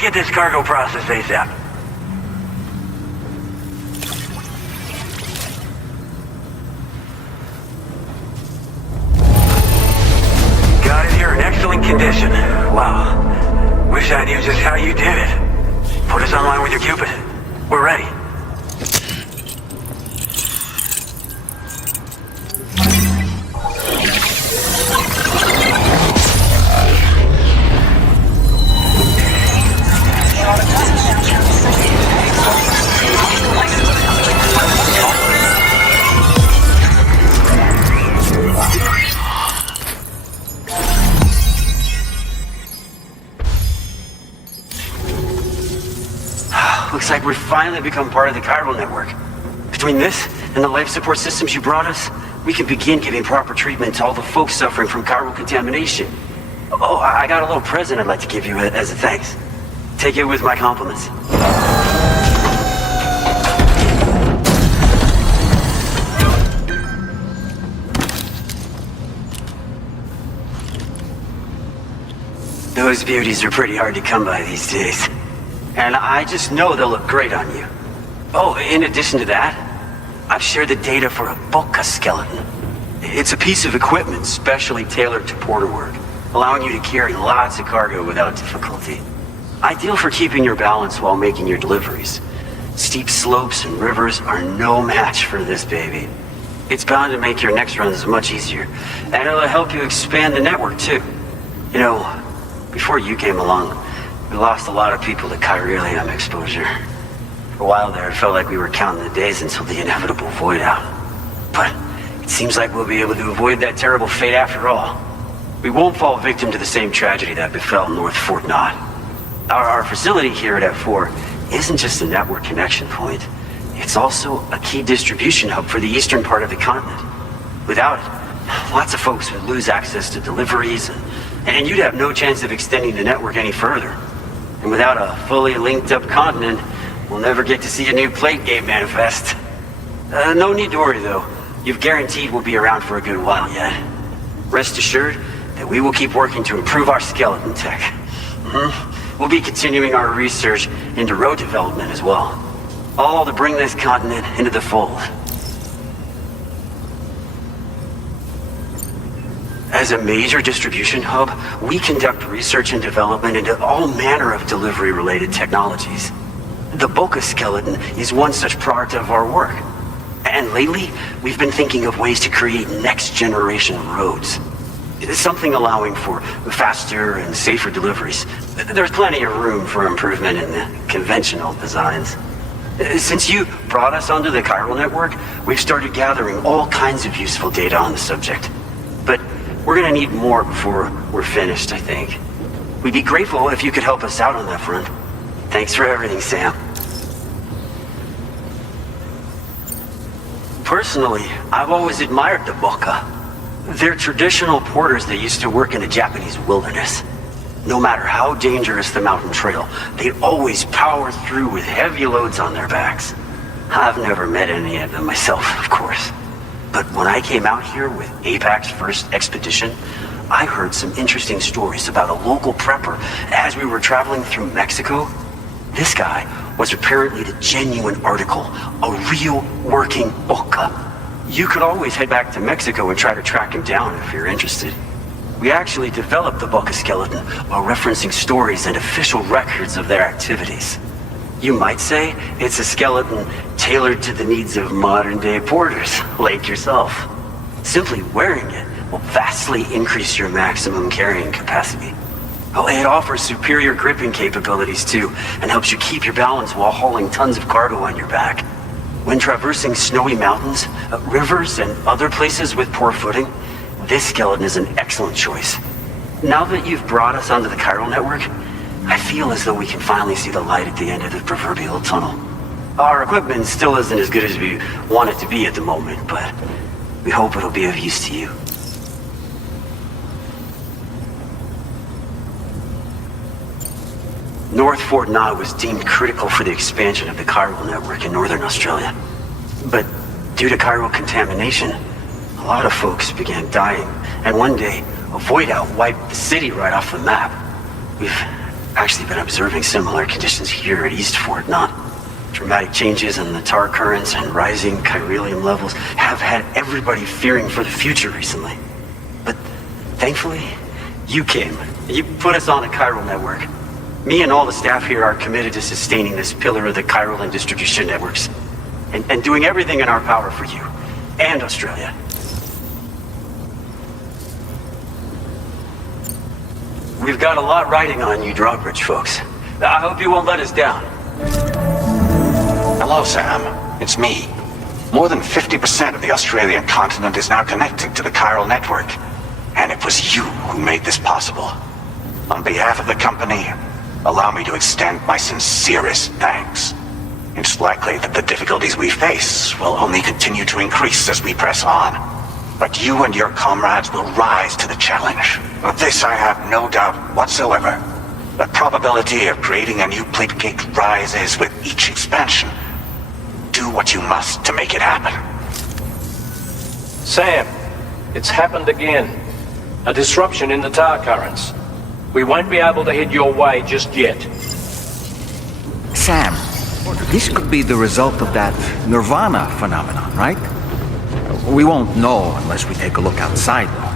Let's get this cargo processed ASAP. Got it here in excellent condition. Wow. Wish I knew just how you did it. Put us online with your Cupid. We're ready. Looks like we've finally become part of the chiral network. Between this and the life support systems you brought us, we can begin giving proper treatment to all the folks suffering from chiral contamination. Oh, I got a little present I'd like to give you as a thanks. Take it with my compliments. Those beauties are pretty hard to come by these days. And I just know they'll look great on you. Oh, in addition to that, I've shared the data for a Boca skeleton. It's a piece of equipment specially tailored to porter work, allowing you to carry lots of cargo without difficulty. Ideal for keeping your balance while making your deliveries. Steep slopes and rivers are no match for this baby. It's bound to make your next runs much easier, and it'll help you expand the network too. You know, before you came along, we lost a lot of people to chiralium exposure. For a while there, it felt like we were counting the days until the inevitable void out. But it seems like we'll be able to avoid that terrible fate after all. We won't fall victim to the same tragedy that befell North Fort Knott. Our facility here at F4 isn't just a network connection point. It's also a key distribution hub for the eastern part of the continent. Without it, lots of folks would lose access to deliveries, and you'd have no chance of extending the network any further. And without a fully linked up continent, we'll never get to see a new plate game manifest. No need to worry though. You've guaranteed we'll be around for a good while yet. Rest assured that we will keep working to improve our skeleton tech. We'll be continuing our research into road development as well. All to bring this continent into the fold. As a major distribution hub, we conduct research and development into all manner of delivery-related technologies. The Boca skeleton is one such product of our work. And lately, we've been thinking of ways to create next-generation roads. Something allowing for faster and safer deliveries. There's plenty of room for improvement in the conventional designs. Since you brought us onto the chiral network, we've started gathering all kinds of useful data on the subject. But we're gonna need more before we're finished, I think. We'd be grateful if you could help us out on that front. Thanks for everything, Sam. Personally, I've always admired the Boca. They're traditional porters that used to work in the Japanese wilderness. No matter how dangerous the mountain trail, they always power through with heavy loads on their backs. I've never met any of them myself, of course. But when I came out here with APAC's first expedition, I heard some interesting stories about a local prepper as we were traveling through Mexico. This guy was apparently the genuine article, a real working Boca. You could always head back to Mexico and try to track him down if you're interested. We actually developed the Boca skeleton while referencing stories and official records of their activities. You might say it's a skeleton tailored to the needs of modern-day porters, like yourself. Simply wearing it will vastly increase your maximum carrying capacity. Oh, it offers superior gripping capabilities too, and helps you keep your balance while hauling tons of cargo on your back. When traversing snowy mountains, rivers, and other places with poor footing, this skeleton is an excellent choice. Now that you've brought us onto the chiral network, I feel as though we can finally see the light at the end of the proverbial tunnel. Our equipment still isn't as good as we want it to be at the moment, but we hope it'll be of use to you. North Fort Knott was deemed critical for the expansion of the chiral network in northern Australia. But due to chiral contamination, a lot of folks began dying, and one day, a void out wiped the city right off the map. We've actually been observing similar conditions here at Eastfort, not dramatic changes in the tar currents and rising chiralium levels have had everybody fearing for the future recently. But thankfully, you came. You put us on the chiral network. Me and all the staff here are committed to sustaining this pillar of the chiral and distribution networks. And doing everything in our power for you. And Australia. We've got a lot riding on you drawbridge folks. I hope you won't let us down. Hello, Sam. It's me. More than 50% of the Australian continent is now connected to the chiral network. And it was you who made this possible. On behalf of the company, allow me to extend my sincerest thanks. It's likely that the difficulties we face will only continue to increase as we press on. But you and your comrades will rise to the challenge. Of this I have no doubt whatsoever. The probability of creating a new plate gate rises with each expansion. Do what you must to make it happen. Sam, it's happened again. A disruption in the tar currents. We won't be able to head your way just yet. Sam, this could be the result of that nirvana phenomenon, right? We won't know unless we take a look outside, though.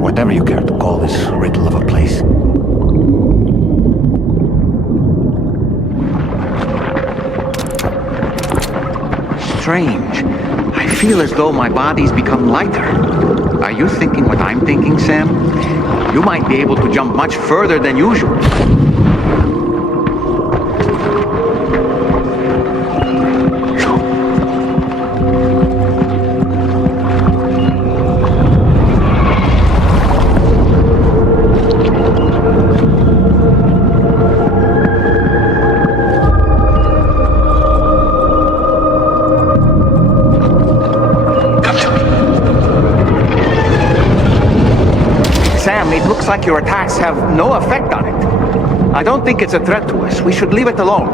Whatever you care to call this riddle of a place. Strange. I feel as though my body's become lighter. Are you thinking what I'm thinking, Sam? You might be able to jump much further than usual. looks like your attacks have no effect on it. I don't think it's a threat to us. We should leave it alone.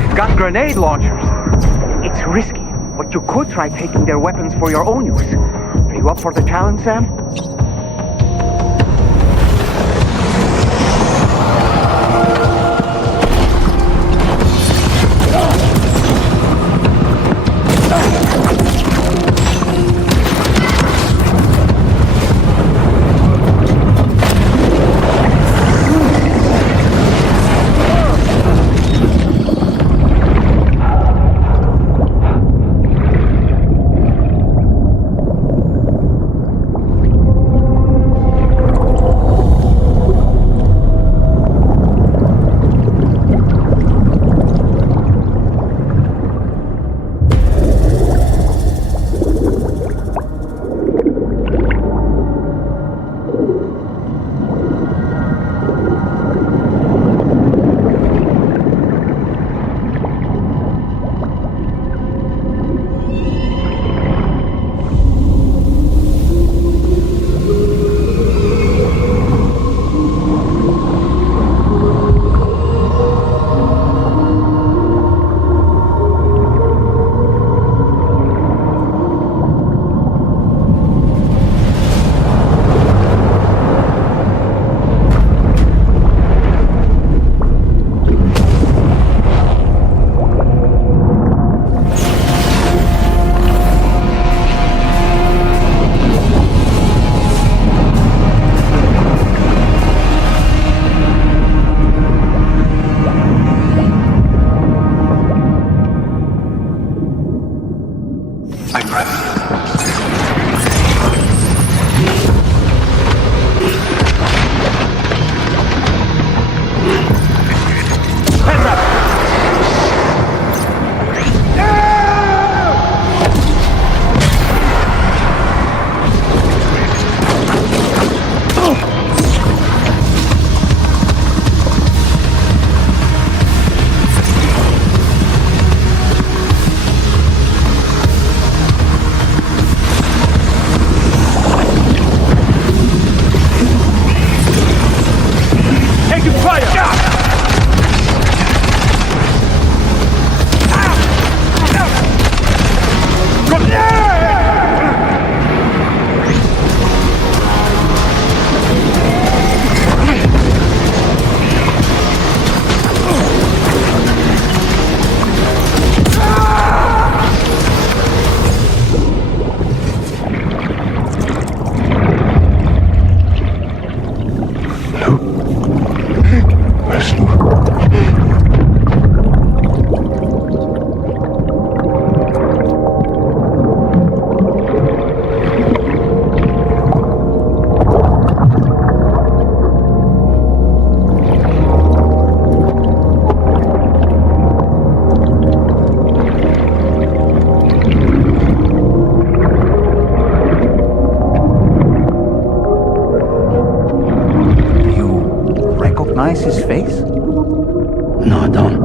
They've got grenade launchers. It's risky, but you could try taking their weapons for your own use. Are you up for the challenge, Sam? His face? No, I don't.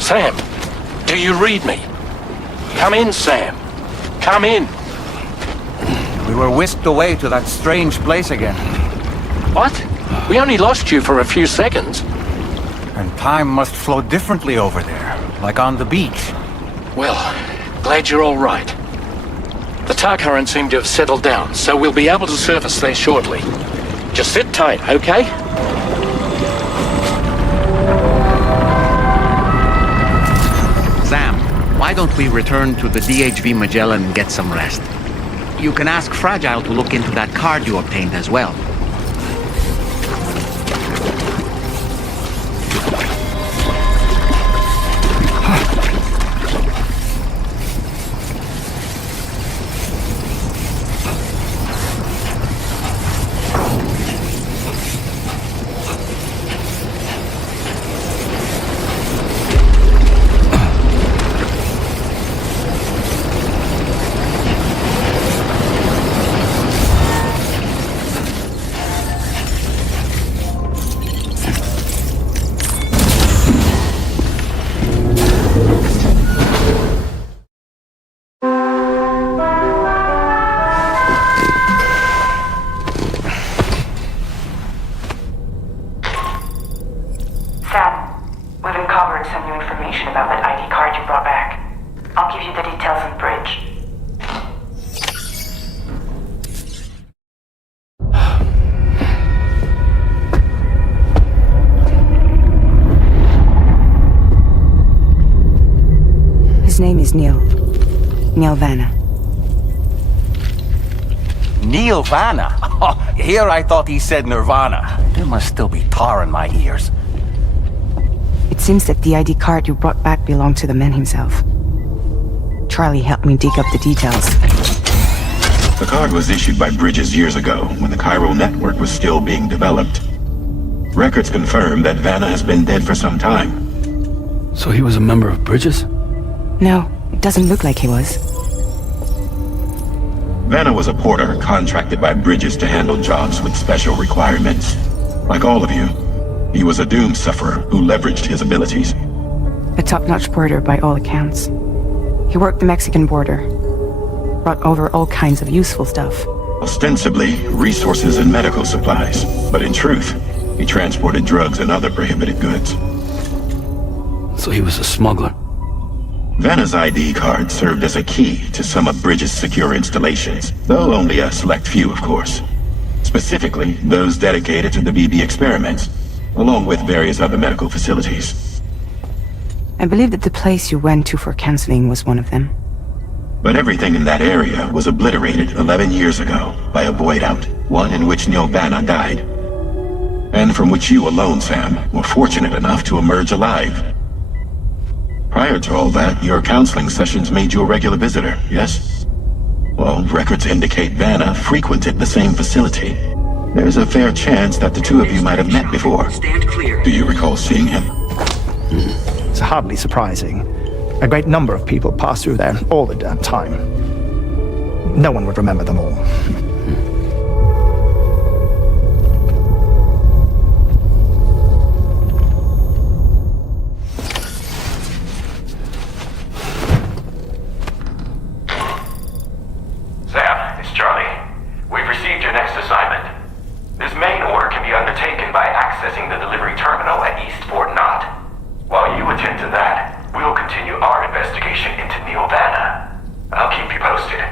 Sam, do you read me? Come in, Sam. Come in. We were whisked away to that strange place again. What? We only lost you for a few seconds. And time must flow differently over there, like on the beach. Well, glad you're all right. The tar currents seem to have settled down, so we'll be able to surface there shortly. Just sit tight, okay? Sam, why don't we return to the DHV Magellan and get some rest? You can ask Fragile to look into that card you obtained as well. His name is Neil. Neil Vanna. Neil Vanna? Oh, here I thought he said Nirvana. There must still be tar in my ears. It seems that the ID card you brought back belonged to the man himself. Charlie helped me dig up the details. The card was issued by Bridges years ago, when the chiral network was still being developed. Records confirm that Vanna has been dead for some time. So he was a member of Bridges? No, it doesn't look like he was. Vanna was a porter contracted by Bridges to handle jobs with special requirements. Like all of you, he was a doom sufferer who leveraged his abilities. A top-notch porter by all accounts. He worked the Mexican border. Brought over all kinds of useful stuff. Ostensibly, resources and medical supplies. But in truth, he transported drugs and other prohibited goods. So he was a smuggler. Vanna's ID card served as a key to some of Bridges' secure installations, though only a select few, of course. Specifically, those dedicated to the BB experiments, along with various other medical facilities. I believe that the place you went to for counseling was one of them. But everything in that area was obliterated 11 years ago by a void out, one in which Neil Vanna died. And from which you alone, Sam, were fortunate enough to emerge alive. Prior to all that, your counseling sessions made you a regular visitor, yes? Well, records indicate Vanna frequented the same facility. There's a fair chance that the two of you might have met before. Stand clear. Do you recall seeing him? It's hardly surprising. A great number of people pass through there all the damn time. No one would remember them all. Sam, it's Charlie. We've received your next assignment. This main order can be undertaken by accessing the delivery terminal at East Fort Knott. While you attend to that, we'll continue our investigation into Neil Vanna. I'll keep you posted.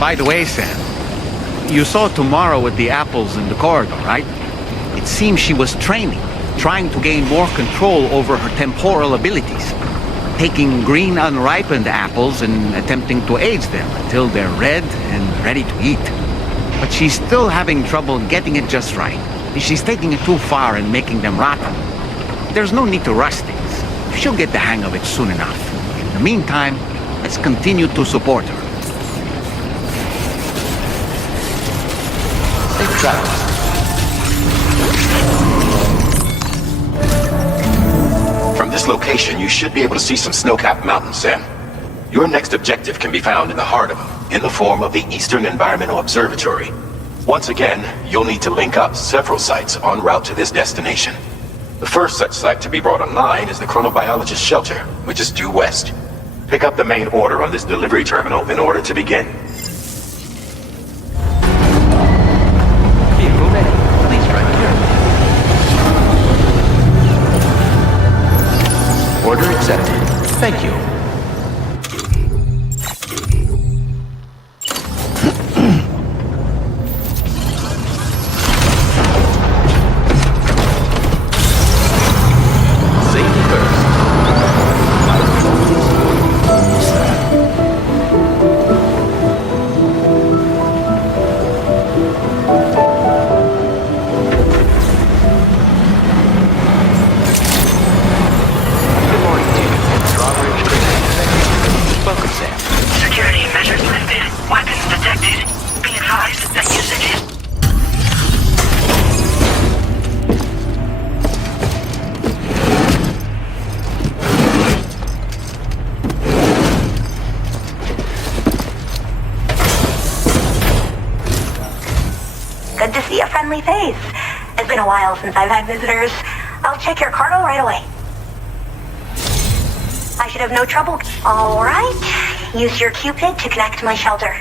By the way, Sam, you saw Tomorrow with the apples in the corridor, right? It seems she was training, trying to gain more control over her temporal abilities. Taking green unripened apples and attempting to age them until they're red and ready to eat. But she's still having trouble getting it just right. She's taking it too far and making them rotten. There's no need to rush things. She'll get the hang of it soon enough. In the meantime, Let's continue to support her. Safe travels. From this location, you should be able to see some snow-capped mountains, Sam. Your next objective can be found in the heart of them, in the form of the Eastern Environmental Observatory. Once again, you'll need to link up several sites en route to this destination. The first such site to be brought online is the Chronobiologist Shelter, which is due west. Pick up the main order on this delivery terminal in order to begin. Vehicle ready. Please drive carefully. Order accepted. Thank you. Good to see a friendly face. It's been a while since I've had visitors. I'll check your cargo right away. I should have no trouble. All right. Use your Cupid to connect to my shelter.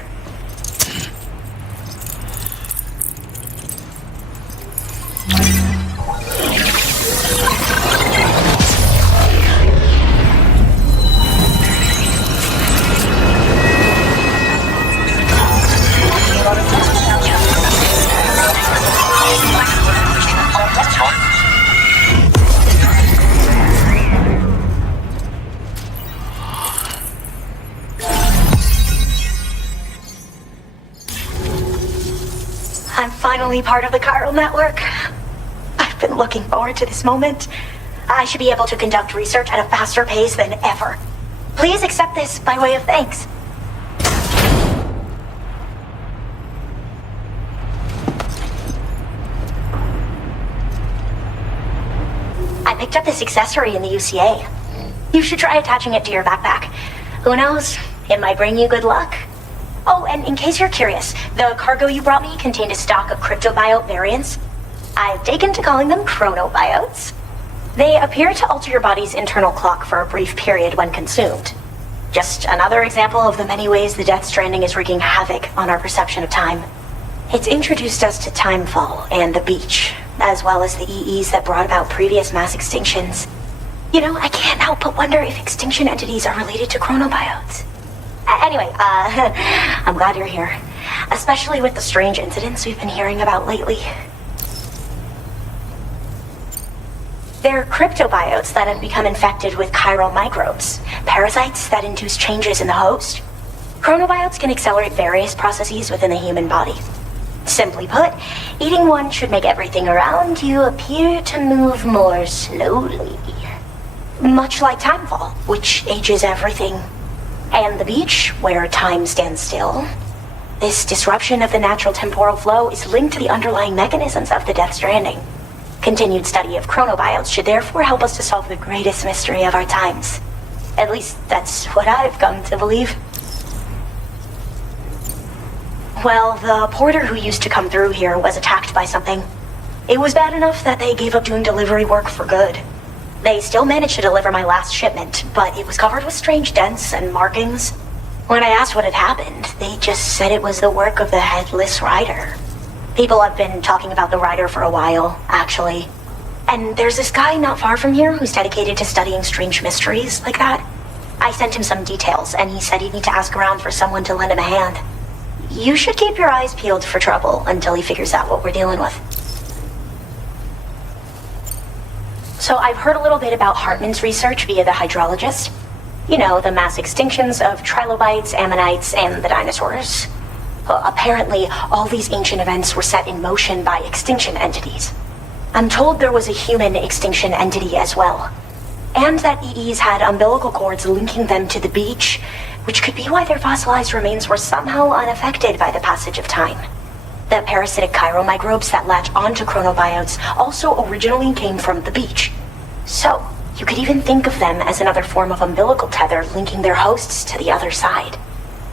I'm finally part of the chiral network. I've been looking forward to this moment. I should be able to conduct research at a faster pace than ever. Please accept this by way of thanks. I picked up this accessory in the UCA. You should try attaching it to your backpack. Who knows? It might bring you good luck. Oh, and in case you're curious, the cargo you brought me contained a stock of cryptobiote variants. I've taken to calling them chronobiotes. They appear to alter your body's internal clock for a brief period when consumed. Just another example of the many ways the Death Stranding is wreaking havoc on our perception of time. It's introduced us to Timefall and the Beach, as well as the EEs that brought about previous mass extinctions. You know, I can't help but wonder if extinction entities are related to chronobiotes. Anyway, I'm glad you're here. Especially with the strange incidents we've been hearing about lately. They're cryptobiotes that have become infected with chiral microbes, parasites that induce changes in the host. Chronobiotes can accelerate various processes within the human body. Simply put, eating one should make everything around you appear to move more slowly. Much like Timefall, which ages everything. And the Beach, where time stands still. This disruption of the natural temporal flow is linked to the underlying mechanisms of the Death Stranding. Continued study of chronobiotes should therefore help us to solve the greatest mystery of our times. At least, that's what I've come to believe. Well, the porter who used to come through here was attacked by something. It was bad enough that they gave up doing delivery work for good. They still managed to deliver my last shipment, but it was covered with strange dents and markings. When I asked what had happened, they just said it was the work of the Headless Rider. People have been talking about the Rider for a while, actually. And there's this guy not far from here who's dedicated to studying strange mysteries like that. I sent him some details, and he said he'd need to ask around for someone to lend him a hand. You should keep your eyes peeled for trouble until he figures out what we're dealing with. So I've heard a little bit about Hartman's research via the hydrologist. You know, the mass extinctions of trilobites, ammonites, and the dinosaurs. Apparently, all these ancient events were set in motion by extinction entities. I'm told there was a human extinction entity as well. And that EEs had umbilical cords linking them to the Beach, which could be why their fossilized remains were somehow unaffected by the passage of time. The parasitic chiromicrobes that latch onto chronobiotes also originally came from the beach. So, you could even think of them as another form of umbilical tether linking their hosts to the other side.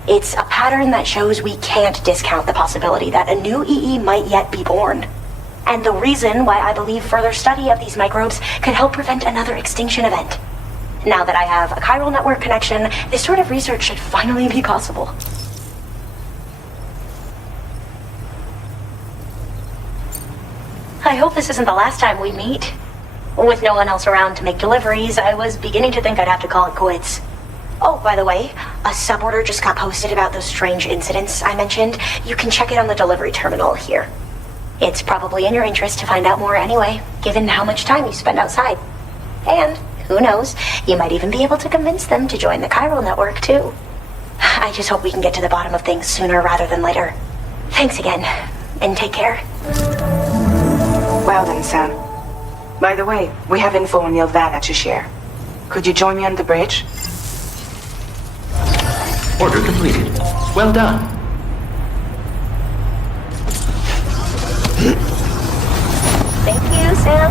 It's a pattern that shows we can't discount the possibility that a new EE might yet be born. And the reason why I believe further study of these microbes could help prevent another extinction event. Now that I have a chiral network connection, this sort of research should finally be possible. I hope this isn't the last time we meet. With no one else around to make deliveries, I was beginning to think I'd have to call it quits. Oh, by the way, a suborder just got posted about those strange incidents I mentioned. You can check it on the delivery terminal here. It's probably in your interest to find out more anyway, given how much time you spend outside. And, who knows, you might even be able to convince them to join the chiral network too. I just hope we can get to the bottom of things sooner rather than later. Thanks again, and take care. Well then, Sam. By the way, we have info on Nilvana to share. Could you join me on the bridge? Order completed. Well done. Thank you, Sam.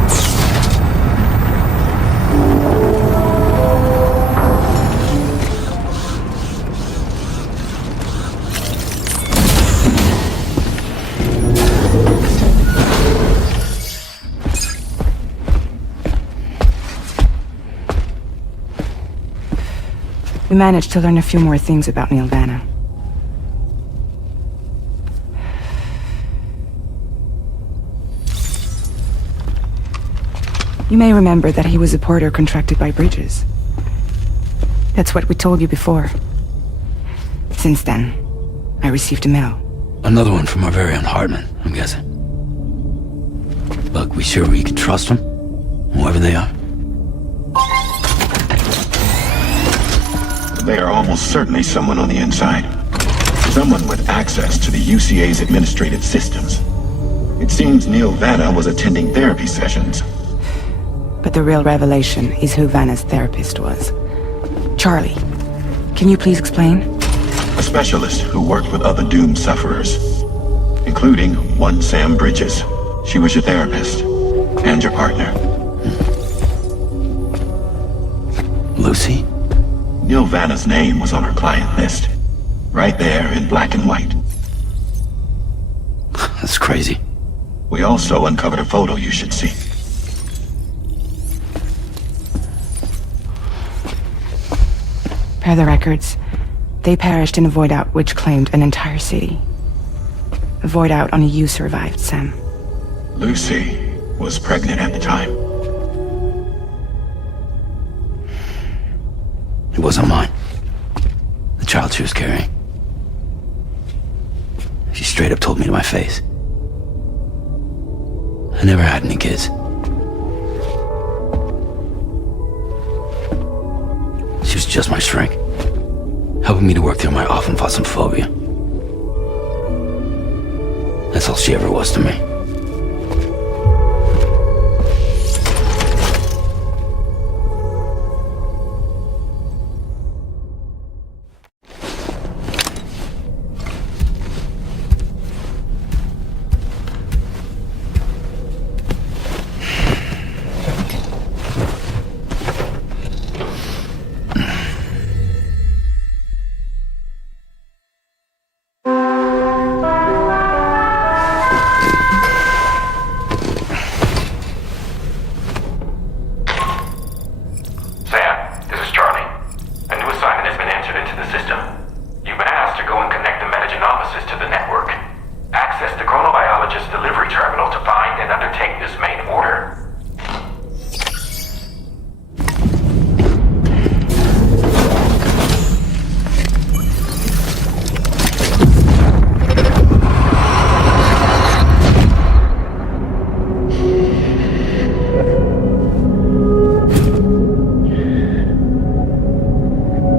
We managed to learn a few more things about Nilvana. You may remember that he was a porter contracted by Bridges. That's what we told you before. Since then, I received a mail. Another one from our very own Hartman, I'm guessing. Look, we sure we can trust them? Whoever they are? They are almost certainly someone on the inside. Someone with access to the UCA's administrative systems. It seems Neil Vanna was attending therapy sessions. But the real revelation is who Vanna's therapist was. Charlie, can you please explain? A specialist who worked with other doomed sufferers, including one Sam Bridges. She was your therapist and your partner. Lucy? Neil Vanna's name was on her client list. Right there in black and white. That's crazy. We also uncovered a photo you should see. Per the records, they perished in a void out which claimed an entire city. A void out only you survived, Sam. Lucy was pregnant at the time. It wasn't mine. The child she was carrying. She straight up told me to my face. I never had any kids. She was just my shrink, helping me to work through my often phosmophobia. That's all she ever was to me.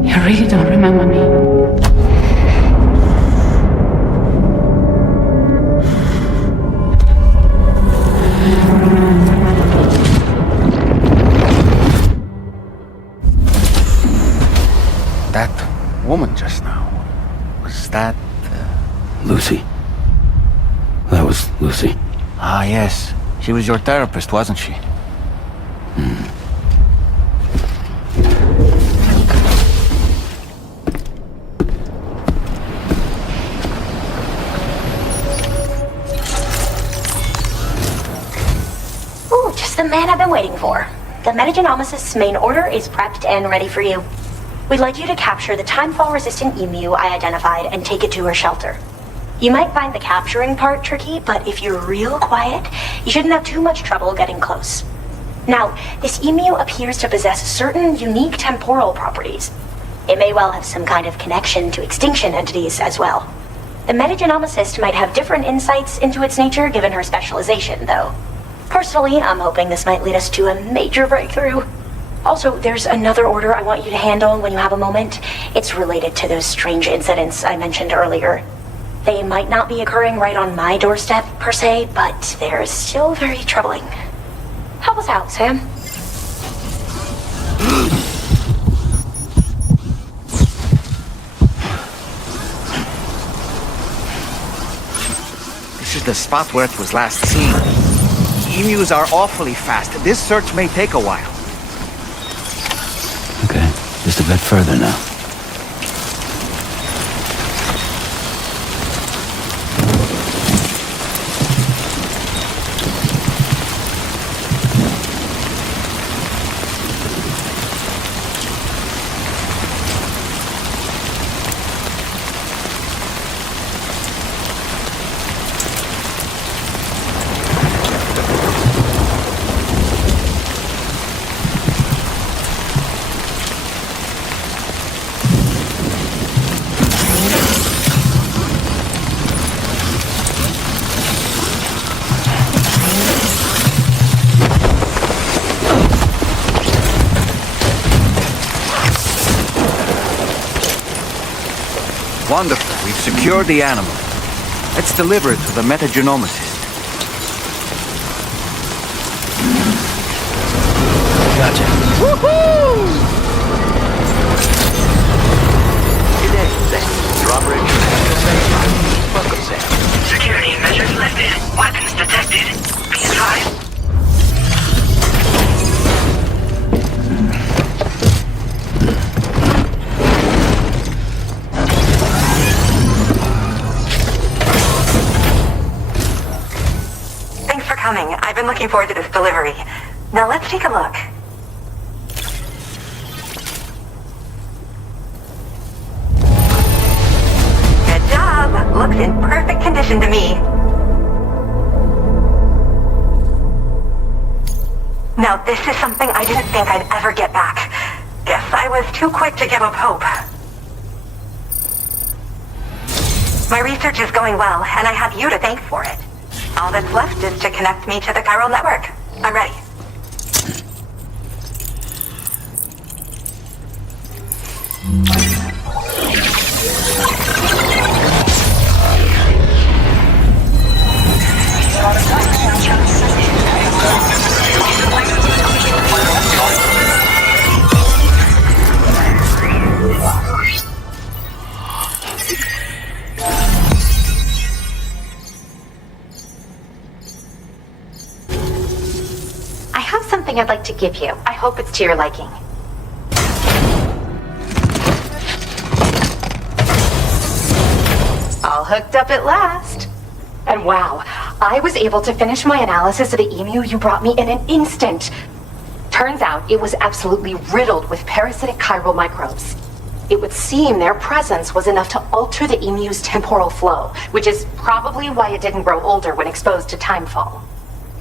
You really don't remember me. That woman just now. Was that... Lucy. That was Lucy. Ah, yes. She was your therapist, wasn't she? Ooh, just the man I've been waiting for. The Metagenomicist's main order is prepped and ready for you. We'd like you to capture the timefall-resistant emu I identified and take it to her shelter. You might find the capturing part tricky, but if you're real quiet, you shouldn't have too much trouble getting close. Now, this emu appears to possess certain unique temporal properties. It may well have some kind of connection to extinction entities as well. The Metagenomicist might have different insights into its nature given her specialization, though. Personally, I'm hoping this might lead us to a major breakthrough. Also, there's another order I want you to handle when you have a moment. It's related to those strange incidents I mentioned earlier. They might not be occurring right on my doorstep, per se, but they're still very troubling. Help us out, Sam. This is the spot where it was last seen. Emus are awfully fast. This search may take a while. Okay, just a bit further now. Wonderful. We've secured the animal. Let's deliver it to the Metagenomicist. Gotcha. Woohoo! Good day, Sam. Drawbridge. Welcome, Sam. Security measures lifted. Weapons detected. Be advised. I've been looking forward to this delivery. Now let's take a look. Good job. Looks in perfect condition to me. Now this is something I didn't think I'd ever get back. Guess I was too quick to give up hope. My research is going well, and I have you to thank for it. All that's left is to connect me to the chiral network. I'm ready. I'd like to give you. I hope it's to your liking. All hooked up at last. And wow, I was able to finish my analysis of the emu you brought me in an instant. Turns out it was absolutely riddled with parasitic chiral microbes. It would seem their presence was enough to alter the emu's temporal flow, which is probably why it didn't grow older when exposed to timefall.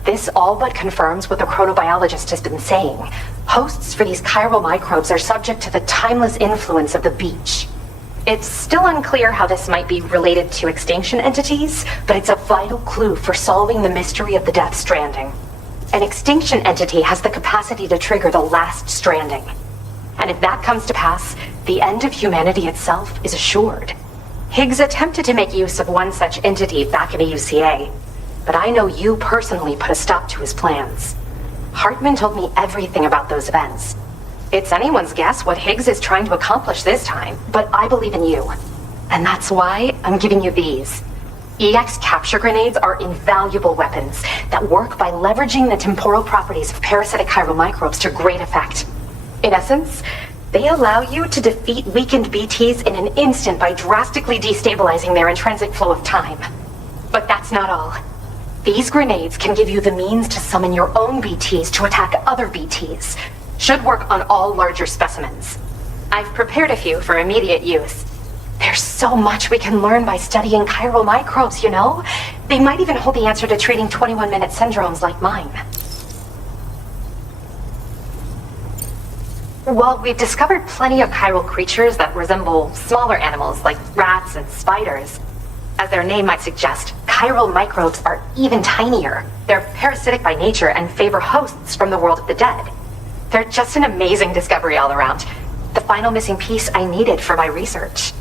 This all but confirms what the chronobiologist has been saying. Hosts for these chiral microbes are subject to the timeless influence of the beach. It's still unclear how this might be related to extinction entities, but it's a vital clue for solving the mystery of the Death Stranding. An extinction entity has the capacity to trigger the last stranding. And if that comes to pass, the end of humanity itself is assured. Higgs attempted to make use of one such entity back in the UCA, but I know you personally put a stop to his plans. Hartman told me everything about those events. It's anyone's guess what Higgs is trying to accomplish this time, but I believe in you. And that's why I'm giving you these. EX capture grenades are invaluable weapons that work by leveraging the temporal properties of parasitic chiral microbes to great effect. In essence, they allow you to defeat weakened BTs in an instant by drastically destabilizing their intrinsic flow of time. But that's not all. These grenades can give you the means to summon your own BTs to attack other BTs. Should work on all larger specimens. I've prepared a few for immediate use. There's so much we can learn by studying chiral microbes, you know? They might even hold the answer to treating 21-minute syndromes like mine. While we've discovered plenty of chiral creatures that resemble smaller animals like rats and spiders, as their name might suggest, chiral microbes are even tinier. They're parasitic by nature and favor hosts from the world of the dead. They're just an amazing discovery all around. The final missing piece I needed for my research.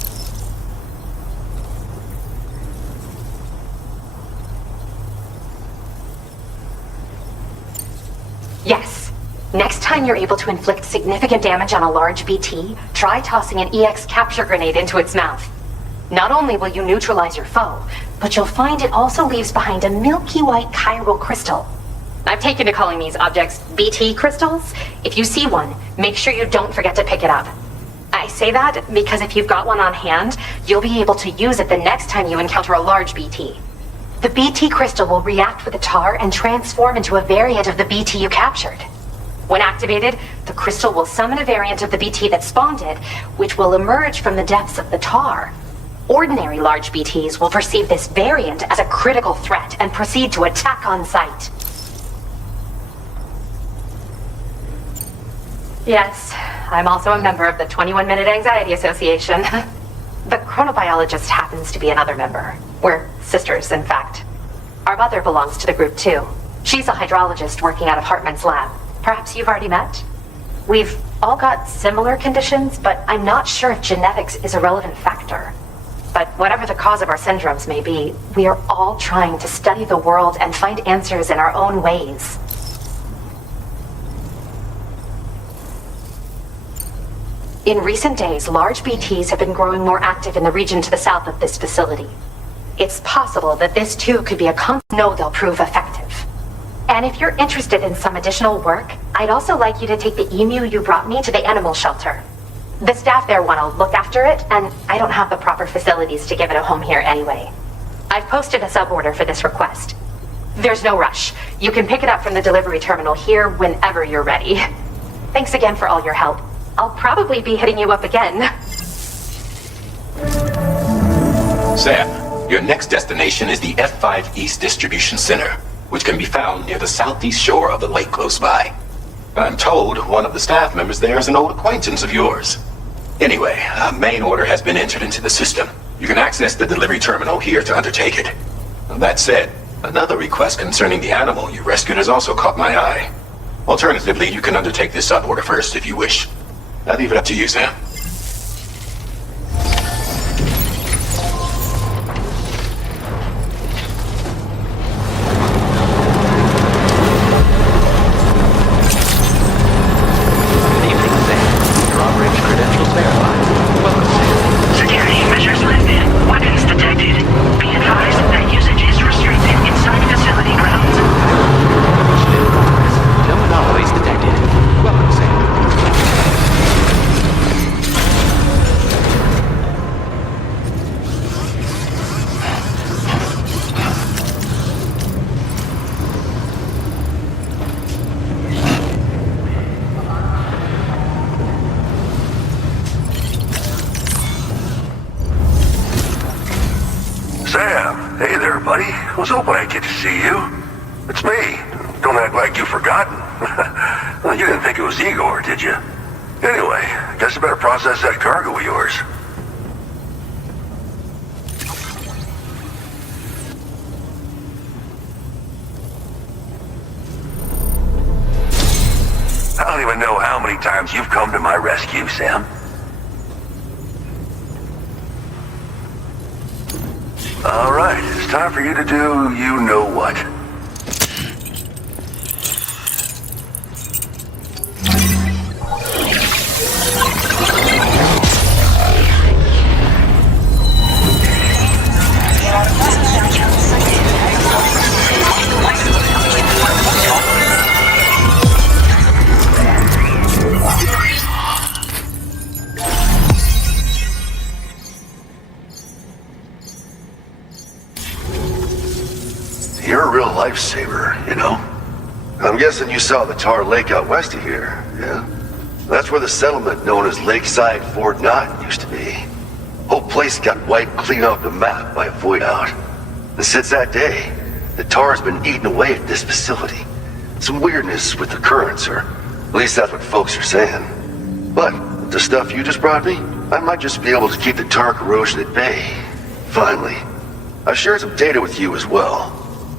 Yes. Next time you're able to inflict significant damage on a large BT, try tossing an EX capture grenade into its mouth. Not only will you neutralize your foe, but you'll find it also leaves behind a milky white chiral crystal. I've taken to calling these objects BT crystals. If you see one, make sure you don't forget to pick it up. I say that because if you've got one on hand, you'll be able to use it the next time you encounter a large BT. The BT crystal will react with the tar and transform into a variant of the BT you captured. When activated, the crystal will summon a variant of the BT that spawned it, which will emerge from the depths of the tar. Ordinary large BTs will perceive this variant as a critical threat and proceed to attack on sight. Yes, I'm also a member of the 21-Minute Anxiety Association. The chronobiologist happens to be another member. We're sisters, in fact. Our mother belongs to the group, too. She's a hydrologist working out of Hartman's lab. Perhaps you've already met? We've all got similar conditions, but I'm not sure if genetics is a relevant factor. But whatever the cause of our syndromes may be, we are all trying to study the world and find answers in our own ways. In recent days, large BTs have been growing more active in the region to the south of this facility. It's possible that this too could be a know they'll prove effective. And if you're interested in some additional work, I'd also like you to take the emu you brought me to the animal shelter. The staff there want to look after it, and I don't have the proper facilities to give it a home here anyway. I've posted a sub-order for this request. There's no rush. You can pick it up from the delivery terminal here whenever you're ready. Thanks again for all your help. I'll probably be hitting you up again. Sam, your next destination is the F5 East Distribution Center, which can be found near the southeast shore of the lake close by. I'm told one of the staff members there is an old acquaintance of yours. Anyway, a main order has been entered into the system. You can access the delivery terminal here to undertake it. That said, another request concerning the animal you rescued has also caught my eye. Alternatively, you can undertake this sub-order first if you wish. I'll leave it up to you, Sam. Was hoping I'd get to see you. It's me. Don't act like you've forgotten. Well, you didn't think it was Igor, did you? Anyway, guess I better process that cargo of yours. I don't even know how many times you've come to my rescue, Sam. All right, it's time for you to do you-know-what. lifesaver, you know? I'm guessing you saw the Tar Lake out west of here, yeah? That's where the settlement known as Lakeside Fort Knott used to be. Whole place got wiped clean off the map by a void out. And since that day, the Tar's been eating away at this facility. Some weirdness with the currents, or at least that's what folks are saying. But the stuff you just brought me, I might just be able to keep the Tar corrosion at bay. Finally. I shared some data with you as well.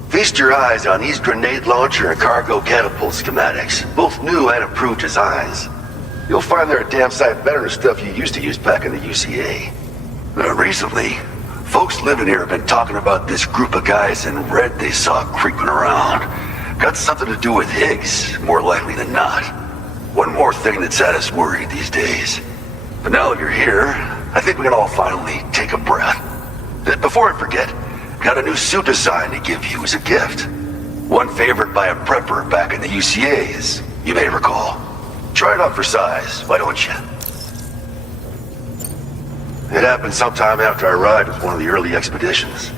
Feast your eyes on these grenade launcher and cargo catapult schematics, both new and improved designs. You'll find they're a damn sight better than stuff you used to use back in the UCA. Recently, folks living here have been talking about this group of guys in red they saw creeping around. Got something to do with Higgs, more likely than not. One more thing that's had us worried these days. But now that you're here, I think we can all finally take a breath. Before I forget, got a new suit design to give you as a gift. One favored by a prepper back in the UCA, as you may recall. Try it on for size, why don't you? It happened sometime after I arrived with one of the early expeditions.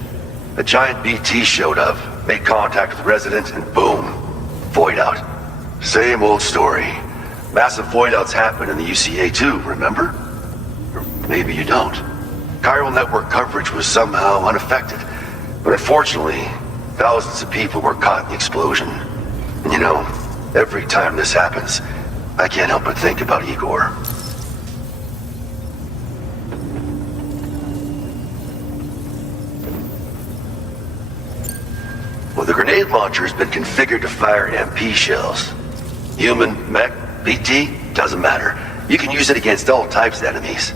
A giant BT showed up, made contact with residents, and boom, void out. Same old story. Massive void outs happen in the UCA too, remember? Or maybe you don't. Chiral network coverage was somehow unaffected, but unfortunately, thousands of people were caught in the explosion. And you know, every time this happens, I can't help but think about Igor. Well, the grenade launcher has been configured to fire MP shells. Human, mech, BT, doesn't matter. You can use it against all types of enemies.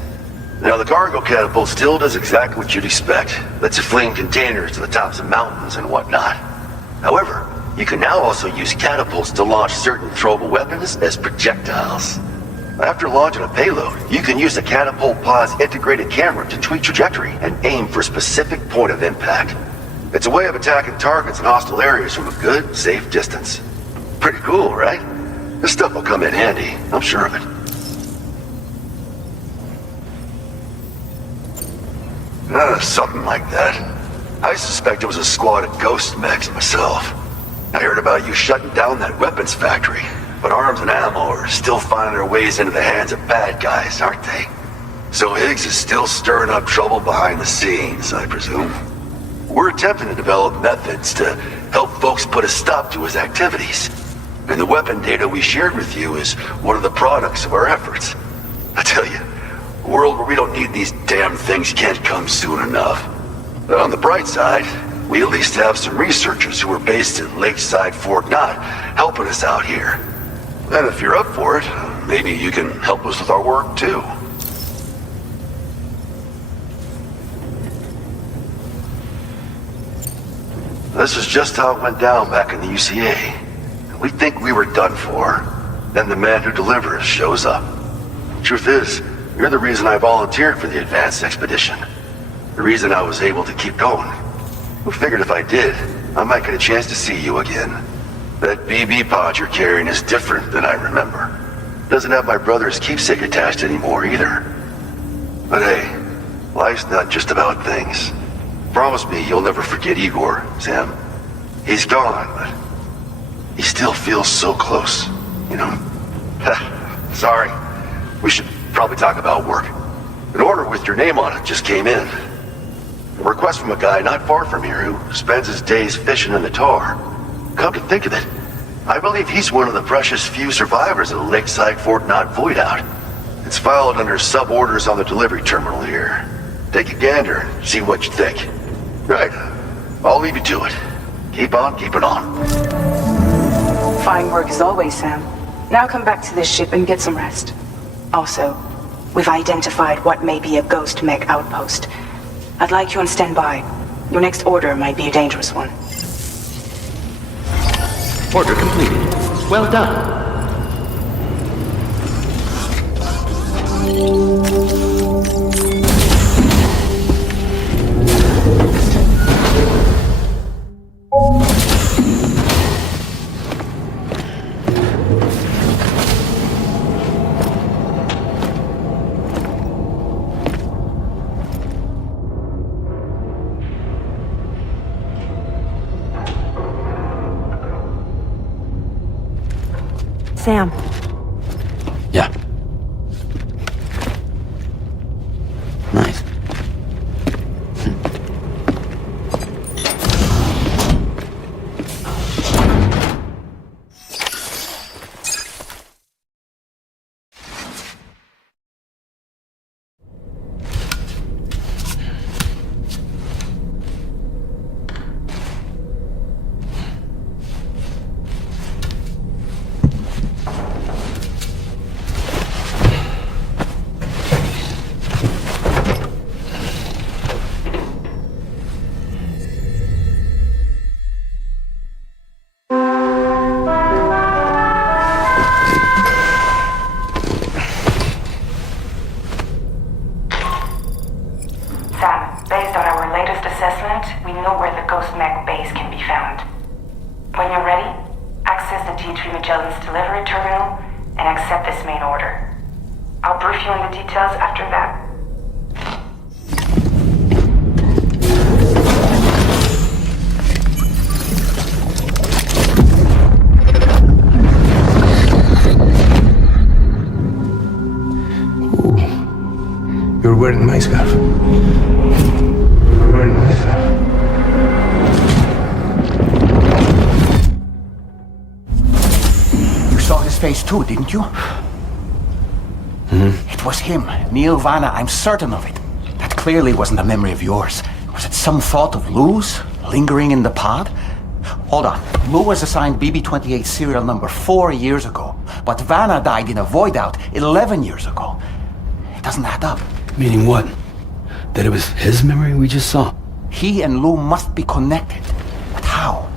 Now, the cargo catapult still does exactly what you'd expect. Lets you fling containers to the tops of mountains and whatnot. However, you can now also use catapults to launch certain throwable weapons as projectiles. After launching a payload, you can use the catapult pod's integrated camera to tweak trajectory and aim for a specific point of impact. It's a way of attacking targets in hostile areas from a good, safe distance. Pretty cool, right? This stuff will come in handy, I'm sure of it. Something like that. I suspect it was a squad of ghost mechs myself. I heard about you shutting down that weapons factory, but arms and ammo are still finding their ways into the hands of bad guys, aren't they? So Higgs is still stirring up trouble behind the scenes, I presume. We're attempting to develop methods to help folks put a stop to his activities. And the weapon data we shared with you is one of the products of our efforts. I tell you, a world where we don't need these damn things can't come soon enough. But on the bright side, we at least have some researchers who are based in Lakeside Fort Knott helping us out here. And if you're up for it, maybe you can help us with our work too. This is just how it went down back in the UCA. We think we were done for. Then the man who delivers shows up. Truth is, you're the reason I volunteered for the advanced expedition. The reason I was able to keep going. We figured if I did, I might get a chance to see you again. That BB pod you're carrying is different than I remember. Doesn't have my brother's keepsake attached anymore either. But hey, life's not just about things. Promise me you'll never forget Igor, Sam. He's gone, but he still feels so close, you know? Sorry. We should probably talk about work. An order with your name on it just came in. A request from a guy not far from here who spends his days fishing in the Tar. Come to think of it, I believe he's one of the precious few survivors of the Lakeside Fort Knott void out. It's filed under sub-orders on the delivery terminal here. Take a gander and see what you think. Right. I'll leave you to it. Keep on keeping on. Fine work as always, Sam. Now come back to this ship and get some rest. Also, we've identified what may be a ghost mech outpost. I'd like you on standby. Your next order might be a dangerous one. Order completed. Well done. Sam. Yeah. Nice. Sam, based on our latest assessment, we know where the Ghost Mech base can be found. When you're ready, access the T3 Magellan's delivery terminal and accept this main order. I'll brief you on the details after that. You're wearing my scarf. You're wearing my scarf. You saw his face too, didn't you? It was him, Neil Vanna, I'm certain of it. That clearly wasn't a memory of yours. Was it some thought of Lou's, lingering in the pod? Hold on. Lou was assigned BB-28 serial number 4 years ago, but Vanna died in a void out 11 years ago. It doesn't add up. Meaning what? That it was his memory we just saw? He and Lou must be connected. But how?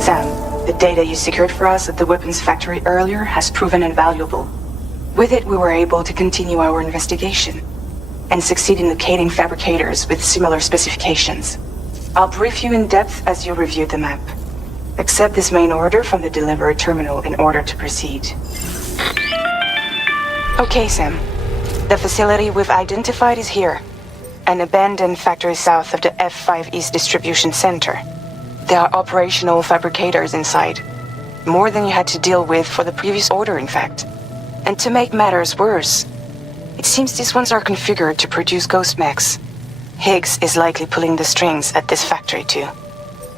Sam, the data you secured for us at the weapons factory earlier has proven invaluable. With it, we were able to continue our investigation and succeed in locating fabricators with similar specifications. I'll brief you in depth as you review the map. Accept this main order from the delivery terminal in order to proceed. Okay, Sam. The facility we've identified is here. An abandoned factory south of the F5 East Distribution Center. There are operational fabricators inside. More than you had to deal with for the previous order, in fact. And to make matters worse, it seems these ones are configured to produce ghost mechs. Higgs is likely pulling the strings at this factory too.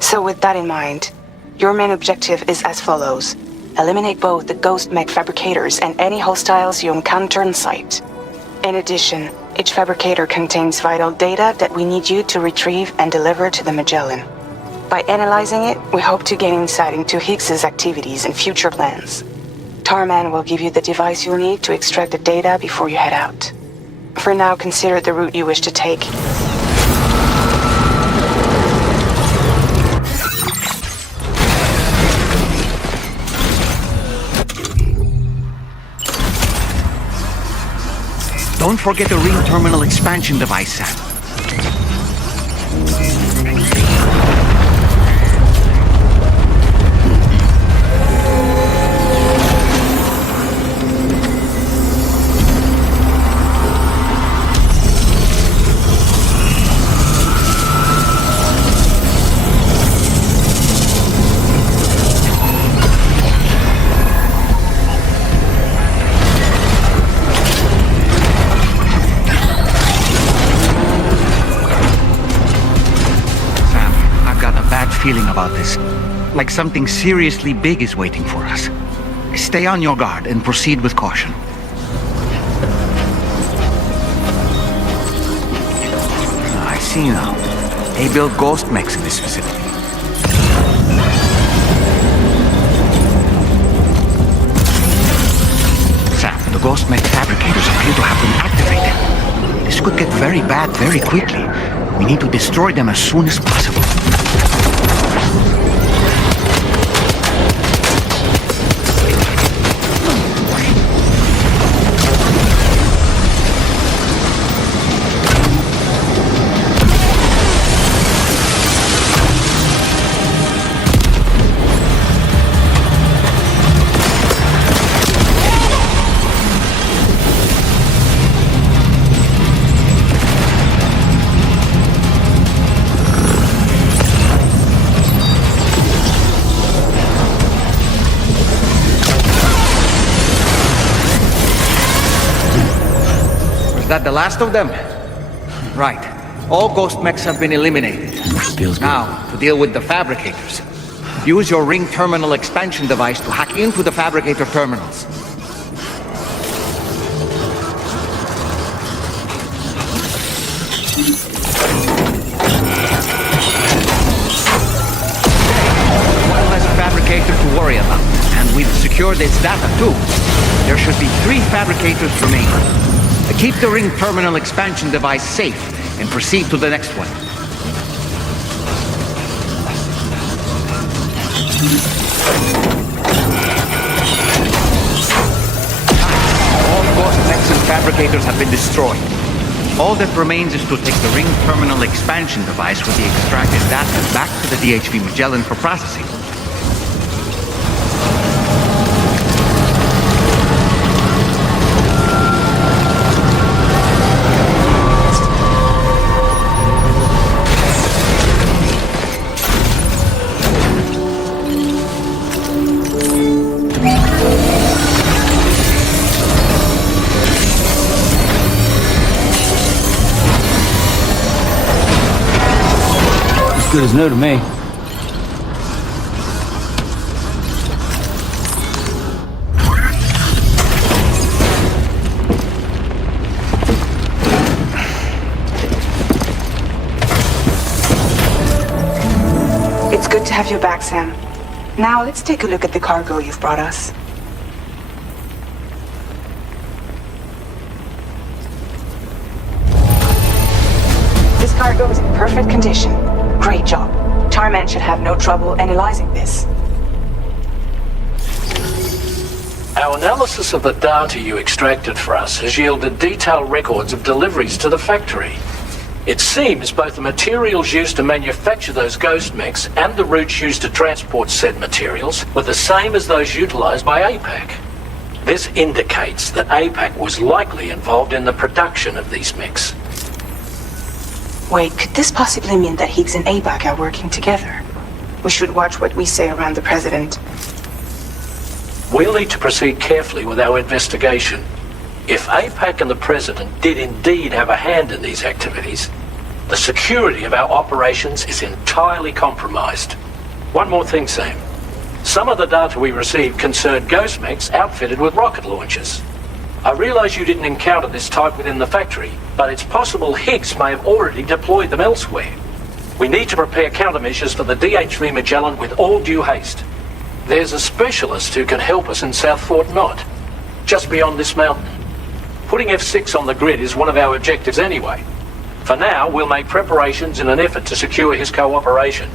So with that in mind, your main objective is as follows. Eliminate both the ghost mech fabricators and any hostiles you encounter on site. In addition, each fabricator contains vital data that we need you to retrieve and deliver to the Magellan. By analyzing it, we hope to gain insight into Higgs's activities and future plans. Tarman will give you the device you'll need to extract the data before you head out. For now, consider the route you wish to take. Don't forget the ring terminal expansion device, Sam. Feeling about this. Like something seriously big is waiting for us. Stay on your guard and proceed with caution. I see now. They build ghost mechs in this facility. Sam, the ghost mech fabricators appear to have been activated. This could get very bad very quickly. We need to destroy them as soon as possible. That the last of them? Right. All ghost mechs have been eliminated. Feels good. Now, to deal with the fabricators. Use your ring terminal expansion device to hack into the fabricator terminals. One less fabricator to worry about. And we've secured its data too. There should be 3 fabricators remaining. Keep the ring terminal expansion device safe and proceed to the next one. All ghost mechs and fabricators have been destroyed. All that remains is to take the ring terminal expansion device with the extracted data back to the DHV Magellan for processing. Good as new to me. It's good to have you back, Sam. Now let's take a look at the cargo you've brought us. This cargo is in perfect condition. Great job. Tarman should have no trouble analyzing this. Our analysis of the data you extracted for us has yielded detailed records of deliveries to the factory. It seems both the materials used to manufacture those ghost mechs and the routes used to transport said materials were the same as those utilized by APAC. This indicates that APAC was likely involved in the production of these mechs. Wait, could this possibly mean that Higgs and APAC are working together? We should watch what we say around the President. We'll need to proceed carefully with our investigation. If APAC and the President did indeed have a hand in these activities, the security of our operations is entirely compromised. One more thing, Sam. Some of the data we received concerned ghost mechs outfitted with rocket launchers. I realize you didn't encounter this type within the factory, but it's possible Higgs may have already deployed them elsewhere. We need to prepare countermeasures for the DHV Magellan with all due haste. There's a specialist who can help us in South Fort Knot, just beyond this mountain. Putting F6 on the grid is one of our objectives anyway. For now, we'll make preparations in an effort to secure his cooperation.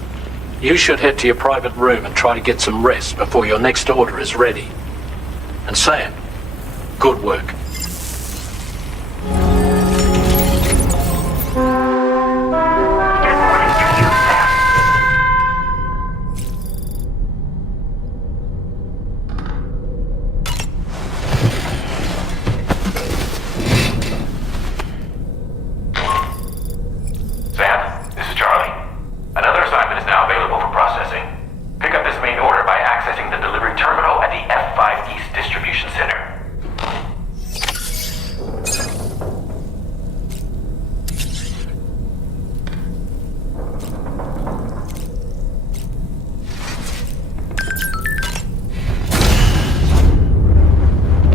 You should head to your private room and try to get some rest before your next order is ready. And Sam, good work. Sam, this is Charlie. Another assignment is now available for processing. Pick up this main order by accessing the delivery terminal at the F5 East Distribution Center.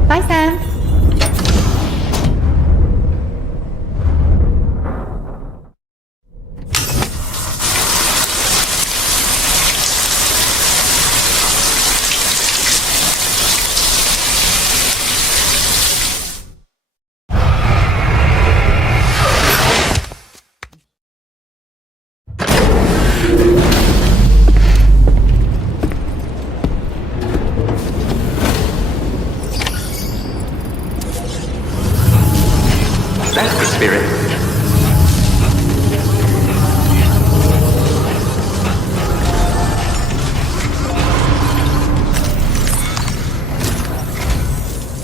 Bye, Sam. That's the spirit.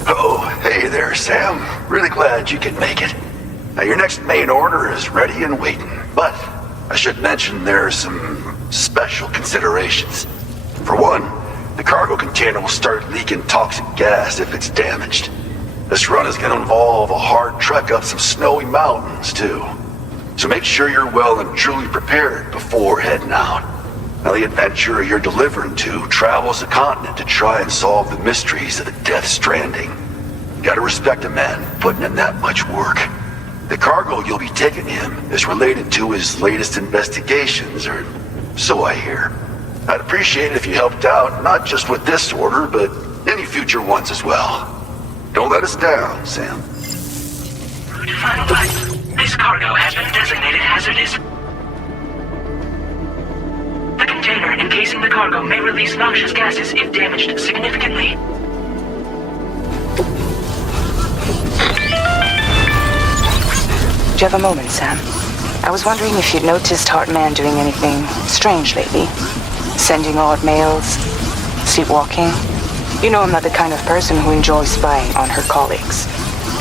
Oh, hey there, Sam. Really glad you could make it. Now, your next main order is ready and waiting, but I should mention there are some special considerations. For one, the cargo container will start leaking toxic gas if it's damaged. This run is gonna involve a hard trek up some snowy mountains, too. So make sure you're well and truly prepared before heading out. Now, the adventurer you're delivering to travels the continent to try and solve the mysteries of the Death Stranding. You gotta respect a man putting in that much work. The cargo you'll be taking him is related to his latest investigations, or so I hear. I'd appreciate it if you helped out, not just with this order, but any future ones as well. Don't let us down, Sam. Final flight. This cargo has been designated hazardous. The container encasing the cargo may release noxious gases if damaged significantly. Do you have a moment, Sam? I was wondering if you'd noticed Hartman doing anything strange lately. Sending odd mails, sleepwalking. You know I'm not the kind of person who enjoys spying on her colleagues.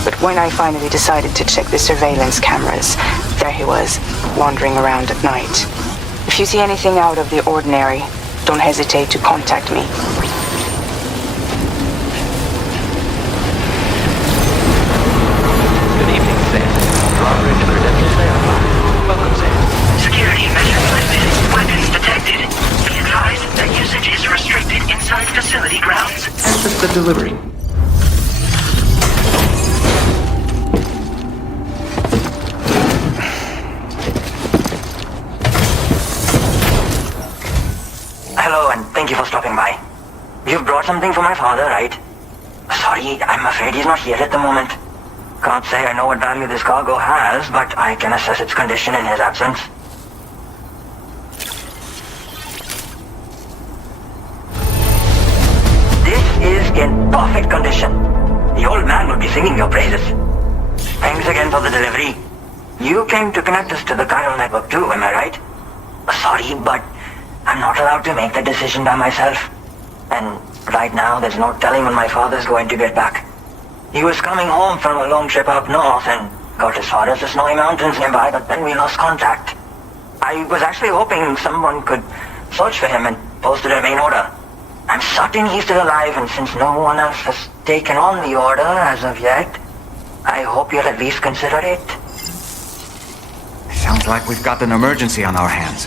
But when I finally decided to check the surveillance cameras, there he was, wandering around at night. If you see anything out of the ordinary, don't hesitate to contact me. Good evening, Sam. Drawbridge credentials verified. Welcome, Sam. Security measures lifted. Weapons detected. Be advised that usage is restricted inside facility grounds. Access the delivery. Hello, and thank you for stopping by. You've brought something for my father, right? Sorry, I'm afraid he's not here at the moment. Can't say I know what value this cargo has, but I can assess its condition in his absence. This is in perfect condition. The old man will be singing your praises. Thanks again for the delivery. You came to connect us to the chiral network too, am I right? Sorry, but I'm not allowed to make that decision by myself. And right now, there's no telling when my father's going to get back. He was coming home from a long trip up north and got as far as the snowy mountains nearby, but then we lost contact. I was actually hoping someone could search for him and posted a main order. I'm certain he's still alive, and since no one else has taken on the order as of yet, I hope you'll at least consider it. Sounds like we've got an emergency on our hands.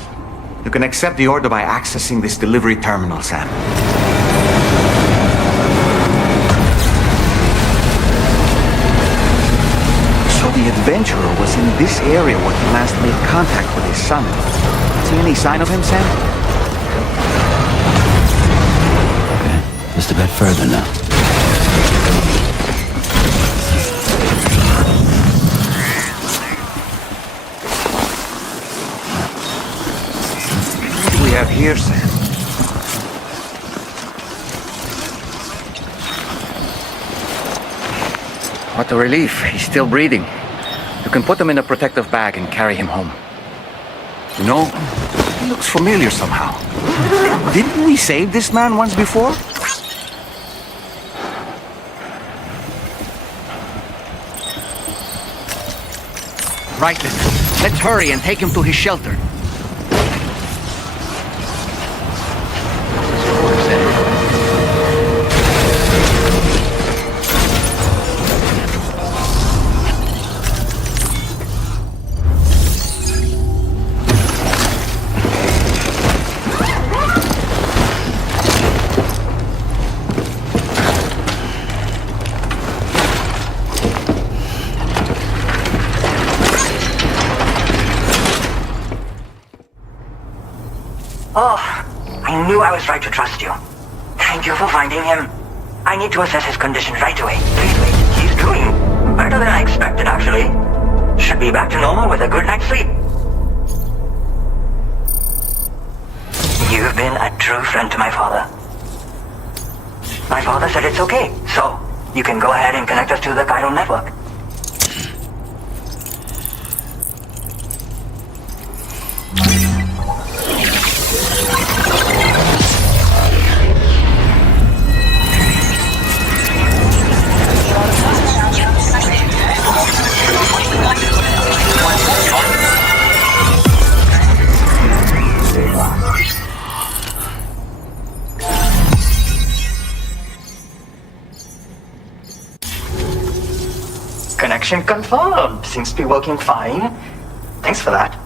You can accept the order by accessing this delivery terminal, Sam. So the adventurer was in this area when he last made contact with his son. See any sign of him, Sam? Okay, just a bit further now. What do we have here, Sam? What a relief. He's still breathing. You can put him in a protective bag and carry him home. You know, he looks familiar somehow. Didn't we save this man once before? Right then. Let's hurry and take him to his shelter. Oh, I knew I was right to trust you. Thank you for finding him. I need to assess his condition right away. Please wait. He's doing better than I expected, actually. Should be back to normal with a good night's sleep. You've been a true friend to my father. My father said it's okay, so you can go ahead and connect us to the chiral network. Extraction confirmed. Seems to be working fine. Thanks for that.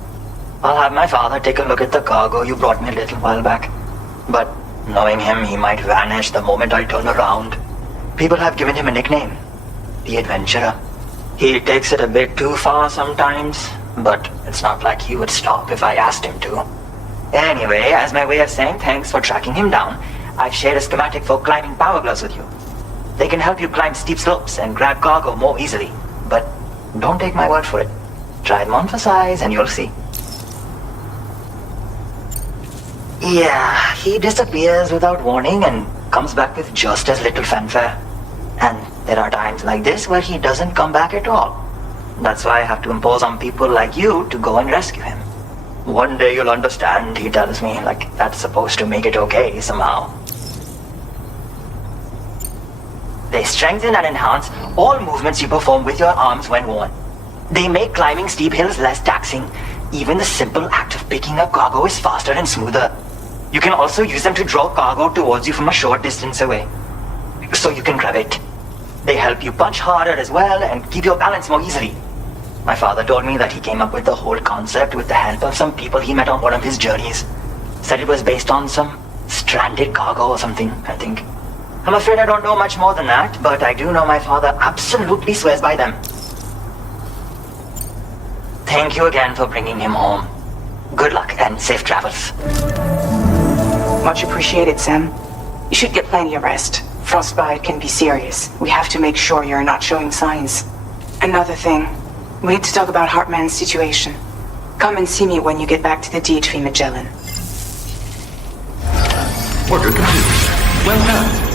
I'll have my father take a look at the cargo you brought me a little while back. But knowing him, he might vanish the moment I turn around. People have given him a nickname. The Adventurer. He takes it a bit too far sometimes, but it's not like he would stop if I asked him to. Anyway, as my way of saying thanks for tracking him down, I've shared a schematic for climbing power gloves with you. They can help you climb steep slopes and grab cargo more easily. But don't take my word for it. Try them on for size and you'll see. Yeah, he disappears without warning and comes back with just as little fanfare. And there are times like this where he doesn't come back at all. That's why I have to impose on people like you to go and rescue him. One day you'll understand, he tells me, like that's supposed to make it okay somehow. They strengthen and enhance all movements you perform with your arms when worn. They make climbing steep hills less taxing. Even the simple act of picking up cargo is faster and smoother. You can also use them to draw cargo towards you from a short distance away, so you can grab it. They help you punch harder as well and keep your balance more easily. My father told me that he came up with the whole concept with the help of some people he met on one of his journeys. Said it was based on some stranded cargo or something, I think. I'm afraid I don't know much more than that, but I do know my father absolutely swears by them. Thank you again for bringing him home. Good luck and safe travels. Much appreciated, Sam. You should get plenty of rest. Frostbite can be serious. We have to make sure you're not showing signs. Another thing, we need to talk about Hartman's situation. Come and see me when you get back to the DHV Magellan. Order complete. Well done.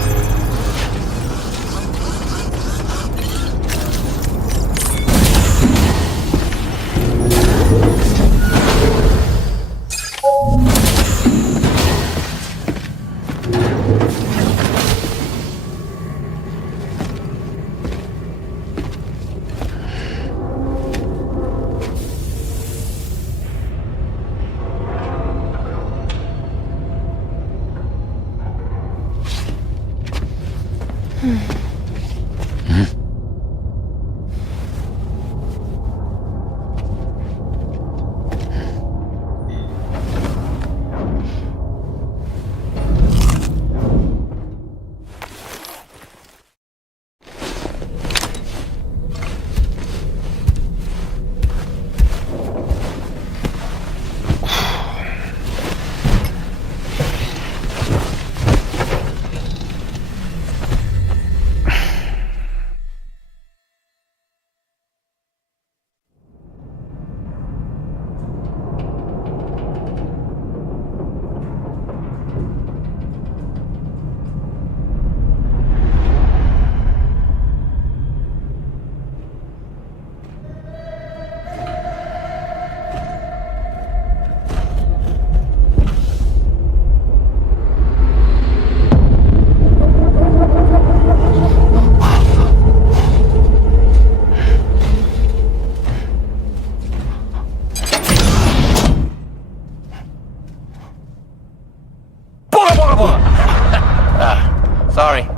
Sorry.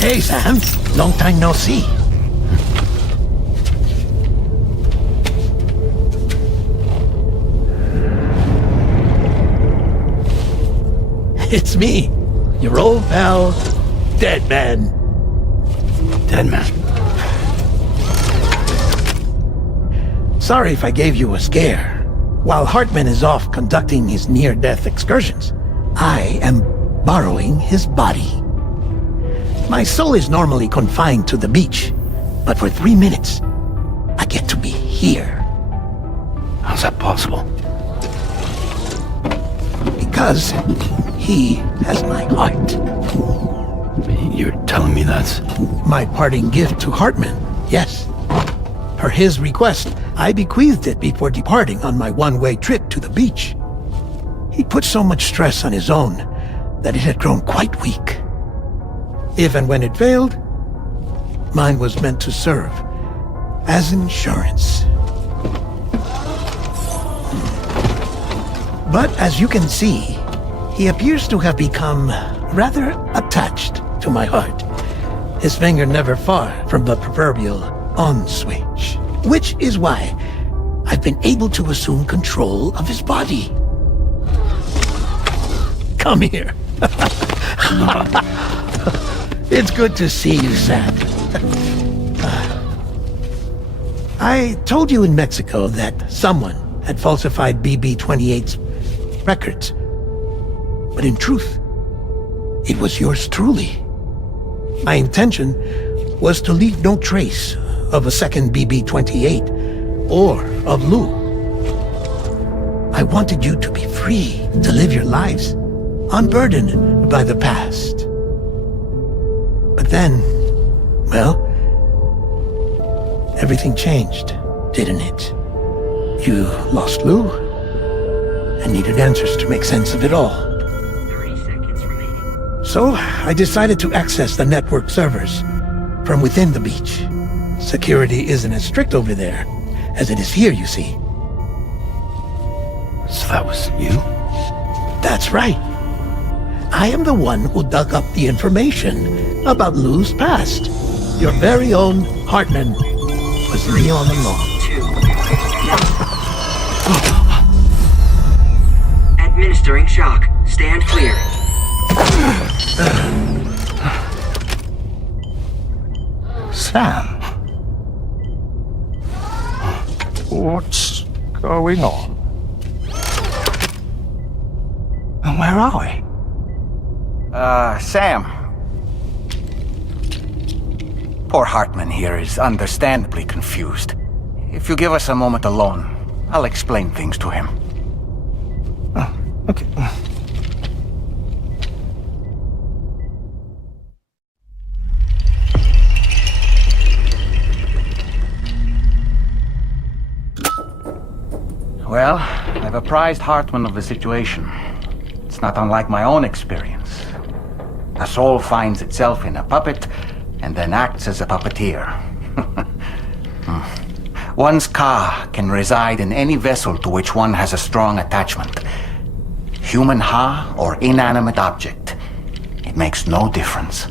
Hey, Sam. Long time no see. It's me, your old pal, Dead man. Dead man. Sorry if I gave you a scare. While Hartman is off conducting his near-death excursions, I am borrowing his body. My soul is normally confined to the beach, but for 3 minutes, I get to be here. How's that possible? Because he has my heart. You're telling me that's... My parting gift to Hartman, yes. Per his request, I bequeathed it before departing on my one-way trip to the beach. He put so much stress on his own that it had grown quite weak. If and when it failed, mine was meant to serve as insurance. But as you can see, he appears to have become rather attached to my heart. His finger never far from the proverbial on switch. Which is why I've been able to assume control of his body. Come here. It's good to see you, Sam. I told you in Mexico that someone had falsified BB-28's records. But in truth, it was yours truly. My intention was to leave no trace of a second BB-28 or of Lou. I wanted you to be free to live your lives, unburdened by the past. But then, well, everything changed, didn't it? You lost Lou and needed answers to make sense of it all. 30 seconds remaining. So I decided to access the network servers from within the beach. Security isn't as strict over there as it is here, you see. So that was you? That's right. I am the one who dug up the information about Lou's past. Your very own Hartman was me all along. Administering shock. Stand clear. Sam? What's going on? And where are we? Sam. Poor Hartman here is understandably confused. If you give us a moment alone, I'll explain things to him. Oh, okay. Well, I've apprised Hartman of the situation. It's not unlike my own experience. A soul finds itself in a puppet and then acts as a puppeteer. One's ka can reside in any vessel to which one has a strong attachment. Human ha or inanimate object. It makes no difference.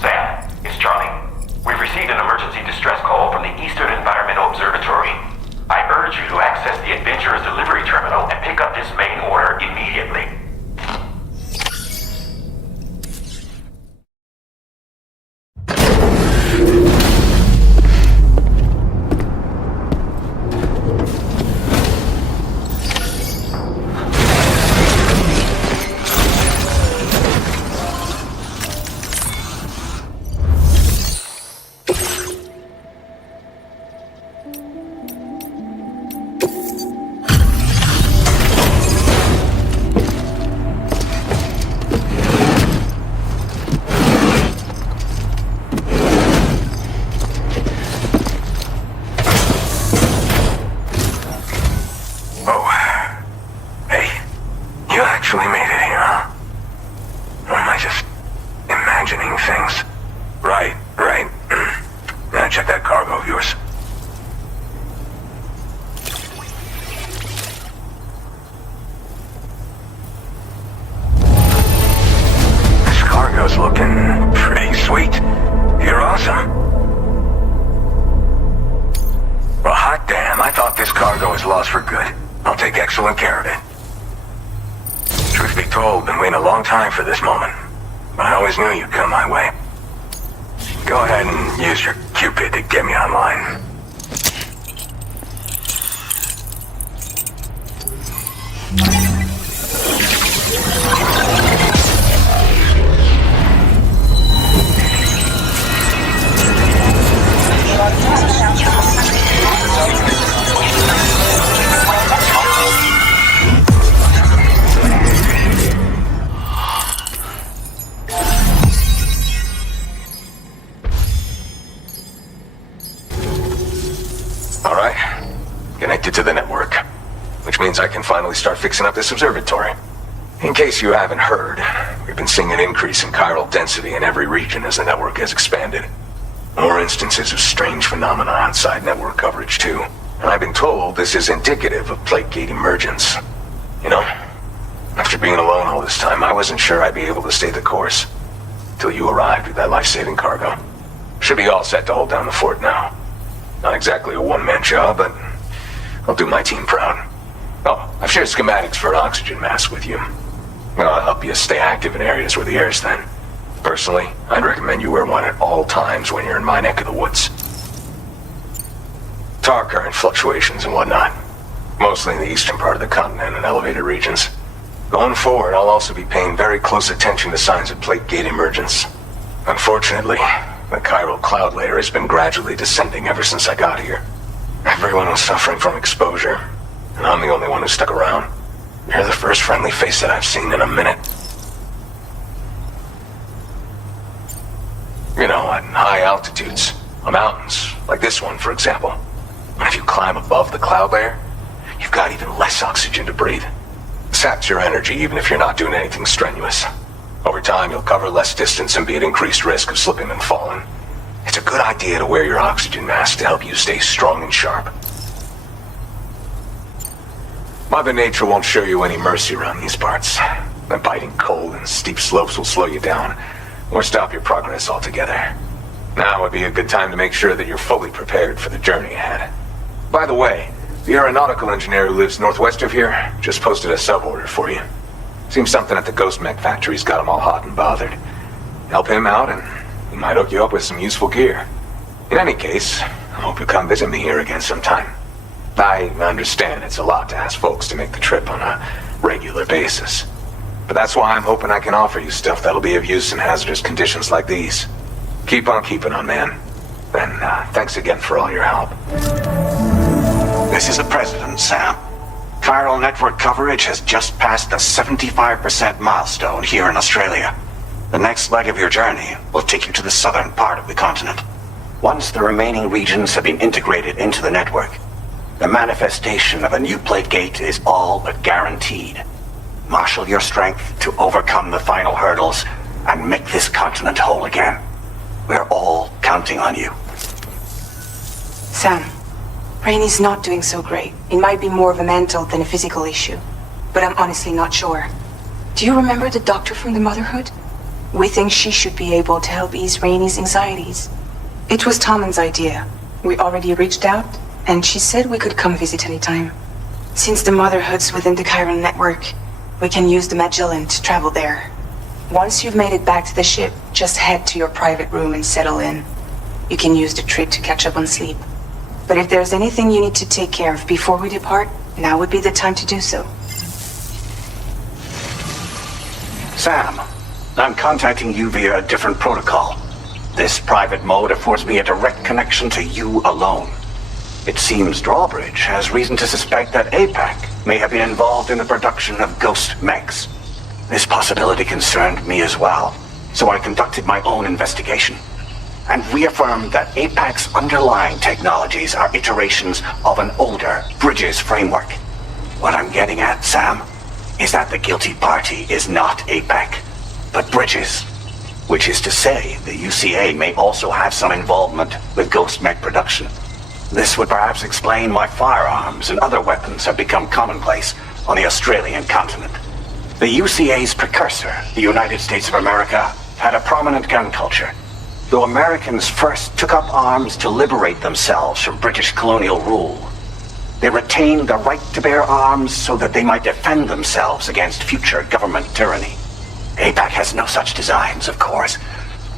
Sam, it's Charlie. We've received an emergency distress call from the Eastern Environmental Observatory. I urge you to access the Adventurer's delivery terminal and pick up this main order immediately. is lost for good. I'll take excellent care of it. Truth be told, been waiting a long time for this moment. But I always knew you'd come my way. Go ahead and use your Cupid to get me online. Connected to the network, which means I can finally start fixing up this observatory. In case you haven't heard, we've been seeing an increase in chiral density in every region as the network has expanded. More instances of strange phenomena outside network coverage too. And I've been told this is indicative of plate gate emergence. You know, after being alone all this time, I wasn't sure I'd be able to stay the course. Till you arrived with that life-saving cargo. Should be all set to hold down the fort now. Not exactly a one-man job, but I'll do my team proud. Oh, I've shared schematics for an oxygen mask with you. I'll help you stay active in areas where the air's thin. Personally, I'd recommend you wear one at all times when you're in my neck of the woods. Tar current fluctuations and whatnot. Mostly in the eastern part of the continent and elevated regions. Going forward, I'll also be paying very close attention to signs of plate gate emergence. Unfortunately, the chiral cloud layer has been gradually descending ever since I got here. Everyone was suffering from exposure, and I'm the only one who stuck around. You're the first friendly face that I've seen in a minute. You know, at high altitudes, on mountains, like this one, for example. And if you climb above the cloud layer, you've got even less oxygen to breathe. It saps your energy even if you're not doing anything strenuous. Over time, you'll cover less distance and be at increased risk of slipping and falling. It's a good idea to wear your oxygen mask to help you stay strong and sharp. Mother Nature won't show you any mercy around these parts. The biting cold and steep slopes will slow you down, or stop your progress altogether. Now would be a good time to make sure that you're fully prepared for the journey ahead. By the way, the aeronautical engineer who lives northwest of here just posted a sub-order for you. Seems something at the Ghost Mech factory's got him all hot and bothered. Help him out and he might hook you up with some useful gear. In any case, I hope you come visit me here again sometime. I understand it's a lot to ask folks to make the trip on a regular basis. But that's why I'm hoping I can offer you stuff that'll be of use in hazardous conditions like these. Keep on keeping on, man. And thanks again for all your help. This is the President, Sam. Chiral network coverage has just passed the 75% milestone here in Australia. The next leg of your journey will take you to the southern part of the continent. Once the remaining regions have been integrated into the network, the manifestation of a new plate gate is all but guaranteed. Marshal your strength to overcome the final hurdles and make this continent whole again. We're all counting on you. Sam, Rainy's not doing so great. It might be more of a mental than a physical issue, but I'm honestly not sure. Do you remember the doctor from the Motherhood? We think she should be able to help ease Rainy's anxieties. It was Tommen's idea. We already reached out, and she said we could come visit anytime. Since the Motherhood's within the Chiron network, we can use the Magellan to travel there. Once you've made it back to the ship, just head to your private room and settle in. You can use the trip to catch up on sleep. But if there's anything you need to take care of before we depart, now would be the time to do so. Sam, I'm contacting you via a different protocol. This private mode affords me a direct connection to you alone. It seems Drawbridge has reason to suspect that APAC may have been involved in the production of ghost mechs. This possibility concerned me as well, so I conducted my own investigation and reaffirmed that APAC's underlying technologies are iterations of an older Bridges framework. What I'm getting at, Sam, is that the guilty party is not APAC, but Bridges. Which is to say, the UCA may also have some involvement with ghost mech production. This would perhaps explain why firearms and other weapons have become commonplace on the Australian continent. The UCA's precursor, the United States of America, had a prominent gun culture. Though Americans first took up arms to liberate themselves from British colonial rule, They retain the right to bear arms so that they might defend themselves against future government tyranny. APAC has no such designs, of course,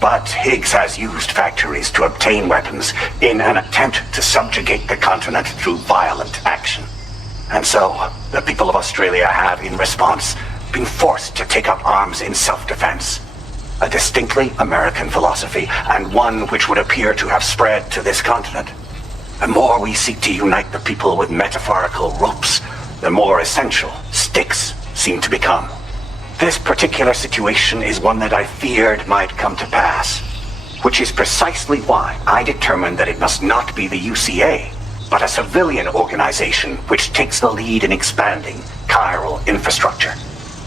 but Higgs has used factories to obtain weapons in an attempt to subjugate the continent through violent action. And so, the people of Australia have, in response, been forced to take up arms in self-defense. A distinctly American philosophy, and one which would appear to have spread to this continent. The more we seek to unite the people with metaphorical ropes, the more essential sticks seem to become. This particular situation is one that I feared might come to pass, which is precisely why I determined that it must not be the UCA, but a civilian organization which takes the lead in expanding chiral infrastructure.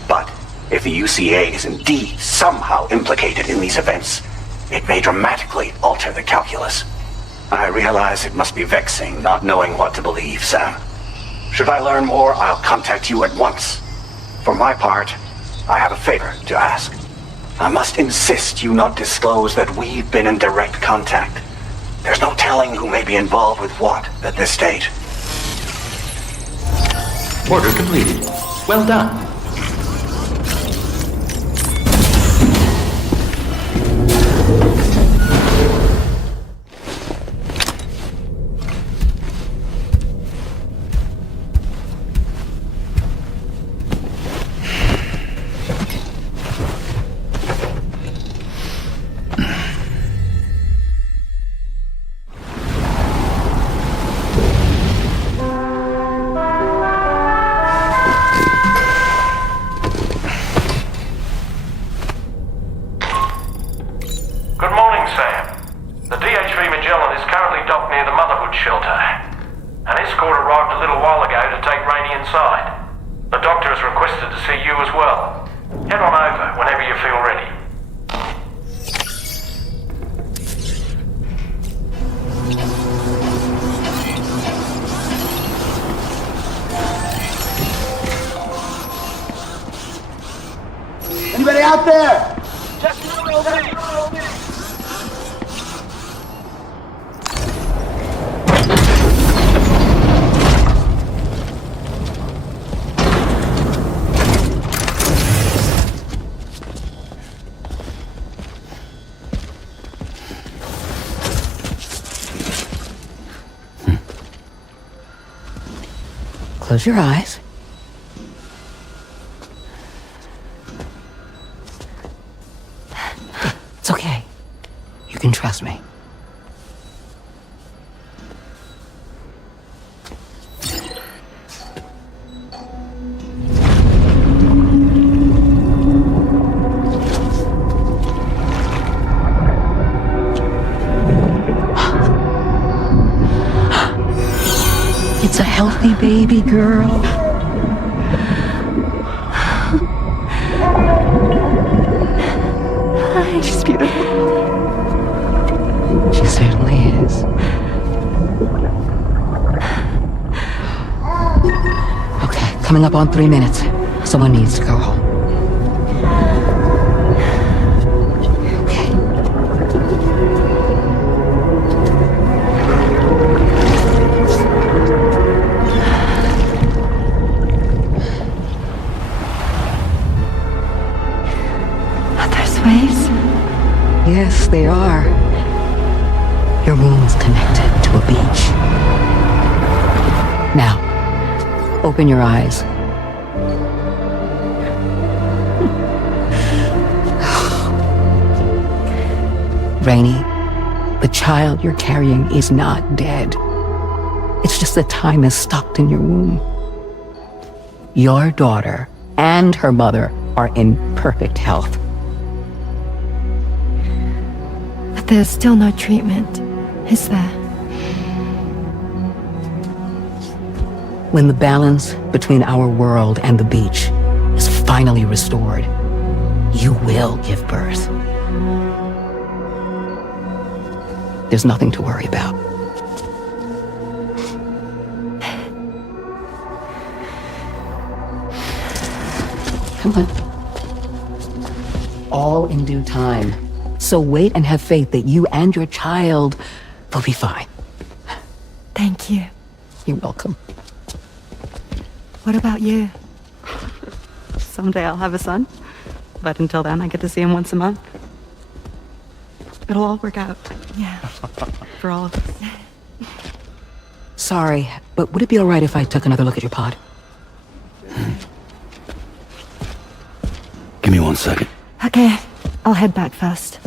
But if the UCA is indeed somehow implicated in these events, it may dramatically alter the calculus. I realize it must be vexing not knowing what to believe, Sam. Should I learn more, I'll contact you at once. For my part, I have a favor to ask. I must insist you not disclose that we've been in direct contact. There's no telling who may be involved with what at this stage. Order completed. Well done. Anybody out there? Close your eyes. It's okay. You can trust me. It's a healthy baby girl. She's beautiful. She certainly is. Okay, coming up on 3 minutes. Someone needs to go home. Yes, they are. Your room is connected to a beach. Now, open your eyes. Rainey, the child you're carrying is not dead. It's just that time is stopped in your womb. Your daughter and her mother are in perfect health. There's still no treatment, is there? When the balance between our world and the beach is finally restored, you will give birth. There's nothing to worry about. Come on. All in due time. So wait and have faith that you and your child will be fine. Thank you. You're welcome. What about you? Someday I'll have a son. But until then, I get to see him once a month. It'll all work out. Yeah. For all of us. Sorry, but would it be alright if I took another look at your pod? Give me 1 second. Okay, I'll head back first.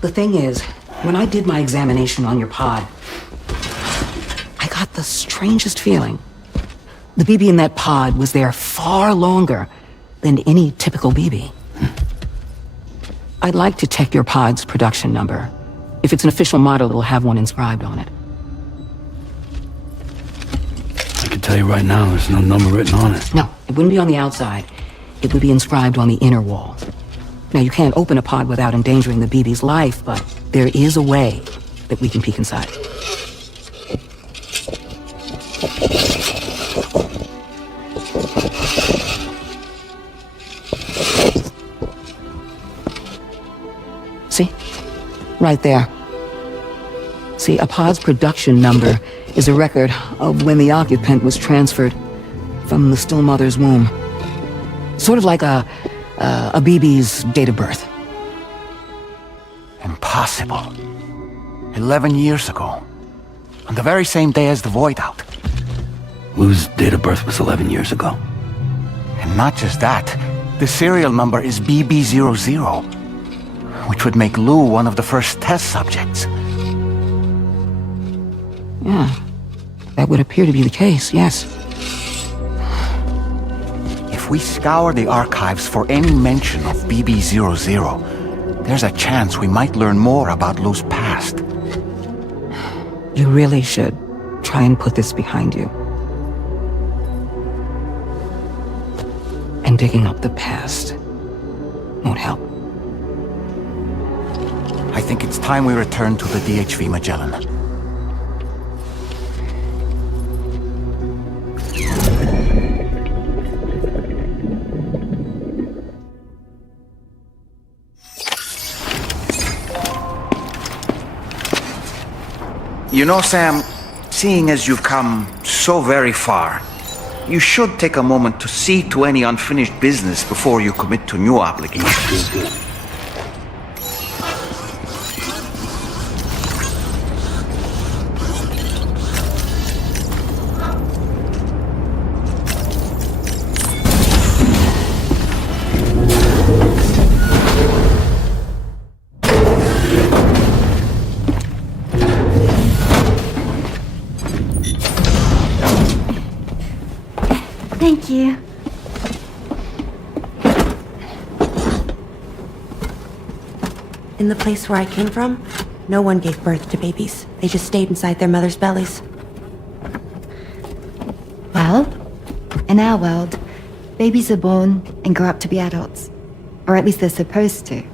The thing is, when I did my examination on your pod, I got the strangest feeling. The BB in that pod was there far longer than any typical BB. I'd like to check your pod's production number. If it's an official model, it'll have one inscribed on it. I can tell you right now, there's no number written on it. No, it wouldn't be on the outside. It would be inscribed on the inner wall. Now, you can't open a pod without endangering the BB's life, but there is a way that we can peek inside. See? Right there. See, a pod's production number is a record of when the occupant was transferred from the still mother's womb. Sort of like a BB's date of birth. Impossible. 11 years ago. On the very same day as the Void Out. Lou's date of birth was 11 years ago. And not just that, the serial number is BB00, which would make Lou one of the first test subjects. Yeah, that would appear to be the case, yes. If we scour the archives for any mention of BB00, there's a chance we might learn more about Lou's past. You really should try and put this behind you. And digging up the past won't help. I think it's time we return to the DHV Magellan. You know, Sam, seeing as you've come so very far, you should take a moment to see to any unfinished business before you commit to new obligations. Thank you. In the place where I came from, no one gave birth to babies. They just stayed inside their mother's bellies. Well, in our world, babies are born and grow up to be adults. Or at least they're supposed to.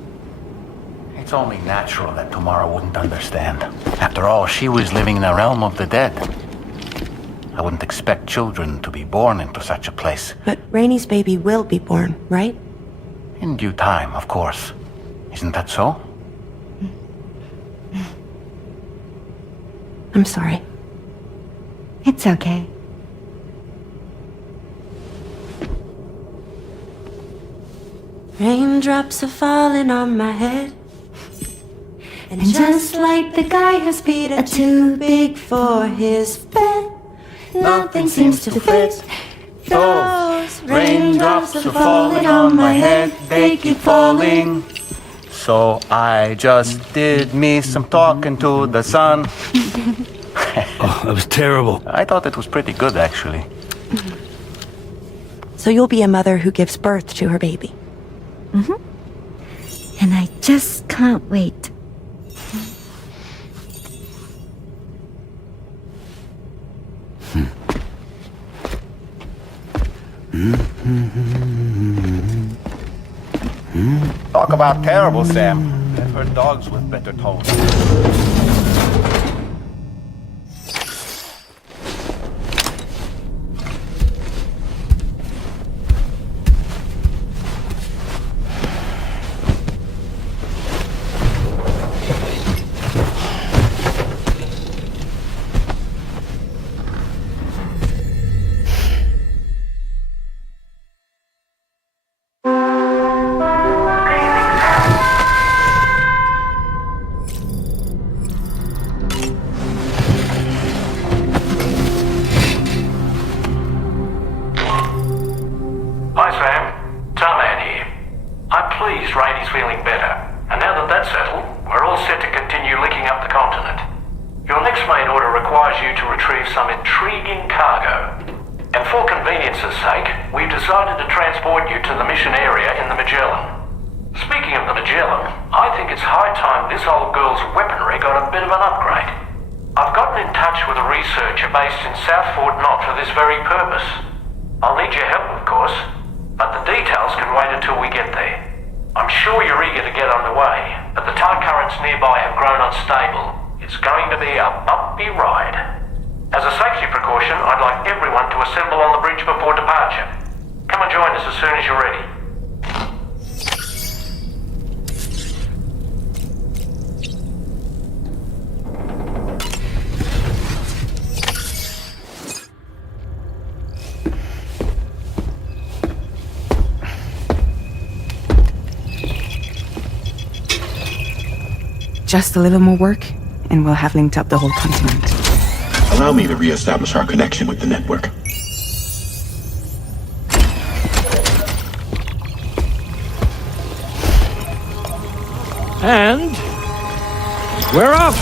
It's only natural that Tamara wouldn't understand. After all, she was living in a realm of the dead. I wouldn't expect children to be born into such a place. But Rainey's baby will be born, right? In due time, of course. Isn't that so? I'm sorry. It's okay. Raindrops are falling on my head. And just like the guy whose feet are too big for his bed, nothing seems to fit. Those raindrops are falling on my head, they keep falling. So I just did me some talking to the sun. Oh, that was terrible. I thought it was pretty good, actually. So you'll be a mother who gives birth to her baby. Mm-hmm. And I just can't wait. Talk about terrible, Sam. I've heard dogs with better tones. Hi, Sam. Tarman here. I'm pleased Rainey's feeling better. And now that that's settled, we're all set to continue licking up the continent. Your next main order requires you to retrieve some intriguing cargo. And for convenience's sake, we've decided to transport you to the mission area in the Magellan. Speaking of the Magellan, I think it's high time this old girl's weaponry got a bit of an upgrade. I've gotten in touch with a researcher based in South Fort Knott for this very purpose. I'll need your help, of course, but the details can wait until we get there. I'm sure you're eager to get underway, but the tide currents nearby have grown unstable. It's going to be a bumpy ride. As a safety precaution, I'd like everyone to assemble on the bridge before departure. Come and join us as soon as you're ready. Just a little more work, and we'll have linked up the whole continent. Allow me to re-establish our connection with the network. And we're off!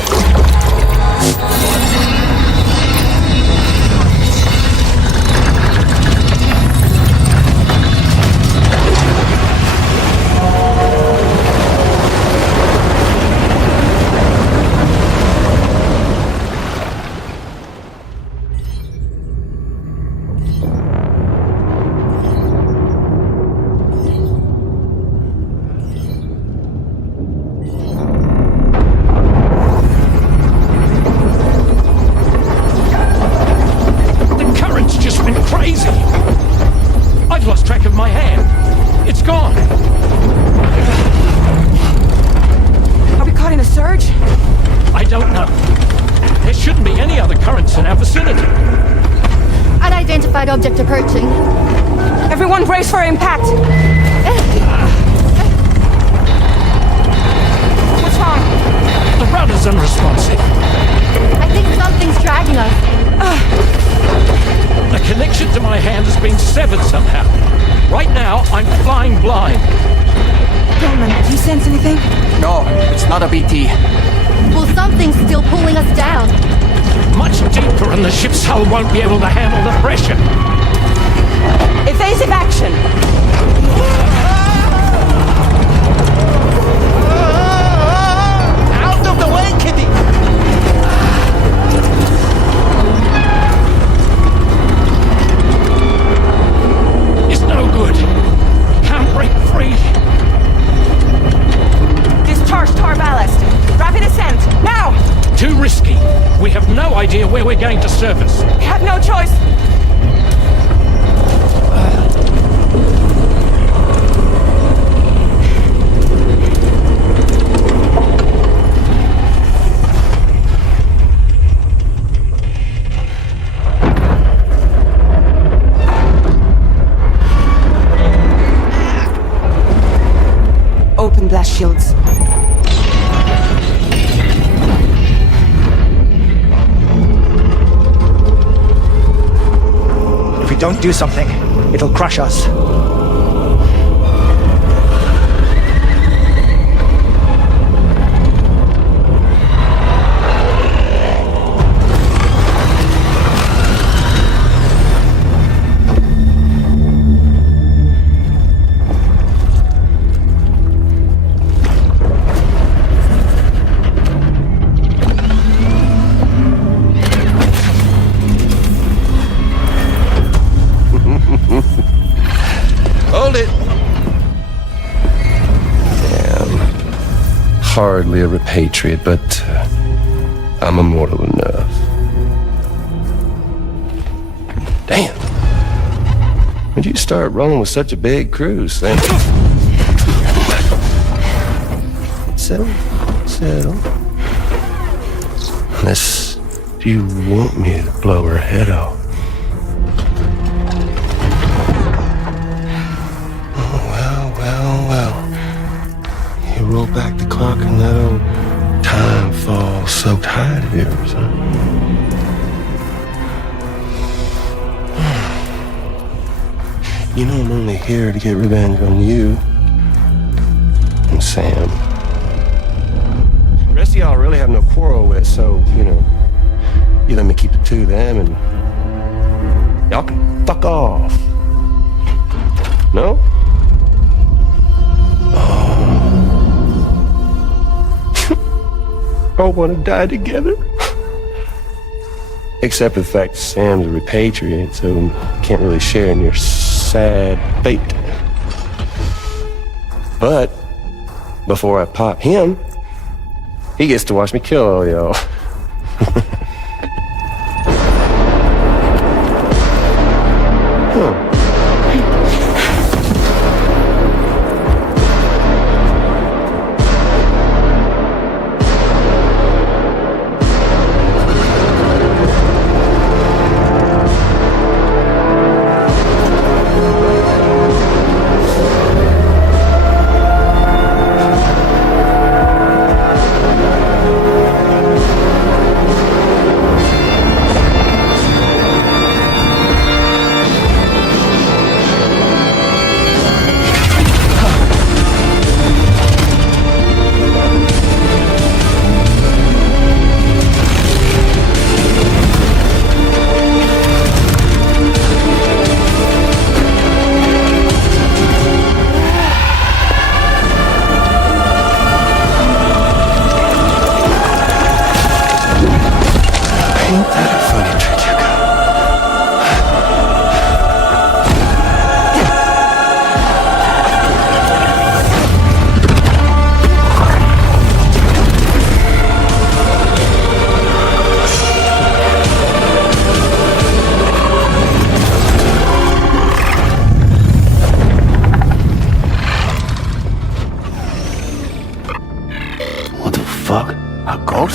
Object approaching. Everyone brace for impact! What's wrong? The rudder's unresponsive. I think something's dragging us. The connection to my hand has been severed somehow. Right now, I'm flying blind. Dolman, do you sense anything? No, it's not a BT. Well, something's still pulling us down. Much deeper and the ship's hull won't be able to handle the pressure. Evasive action! Out of the way, Kitty! It's no good. Can't break free. Discharge tar ballast. Rapid ascent, now! Too risky. We have no idea where we're going to surface. We have no choice. Open blast shields. If we don't do something, it'll crush us. Hardly a repatriate, but I'm immortal enough. Damn. When'd you start rolling with such a big crew, Sam? Settle. Unless you want me to blow her head off. Roll back the clock and that old time fall soaked hide of yours, huh? You know I'm only here to get revenge on you. And Sam. The rest of y'all really have no quarrel with, so, you know, you let me keep it to them and y'all can fuck off. No? All want to die together? Except for the fact Sam's a repatriate, so can't really share in your sad fate. But before I pop him, he gets to watch me kill all y'all.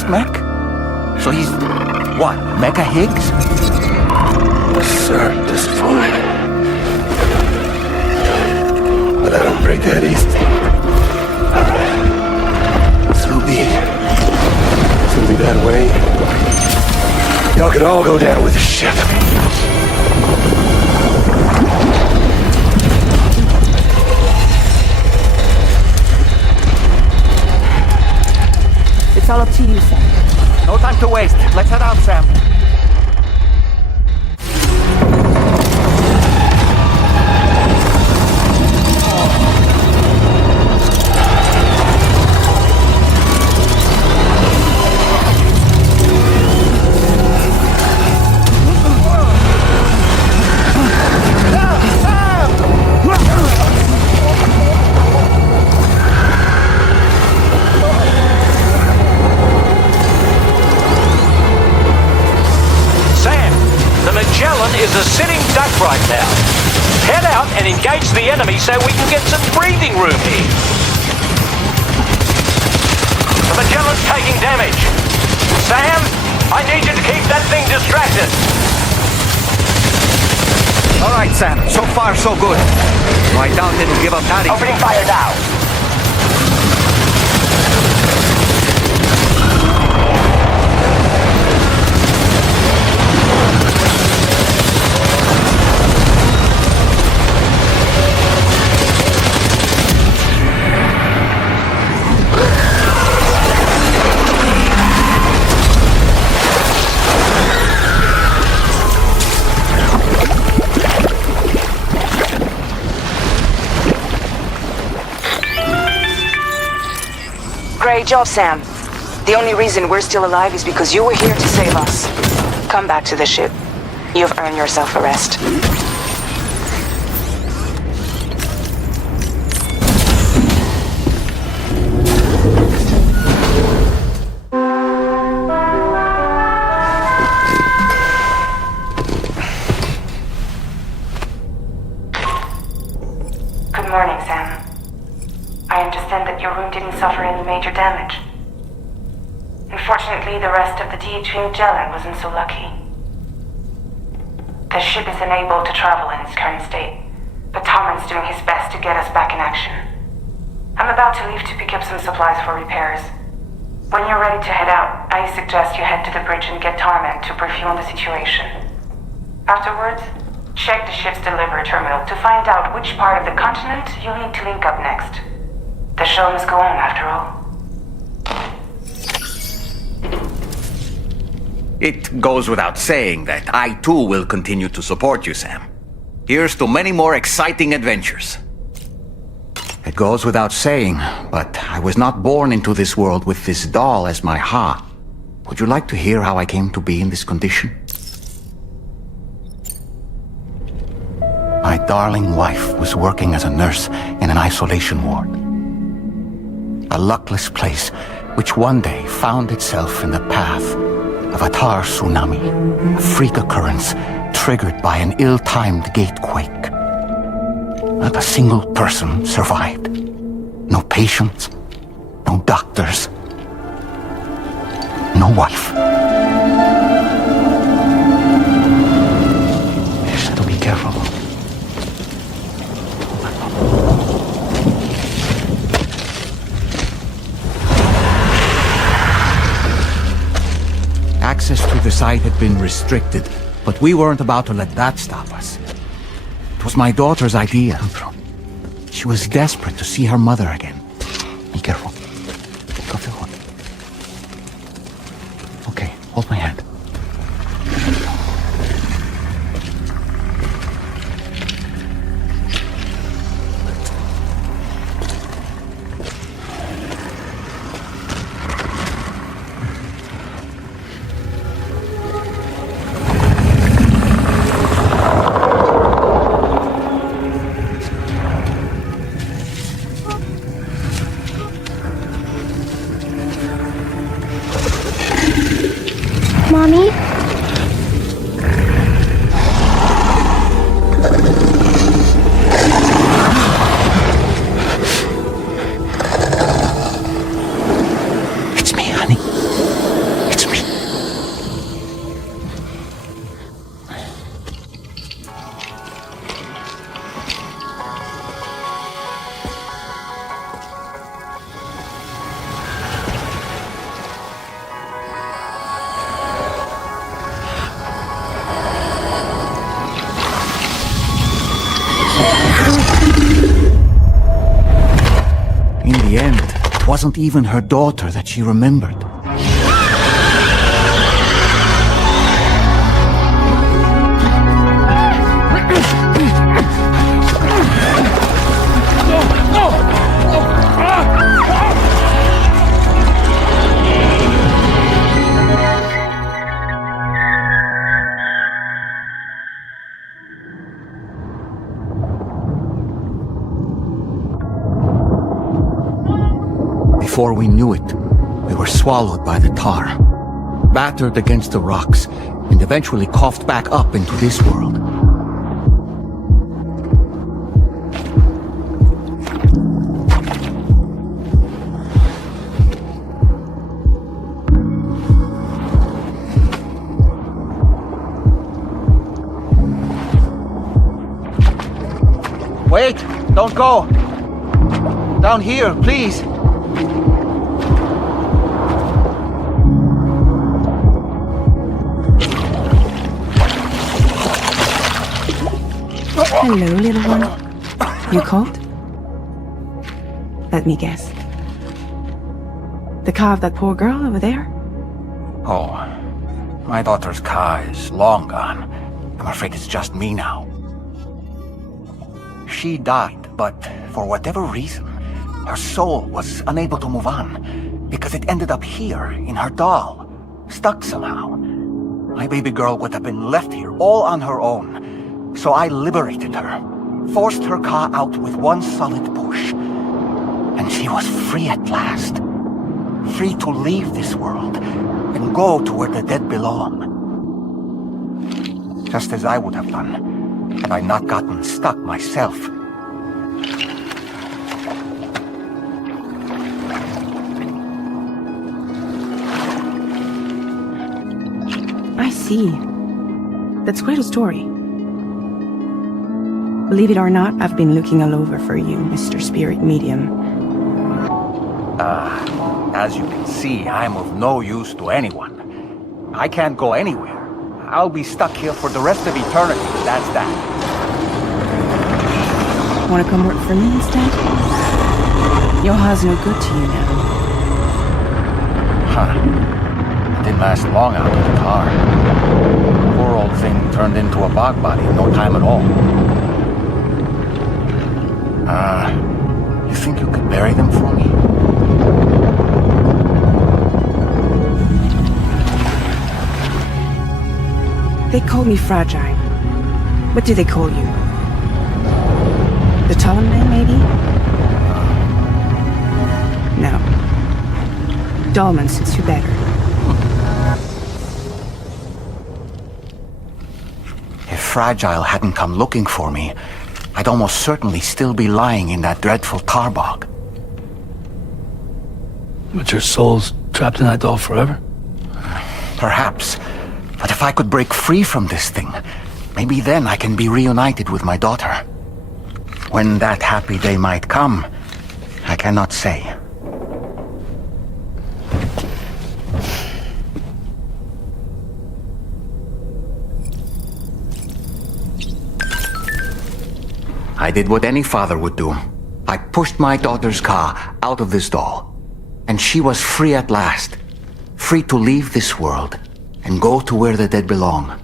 Mech? So he's, what, Mecha Higgs? Sir, disappointed. But I don't break that easy. Alright. So be it. It's gonna be that way. Y'all could all go down with the ship. It's all up to you, Sam. No time to waste. Let's head out, Sam. is a sitting duck right now. Head out and engage the enemy so we can get some breathing room here. The Magellan's taking damage. Sam, I need you to keep that thing distracted. All right, Sam. So far, so good. I doubt it'll give up that easy. Opening fire now. Great job, Sam. The only reason we're still alive is because you were here to save us. Come back to the ship. You've earned yourself a rest. Good morning, Sam. I understand that your room didn't suffer any major damage. Unfortunately, the rest of the DHV Magellan wasn't so lucky. The ship is unable to travel in its current state, but Tommen's doing his best to get us back in action. I'm about to leave to pick up some supplies for repairs. When you're ready to head out, I suggest you head to the bridge and get Tommen to brief you on the situation. Afterwards, Check the ship's delivery terminal to find out which part of the continent you'll need to link up next. The show must go on, after all. It goes without saying that I too will continue to support you, Sam. Here's to many more exciting adventures. It goes without saying, but I was not born into this world with this doll as my heart. Would you like to hear how I came to be in this condition? My darling wife was working as a nurse in an isolation ward. A luckless place which one day found itself in the path of a tar tsunami, a freak occurrence triggered by an ill-timed gatequake. Not a single person survived. No patients, no doctors, no wife. So be careful. Access to the site had been restricted, but we weren't about to let that stop us. It was my daughter's idea. She was desperate to see her mother again. Be careful. Go through one. Okay, hold my hand. Mommy? It's me, honey. It's me. In the end, it wasn't even her daughter that she remembered. Before we knew it, we were swallowed by the tar, battered against the rocks, and eventually coughed back up into this world. Wait! Don't go! Down here, please! Hello, little one. You cold? Let me guess. The car of that poor girl over there? Oh, my daughter's car is long gone. I'm afraid it's just me now. She died, but for whatever reason, her soul was unable to move on, because it ended up here, in her doll, stuck somehow. My baby girl would have been left here all on her own. So I liberated her, forced her car out with one solid push. And she was free at last. Free to leave this world and go to where the dead belong. Just as I would have done, had I not gotten stuck myself. I see. That's quite a story. Believe it or not, I've been looking all over for you, Mr. Spirit Medium. As you can see, I'm of no use to anyone. I can't go anywhere. I'll be stuck here for the rest of eternity. That's that. Wanna come work for me instead? Yoha's no good to you now. Huh. It didn't last long out of the car. Poor old thing turned into a bog body in no time at all. You think you could bury them for me? They call me Fragile. What do they call you? The tall man, maybe? No. Dolman suits you better. If Fragile hadn't come looking for me, I'd almost certainly still be lying in that dreadful tar bog. But your soul's trapped in that doll forever? Perhaps. But if I could break free from this thing, maybe then I can be reunited with my daughter. When that happy day might come, I cannot say. I did what any father would do. I pushed my daughter's car out of this doll. And she was free at last. Free to leave this world and go to where the dead belong.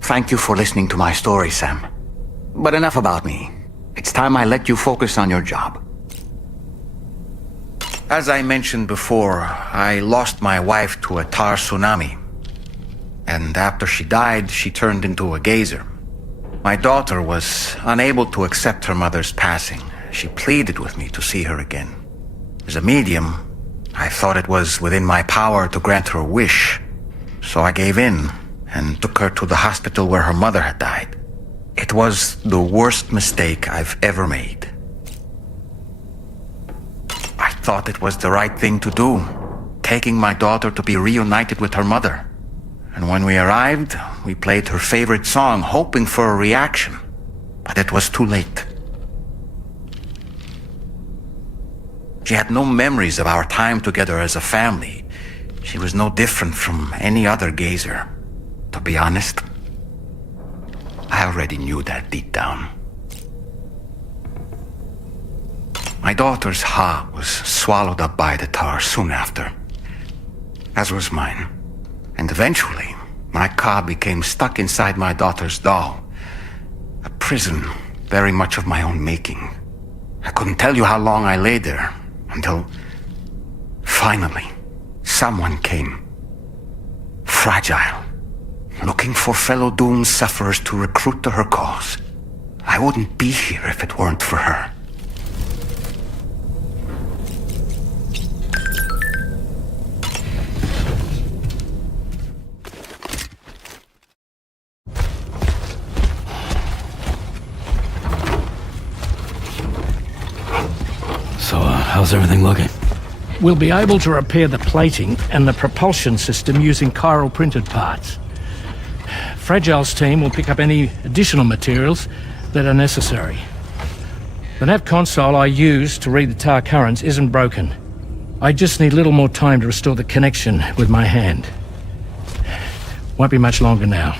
Thank you for listening to my story, Sam. But enough about me. It's time I let you focus on your job. As I mentioned before, I lost my wife to a tar tsunami. And after she died, she turned into a geyser. My daughter was unable to accept her mother's passing. She pleaded with me to see her again. As a medium, I thought it was within my power to grant her a wish. So I gave in and took her to the hospital where her mother had died. It was the worst mistake I've ever made. I thought it was the right thing to do, taking my daughter to be reunited with her mother. And when we arrived, we played her favorite song, hoping for a reaction. But it was too late. She had no memories of our time together as a family. She was no different from any other gazer. To be honest, I already knew that deep down. My daughter's heart was swallowed up by the tar soon after, as was mine. And eventually, my car became stuck inside my daughter's doll. A prison very much of my own making. I couldn't tell you how long I lay there, until finally, someone came. Fragile. Looking for fellow doomed sufferers to recruit to her cause. I wouldn't be here if it weren't for her. So, how's everything looking? We'll be able to repair the plating and the propulsion system using chiral printed parts. Fragile's team will pick up any additional materials that are necessary. The nav console I use to read the tar currents isn't broken. I just need a little more time to restore the connection with my hand. Won't be much longer now.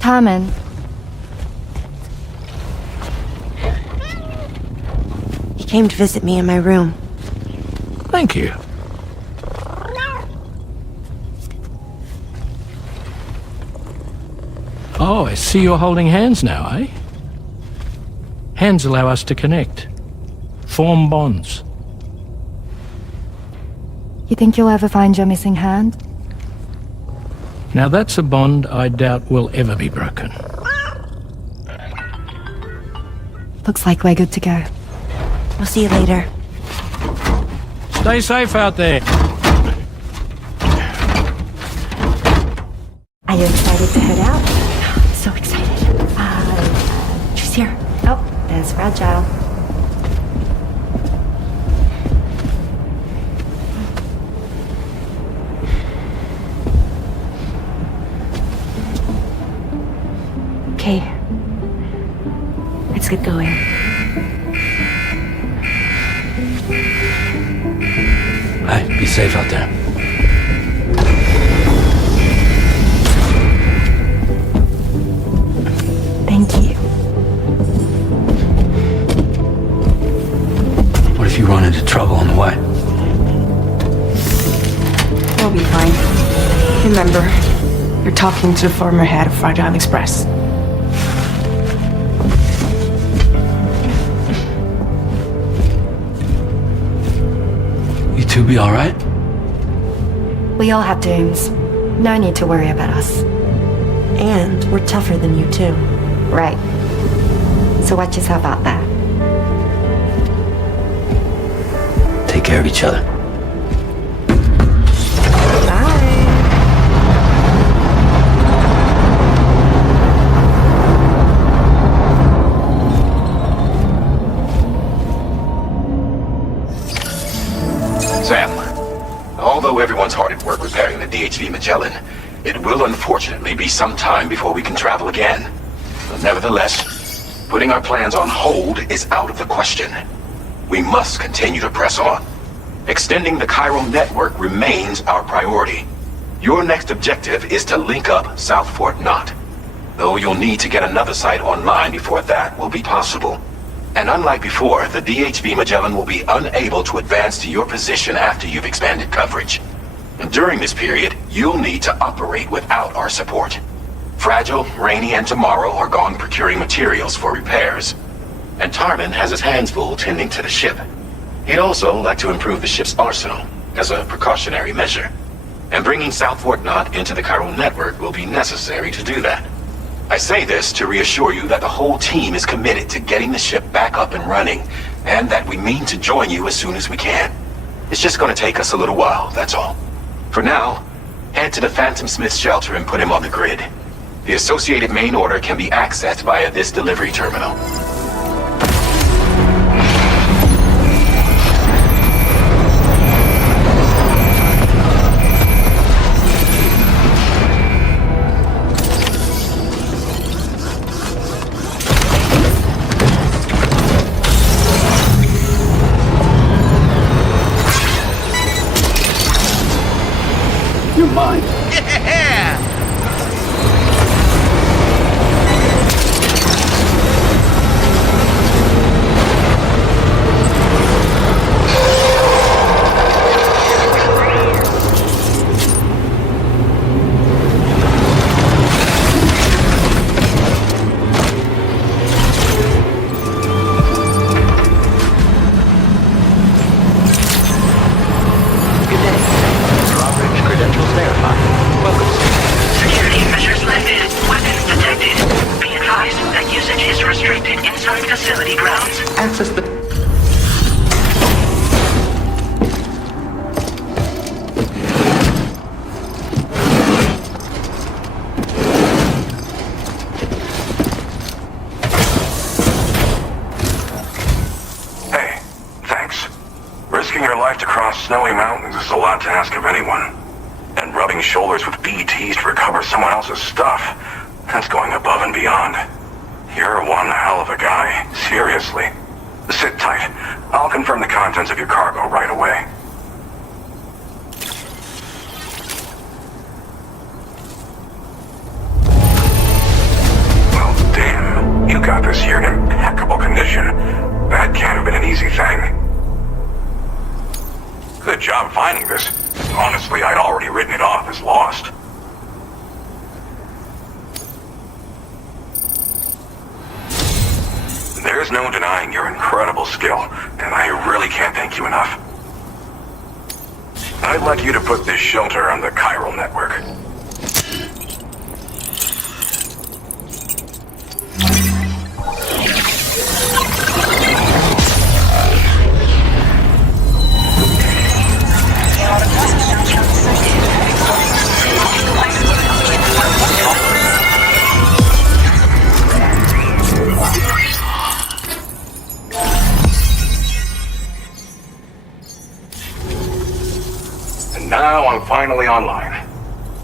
Carmen. He came to visit me in my room. Thank you. Oh, I see you're holding hands now, eh? Hands allow us to connect. Form bonds. You think you'll ever find your missing hand? Now that's a bond I doubt will ever be broken. Looks like we're good to go. I'll see you later. Stay safe out there. Are you excited to head out? So excited. She's here. Oh, there's Fragile. Okay. Let's get going. Hey, be safe out there. Thank you. What if you run into trouble on the way? We'll be fine. Remember, you're talking to the former head of Fragile Express. You two be alright? We all have dooms. No need to worry about us. And we're tougher than you, too. Right. So watch yourself out there. Take care of each other. Sam, although everyone's hard at work repairing the DHV Magellan, it will unfortunately be some time before we can travel again. But nevertheless, putting our plans on hold is out of the question. We must continue to press on. Extending the chiral network remains our priority. Your next objective is to link up South Fort Knot, though you'll need to get another site online before that will be possible. And unlike before, the DHV Magellan will be unable to advance to your position after you've expanded coverage. And during this period, you'll need to operate without our support. Fragile, Rainey, and Tomorrow are gone procuring materials for repairs. And Tarman has his hands full tending to the ship. He'd also like to improve the ship's arsenal, as a precautionary measure. And bringing South Fort Knot into the chiral network will be necessary to do that. I say this to reassure you that the whole team is committed to getting the ship back up and running, and that we mean to join you as soon as we can. It's just going to take us a little while, that's all. For now, head to the Phantom Smith shelter and put him on the grid. The associated main order can be accessed via this delivery terminal. You're mine. Yeah! Security measures lifted. Weapons detected. Be advised that usage is restricted inside facility grounds. Access the... Hey, thanks. Risking your life to cross snowy mountains is a lot to ask of anyone. And rubbing shoulders with BTs to recover someone else's stuff, that's going above and beyond. You're one hell of a guy, seriously. Sit tight. I'll confirm the contents of your cargo right away. Well, damn. You got this here in impeccable condition. That can't have been an easy thing. Good job finding this. Honestly, I'd already written it off as lost. There's no denying your incredible skill, and I really can't thank you enough. I'd like you to put this shelter on the chiral network. Now I'm finally online.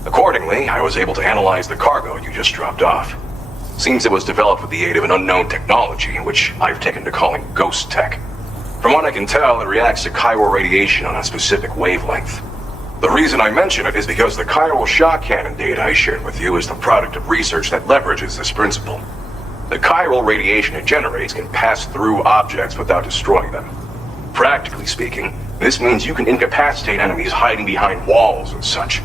Accordingly, I was able to analyze the cargo you just dropped off. Seems it was developed with the aid of an unknown technology, which I've taken to calling ghost tech. From what I can tell, it reacts to chiral radiation on a specific wavelength. The reason I mention it is because the chiral shock cannon data I shared with you is the product of research that leverages this principle. The chiral radiation it generates can pass through objects without destroying them. Practically speaking, this means you can incapacitate enemies hiding behind walls and such.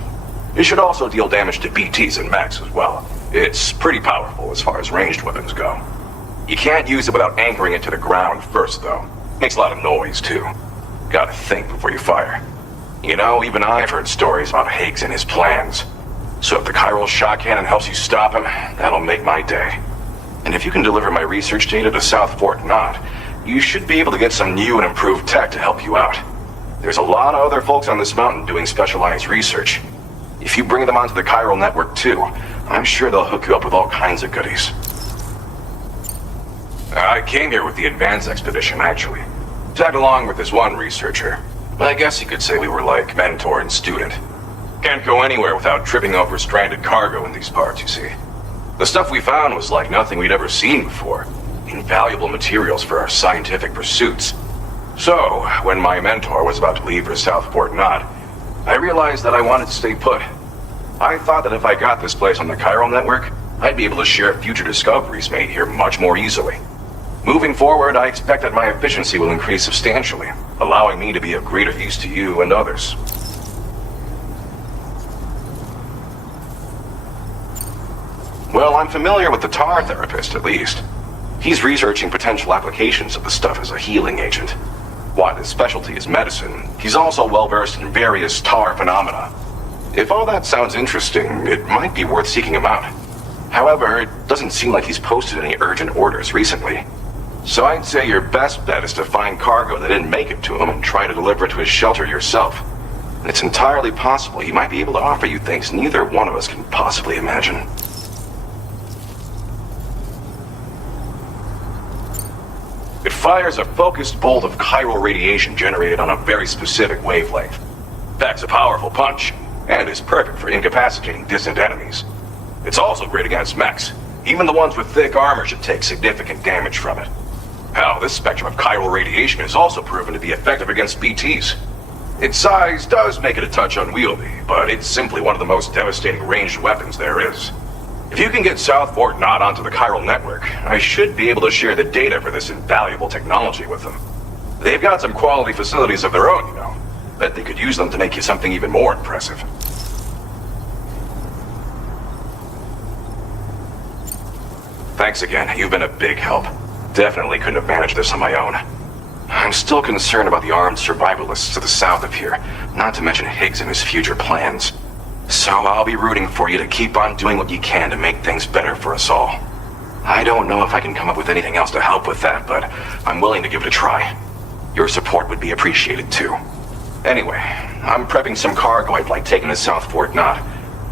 It should also deal damage to BTs and mechs as well. It's pretty powerful as far as ranged weapons go. You can't use it without anchoring it to the ground first, though. Makes a lot of noise, too. Gotta think before you fire. You know, even I've heard stories about Higgs and his plans. So if the chiral shock cannon helps you stop him, that'll make my day. And if you can deliver my research data to South Fort Knot, you should be able to get some new and improved tech to help you out. There's a lot of other folks on this mountain doing specialized research. If you bring them onto the chiral network too, I'm sure they'll hook you up with all kinds of goodies. I came here with the advance expedition, actually. Tagged along with this one researcher. But I guess you could say we were like mentor and student. Can't go anywhere without tripping over stranded cargo in these parts, you see. The stuff we found was like nothing we'd ever seen before. Invaluable materials for our scientific pursuits. So, when my mentor was about to leave for South Fort Knot, I realized that I wanted to stay put. I thought that if I got this place on the chiral network, I'd be able to share future discoveries made here much more easily. Moving forward, I expect that my efficiency will increase substantially, allowing me to be of greater use to you and others. Well, I'm familiar with the tar therapist, at least. He's researching potential applications of the stuff as a healing agent. While his specialty is medicine, he's also well-versed in various tar phenomena. If all that sounds interesting, it might be worth seeking him out. However, it doesn't seem like he's posted any urgent orders recently. So I'd say your best bet is to find cargo that didn't make it to him and try to deliver it to his shelter yourself. It's entirely possible he might be able to offer you things neither one of us can possibly imagine. It fires a focused bolt of chiral radiation generated on a very specific wavelength. Packs a powerful punch, and is perfect for incapacitating distant enemies. It's also great against mechs. Even the ones with thick armor should take significant damage from it. Hell, this spectrum of chiral radiation is also proven to be effective against BTs. Its size does make it a touch unwieldy, but it's simply one of the most devastating ranged weapons there is. If you can get South Fort Knot onto the chiral network, I should be able to share the data for this invaluable technology with them. They've got some quality facilities of their own, you know. Bet they could use them to make you something even more impressive. Thanks again, you've been a big help. Definitely couldn't have managed this on my own. I'm still concerned about the armed survivalists to the south of here, not to mention Higgs and his future plans. So I'll be rooting for you to keep on doing what you can to make things better for us all. I don't know if I can come up with anything else to help with that, but I'm willing to give it a try. Your support would be appreciated too. Anyway, I'm prepping some cargo I'd like taken to South Fort Knot.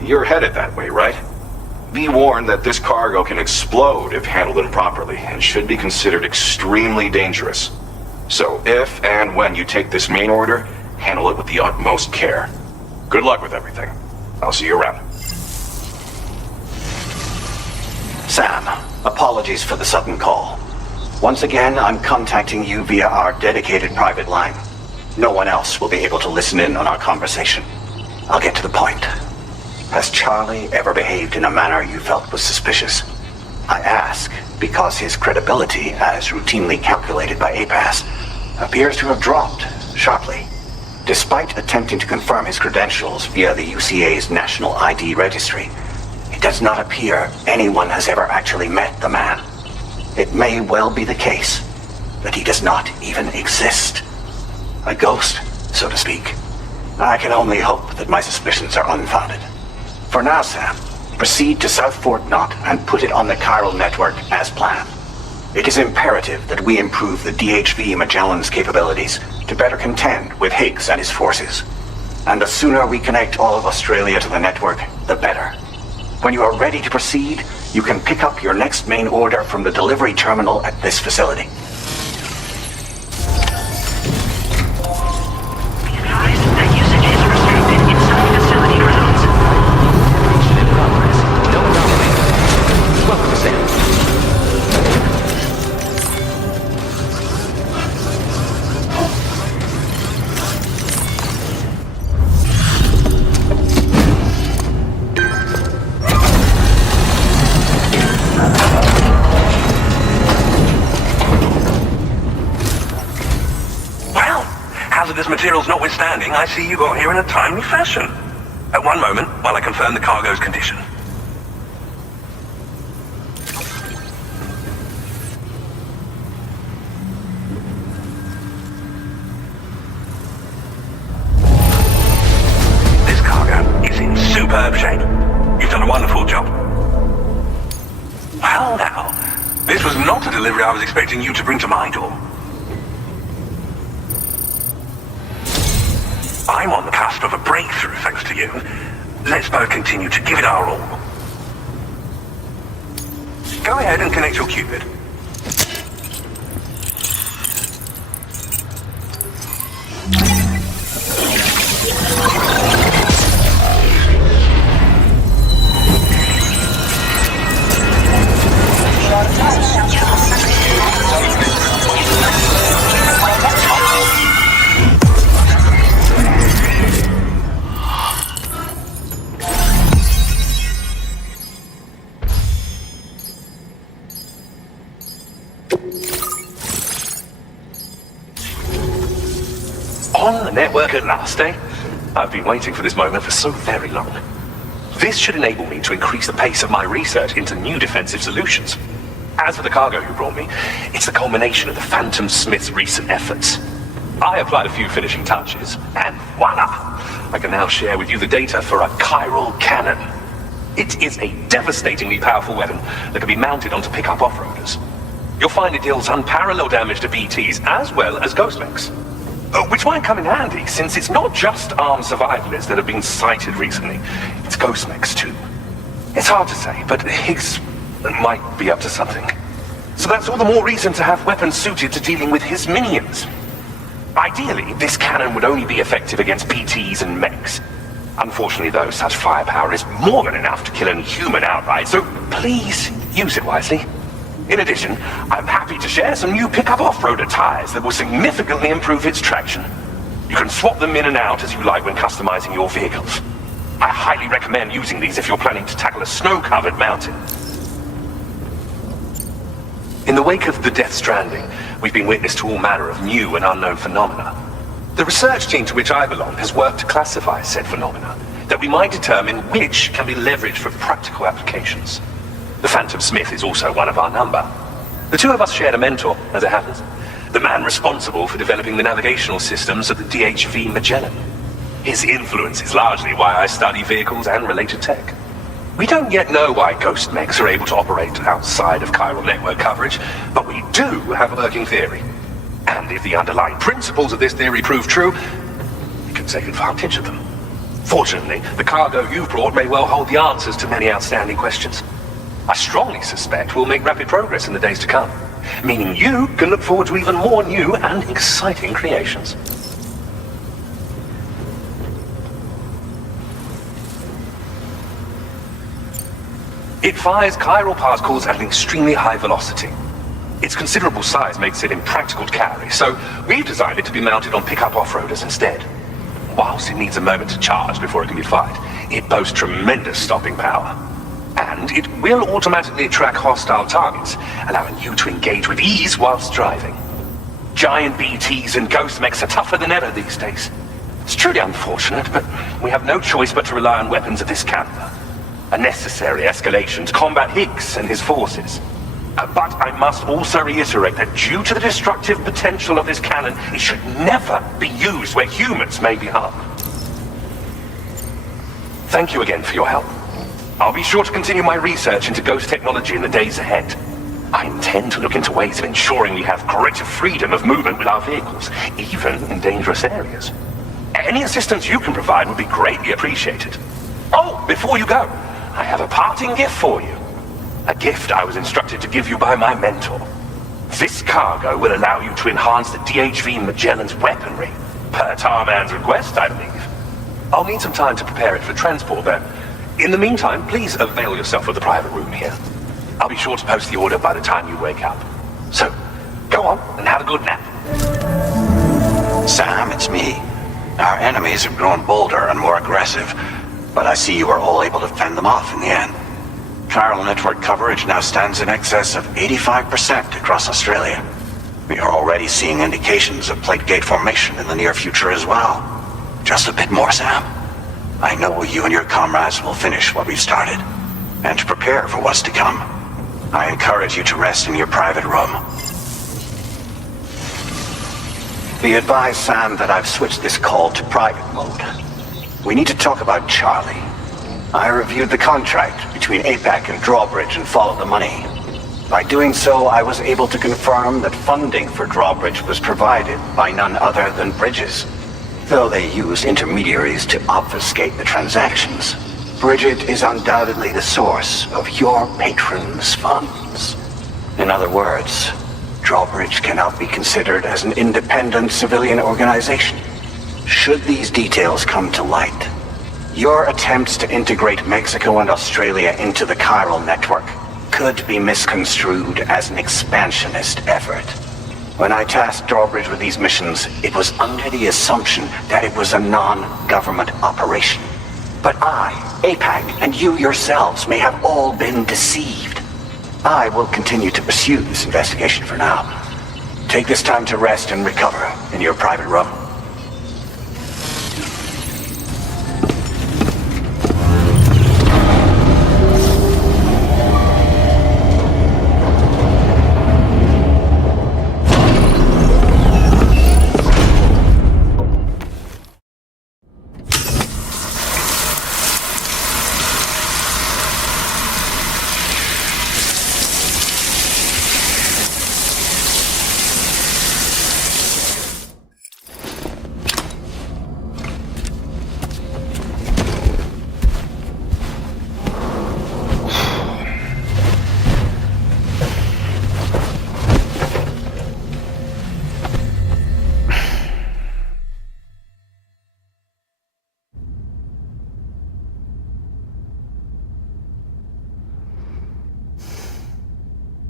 You're headed that way, right? Be warned that this cargo can explode if handled improperly, and should be considered extremely dangerous. So if and when you take this main order, handle it with the utmost care. Good luck with everything. I'll see you around. Sam, apologies for the sudden call. Once again, I'm contacting you via our dedicated private line. No one else will be able to listen in on our conversation. I'll get to the point. Has Charlie ever behaved in a manner you felt was suspicious? I ask because his credibility, as routinely calculated by APAS, appears to have dropped sharply. Despite attempting to confirm his credentials via the UCA's National ID Registry, it does not appear anyone has ever actually met the man. It may well be the case that he does not even exist. A ghost, so to speak. I can only hope that my suspicions are unfounded. For now, Sam, proceed to South Fort Knot and put it on the chiral network as planned. It is imperative that we improve the DHV Magellan's capabilities to better contend with Higgs and his forces. And the sooner we connect all of Australia to the network, the better. When you are ready to proceed, you can pick up your next main order from the delivery terminal at this facility. Be advised that usage is restricted inside facility grounds. In progress. No anomaly. Welcome, Sam. Hazardous materials notwithstanding, I see you got here in a timely fashion. At one moment, while I confirm the cargo's condition. This cargo is in superb shape. You've done a wonderful job. Well now, this was not a delivery I was expecting you to bring to my door. I'm on the cusp of a breakthrough thanks to you. Let's both continue to give it our all. Go ahead and connect your Cupid. On the network at last, eh? I've been waiting for this moment for so very long. This should enable me to increase the pace of my research into new defensive solutions. As for the cargo you brought me, it's the culmination of the Phantom Smith's recent efforts. I applied a few finishing touches, and voila! I can now share with you the data for a chiral cannon. It is a devastatingly powerful weapon that can be mounted onto pickup off-roaders. You'll find it deals unparalleled damage to BTs as well as ghost mechs. Which might come in handy, since it's not just armed survivalists that have been sighted recently. It's ghost mechs too. It's hard to say, but Higgs might be up to something. So that's all the more reason to have weapons suited to dealing with his minions. Ideally, this cannon would only be effective against PTs and mechs. Unfortunately though, such firepower is more than enough to kill any human outright, so please use it wisely. In addition, I'm happy to share some new pickup off-roader tires that will significantly improve its traction. You can swap them in and out as you like when customizing your vehicles. I highly recommend using these if you're planning to tackle a snow-covered mountain. In the wake of the Death Stranding, we've been witness to all manner of new and unknown phenomena. The research team to which I belong has worked to classify said phenomena, that we might determine which can be leveraged for practical applications. The Phantom Smith is also one of our number. The two of us shared a mentor, as it happens. The man responsible for developing the navigational systems of the DHV Magellan. His influence is largely why I study vehicles and related tech. We don't yet know why ghost mechs are able to operate outside of chiral network coverage, but we do have a working theory. And if the underlying principles of this theory prove true, we can take advantage of them. Fortunately, the cargo you've brought may well hold the answers to many outstanding questions. I strongly suspect we'll make rapid progress in the days to come, meaning you can look forward to even more new and exciting creations. It fires chiral particles at an extremely high velocity. Its considerable size makes it impractical to carry, so we've designed it to be mounted on pickup off-roaders instead. Whilst it needs a moment to charge before it can be fired, it boasts tremendous stopping power. And it will automatically track hostile targets, allowing you to engage with ease whilst driving. Giant BTs and ghost mechs are tougher than ever these days. It's truly unfortunate, but we have no choice but to rely on weapons of this caliber. A necessary escalation to combat Higgs and his forces. But I must also reiterate that due to the destructive potential of this cannon, it should never be used where humans may be harmed. Thank you again for your help. I'll be sure to continue my research into ghost technology in the days ahead. I intend to look into ways of ensuring we have greater freedom of movement with our vehicles, even in dangerous areas. Any assistance you can provide would be greatly appreciated. Oh, before you go, I have a parting gift for you. A gift I was instructed to give you by my mentor. This cargo will allow you to enhance the DHV Magellan's weaponry, per Tarman's request, I believe. I'll need some time to prepare it for transport, though. In the meantime, please avail yourself of the private room here. I'll be sure to post the order by the time you wake up. So, go on and have a good nap. Sam, it's me. Our enemies have grown bolder and more aggressive, but I see you were all able to fend them off in the end. Chiral network coverage now stands in excess of 85% across Australia. We are already seeing indications of plate gate formation in the near future as well. Just a bit more, Sam. I know you and your comrades will finish what we've started, and to prepare for what's to come. I encourage you to rest in your private room. Be advised, Sam, that I've switched this call to private mode. We need to talk about Charlie. I reviewed the contract between APAC and Drawbridge and followed the money. By doing so, I was able to confirm that funding for Drawbridge was provided by none other than Bridges. Though they used intermediaries to obfuscate the transactions, Bridget is undoubtedly the source of your patron's funds. In other words, Drawbridge cannot be considered as an independent civilian organization. Should these details come to light, your attempts to integrate Mexico and Australia into the chiral network could be misconstrued as an expansionist effort. When I tasked Drawbridge with these missions, it was under the assumption that it was a non-government operation. But I, APAC, and you yourselves may have all been deceived. I will continue to pursue this investigation for now. Take this time to rest and recover in your private room.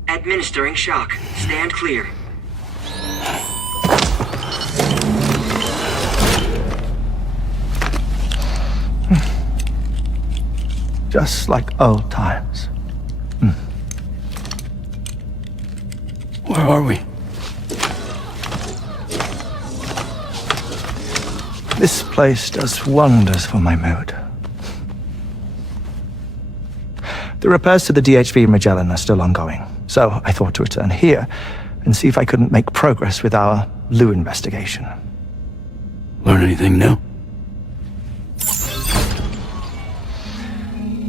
Administering shock. Stand clear. Just like old times. Where are we? This place does wonders for my mood. The repairs to the DHV Magellan are still ongoing, so I thought to return here and see if I couldn't make progress with our Lou investigation. Learn anything new?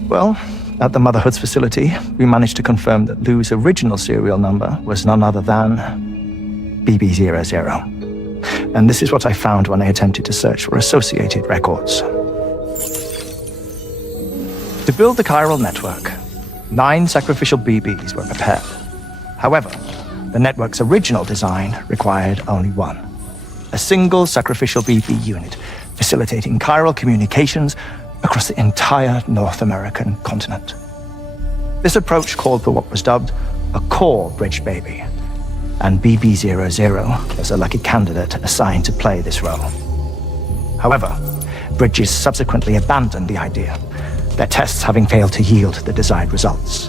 Well, at the Motherhood's facility, we managed to confirm that Lou's original serial number was none other than BB00. And this is what I found when I attempted to search for associated records. To build the chiral network, 9 sacrificial BBs were prepared. However, the network's original design required only 1. A single sacrificial BB unit, facilitating chiral communications across the entire North American continent. This approach called for what was dubbed a core bridge baby, and BB00 was a lucky candidate assigned to play this role. However, Bridges subsequently abandoned the idea, their tests having failed to yield the desired results.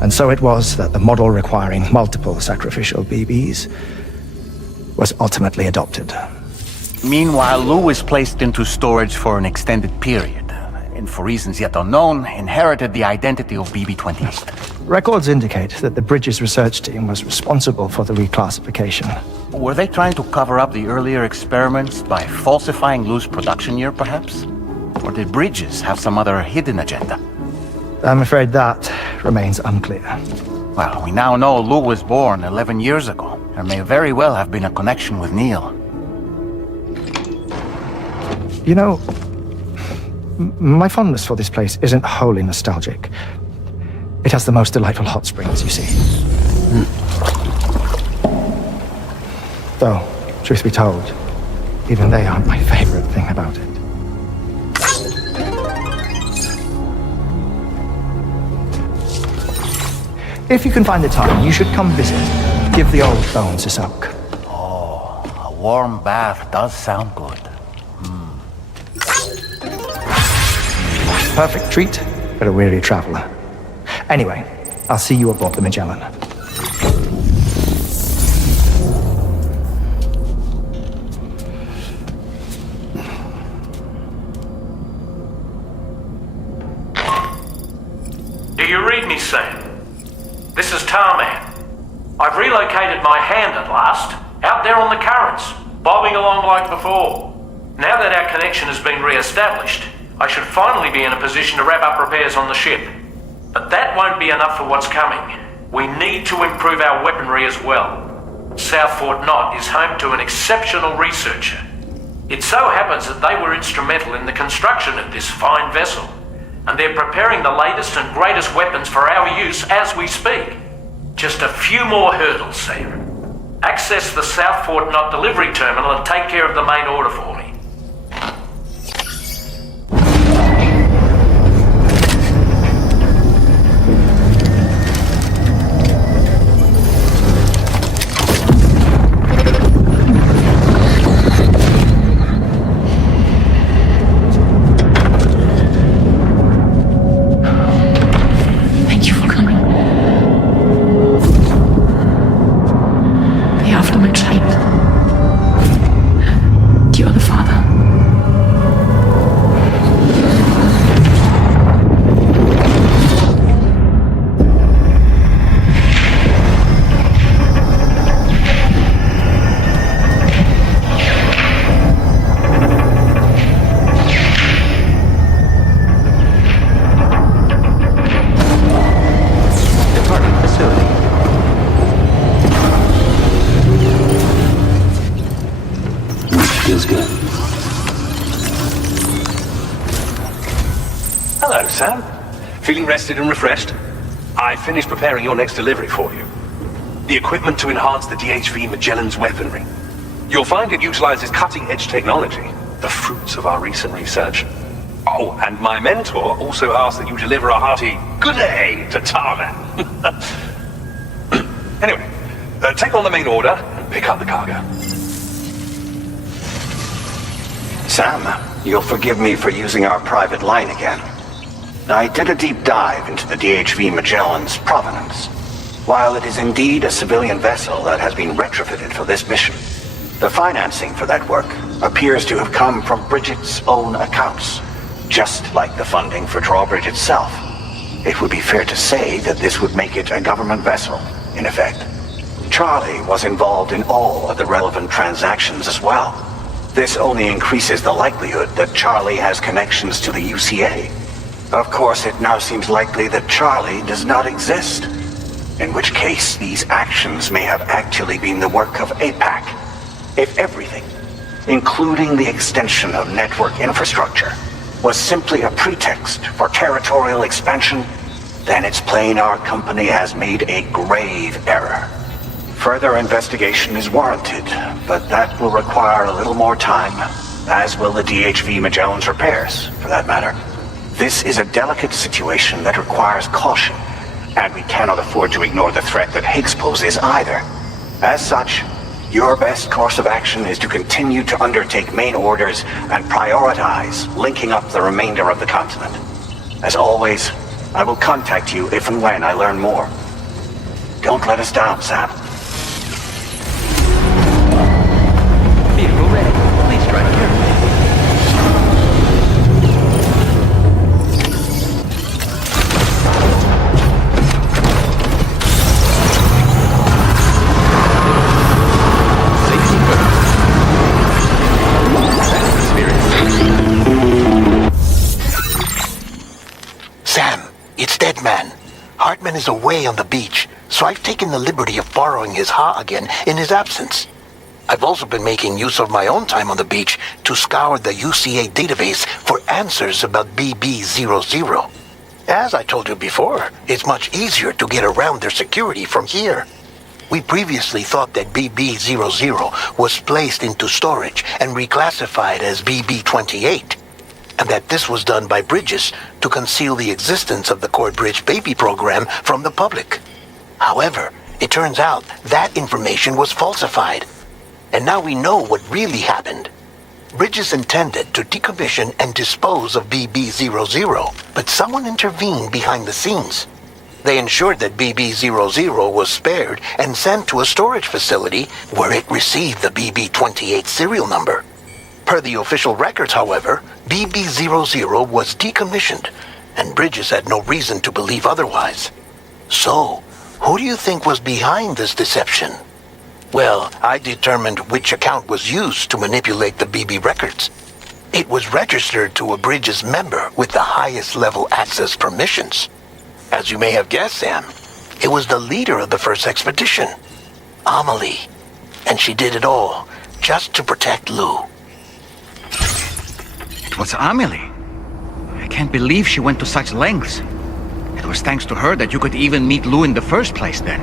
And so it was that the model requiring multiple sacrificial BBs was ultimately adopted. Meanwhile, Lou was placed into storage for an extended period, and for reasons yet unknown, inherited the identity of BB-28. Records indicate that the Bridges research team was responsible for the reclassification. Were they trying to cover up the earlier experiments by falsifying Lou's production year, perhaps? Or did Bridges have some other hidden agenda? I'm afraid that remains unclear. Well, we now know Lou was born 11 years ago. There may very well have been a connection with Neil. You know, my fondness for this place isn't wholly nostalgic. It has the most delightful hot springs, you see. Though, truth be told, even they aren't my favorite thing about it. If you can find the time, you should come visit. Give the old bones a soak. Oh, a warm bath does sound good. Perfect treat for a weary traveler. Anyway, I'll see you aboard the Magellan. I've relocated my hand at last, out there on the currents, bobbing along like before. Now that our connection has been re-established, I should finally be in a position to wrap up repairs on the ship. But that won't be enough for what's coming. We need to improve our weaponry as well. South Fort Knot is home to an exceptional researcher. It so happens that they were instrumental in the construction of this fine vessel, and they're preparing the latest and greatest weapons for our use as we speak. Just a few more hurdles, Sam. Access the South Fort Knot delivery terminal and take care of the main order for me. Thank you for coming. They are from a child. You're the father. Department facility. Feels good. Hello, Sam. Feeling rested and refreshed? I finished preparing your next delivery for you. The equipment to enhance the DHV Magellan's weaponry. You'll find it utilizes cutting-edge technology, the fruits of our recent research. Oh, and my mentor also asked that you deliver a hearty good day to Tarman. Anyway, take on the main order and pick up the cargo. Sam, you'll forgive me for using our private line again. I did a deep dive into the DHV Magellan's provenance. While it is indeed a civilian vessel that has been retrofitted for this mission, the financing for that work appears to have come from Bridget's own accounts, just like the funding for Drawbridge itself. It would be fair to say that this would make it a government vessel, in effect. Charlie was involved in all of the relevant transactions as well. This only increases the likelihood that Charlie has connections to the UCA. Of course, it now seems likely that Charlie does not exist, in which case these actions may have actually been the work of APAC. If everything, including the extension of network infrastructure, was simply a pretext for territorial expansion, then it's plain our company has made a grave error. Further investigation is warranted, but that will require a little more time, as will the DHV Magellan's repairs, for that matter. This is a delicate situation that requires caution, and we cannot afford to ignore the threat that Higgs poses either. As such, your best course of action is to continue to undertake main orders and prioritize linking up the remainder of the continent. As always, I will contact you if and when I learn more. Don't let us down, Sam. Vehicle ready. Please drive carefully. Sam, it's Deadman. Hartman is away on the beach, so I've taken the liberty of borrowing his Ha again in his absence. I've also been making use of my own time on the beach to scour the UCA database for answers about BB00. As I told you before, it's much easier to get around their security from here. We previously thought that BB00 was placed into storage and reclassified as BB28, and that this was done by Bridges to conceal the existence of the Core Bridge Baby program from the public. However, it turns out that information was falsified. And now we know what really happened. Bridges intended to decommission and dispose of BB00, but someone intervened behind the scenes. They ensured that BB00 was spared and sent to a storage facility where it received the BB28 serial number. Per the official records, however, BB00 was decommissioned, and Bridges had no reason to believe otherwise. So, Who do you think was behind this deception? Well, I determined which account was used to manipulate the BB records. It was registered to a Bridges member with the highest level access permissions. As you may have guessed, Sam, it was the leader of the first expedition, Amelie. And she did it all just to protect Lou. It was Amelie. I can't believe she went to such lengths. It was thanks to her that you could even meet Lou in the first place then.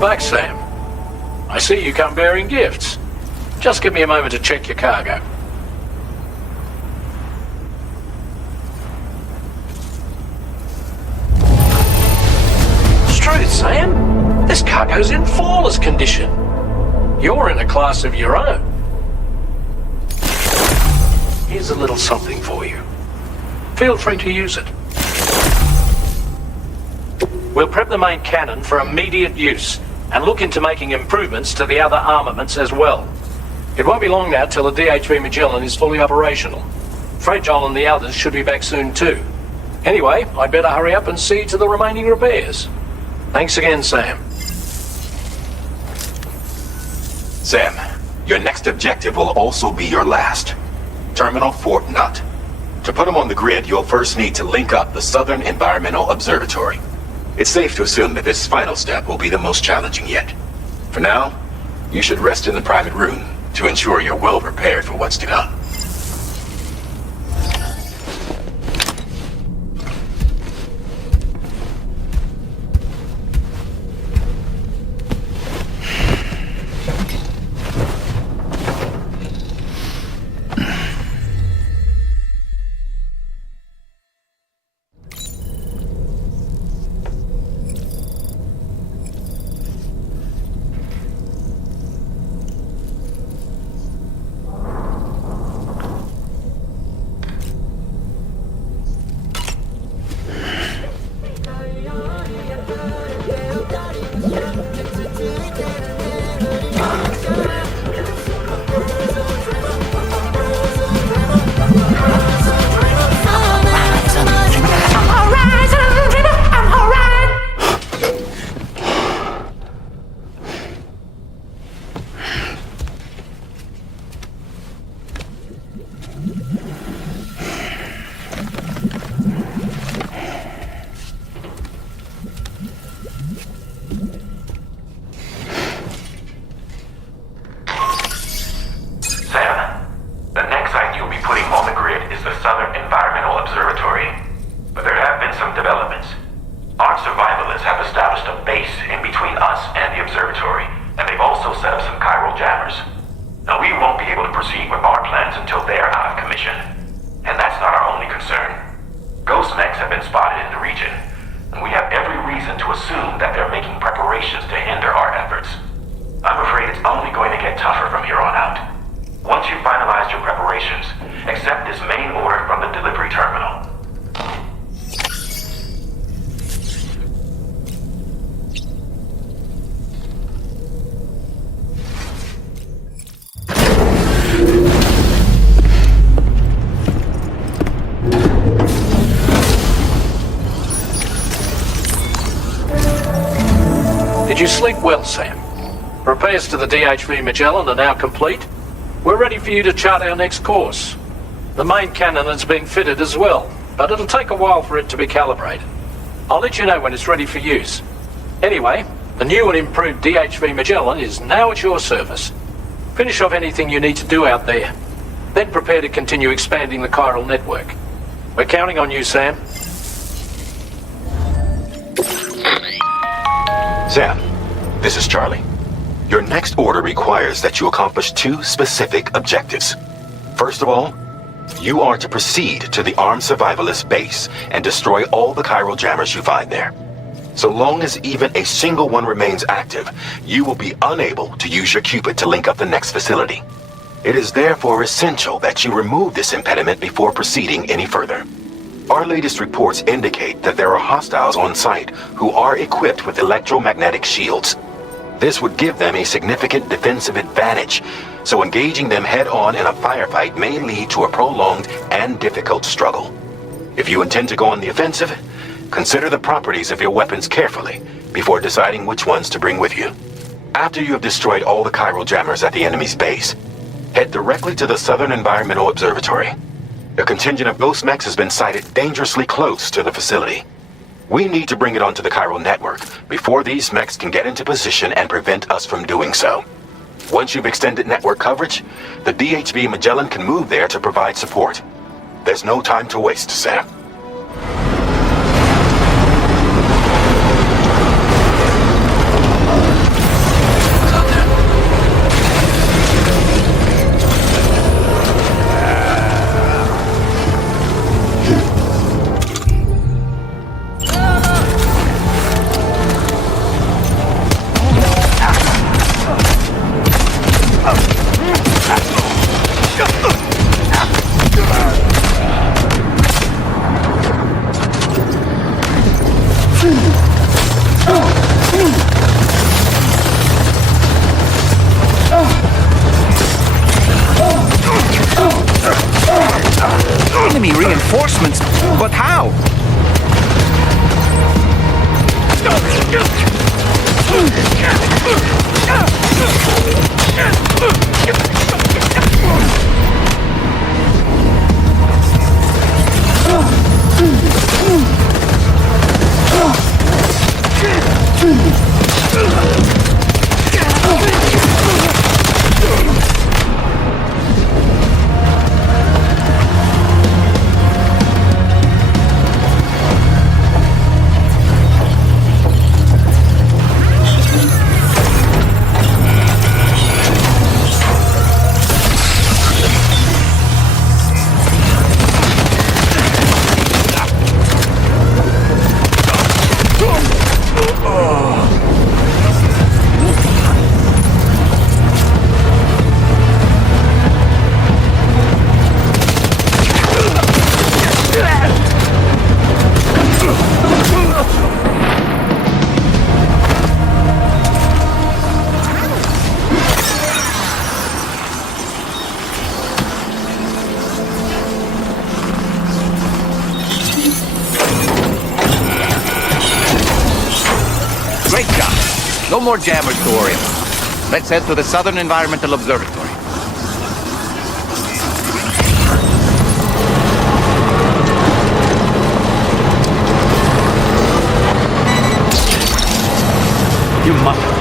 Back, Sam. I see you come bearing gifts. Just give me a moment to check your cargo. It's true, Sam. This cargo's in flawless condition. You're in a class of your own. Here's a little something for you. Feel free to use it. We'll prep the main cannon for immediate use, and look into making improvements to the other armaments as well. It won't be long now till the DHV Magellan is fully operational. Fragile and the others should be back soon too. Anyway, I'd better hurry up and see to the remaining repairs. Thanks again, Sam. Sam, your next objective will also be your last. Terminal Fort Knott. To put them on the grid, you'll first need to link up the Southern Environmental Observatory. It's safe to assume that this final step will be the most challenging yet. For now, you should rest in the private room to ensure you're well prepared for what's to come. Did you sleep well, Sam? Repairs to the DHV Magellan are now complete. We're ready for you to chart our next course. The main cannon is being fitted as well, but it'll take a while for it to be calibrated. I'll let you know when it's ready for use. Anyway, the new and improved DHV Magellan is now at your service. Finish off anything you need to do out there. Then prepare to continue expanding the chiral network. We're counting on you, Sam. Sam, this is Charlie. Your next order requires that you accomplish two specific objectives. First of all, You are to proceed to the armed survivalist base and destroy all the chiral jammers you find there. So long as even a single one remains active, you will be unable to use your Cupid to link up the next facility. It is therefore essential that you remove this impediment before proceeding any further. Our latest reports indicate that there are hostiles on site who are equipped with electromagnetic shields. This would give them a significant defensive advantage, so engaging them head-on in a firefight may lead to a prolonged and difficult struggle. If you intend to go on the offensive, consider the properties of your weapons carefully before deciding which ones to bring with you. After you have destroyed all the chiral jammers at the enemy's base, head directly to the Southern Environmental Observatory. A contingent of ghost mechs has been sighted dangerously close to the facility. We need to bring it onto the chiral network before these mechs can get into position and prevent us from doing so. Once you've extended network coverage, the DHB Magellan can move there to provide support. There's no time to waste, Sam. Enemy reinforcements, but how? Great job. No more jammers to worry about. Let's head to the Southern Environmental Observatory. You must.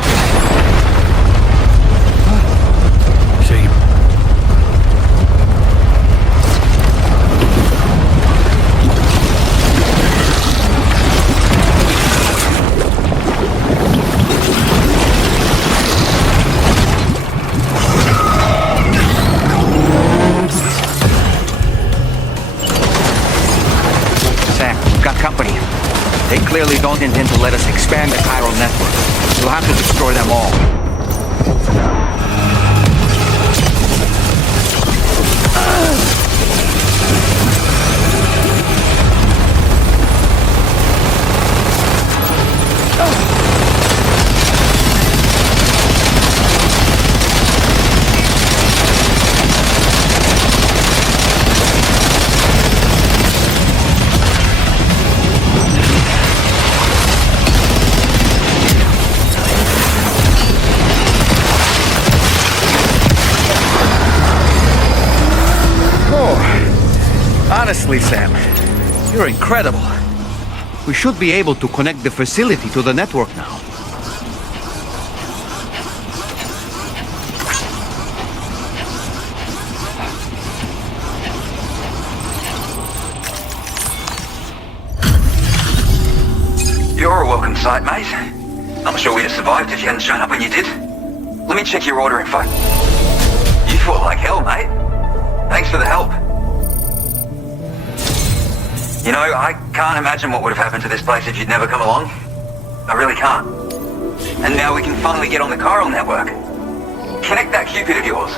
Company. They clearly don't intend to let us expand the chiral network. We'll have to destroy them all. Honestly, Sam, you're incredible. We should be able to connect the facility to the network now. You're a welcome sight, mate. I'm sure we'd have survived if you hadn't shown up when you did. Let me check your order info. You fought like hell, mate. Thanks for the help. You know, I can't imagine what would have happened to this place if you'd never come along. I really can't. And now we can finally get on the chiral network. Connect that Cupid of yours.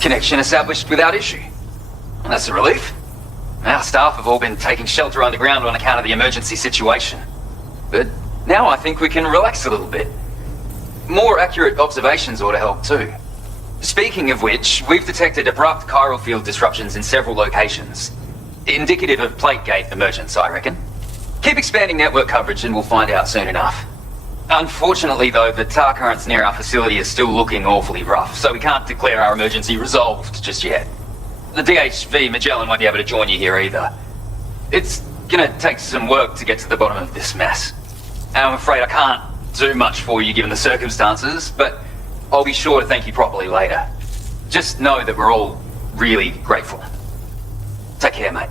Connection established without issue. That's a relief. Our staff have all been taking shelter underground on account of the emergency situation. But now I think we can relax a little bit. More accurate observations ought to help too. Speaking of which, we've detected abrupt chiral field disruptions in several locations. Indicative of plate gate emergence, I reckon. Keep expanding network coverage and we'll find out soon enough. Unfortunately though, the tar currents near our facility are still looking awfully rough, so we can't declare our emergency resolved just yet. The DHV Magellan won't be able to join you here either. It's gonna take some work to get to the bottom of this mess. And I'm afraid I can't do much for you given the circumstances, but I'll be sure to thank you properly later. Just know that we're all really grateful. Take care, mate.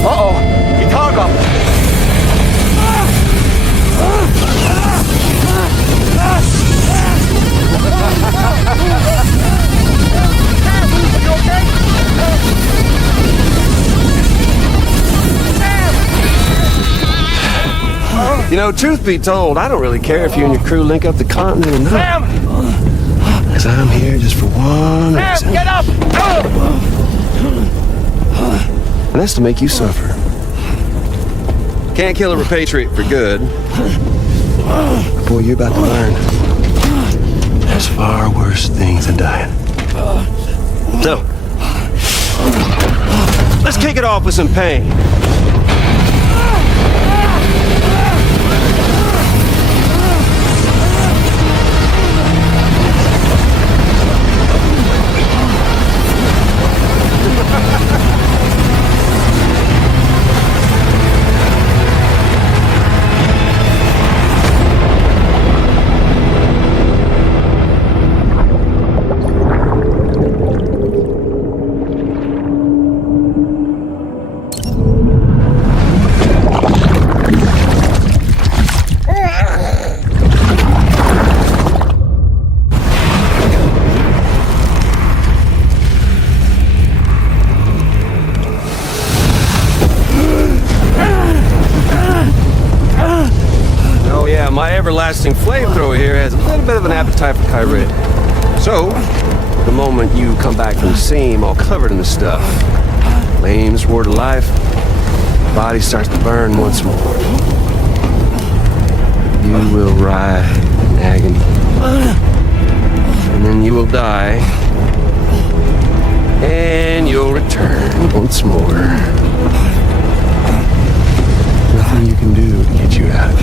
Uh-oh! Guitar up! You know, truth be told, I don't really care if you and your crew link up the continent or not. Because I'm here just for one reason. Get up! And that's to make you suffer. Can't kill a repatriate for good. But boy, you're about to learn. There's far worse things than dying. So, let's kick it off with some pain. Everlasting flamethrower here has a little bit of an appetite for Kyrit. So, the moment you come back from the seam all covered in the stuff, flames roar to life, the body starts to burn once more. You will writhe in agony. And then you will die. And you'll return once more. Nothing you can do to get you out.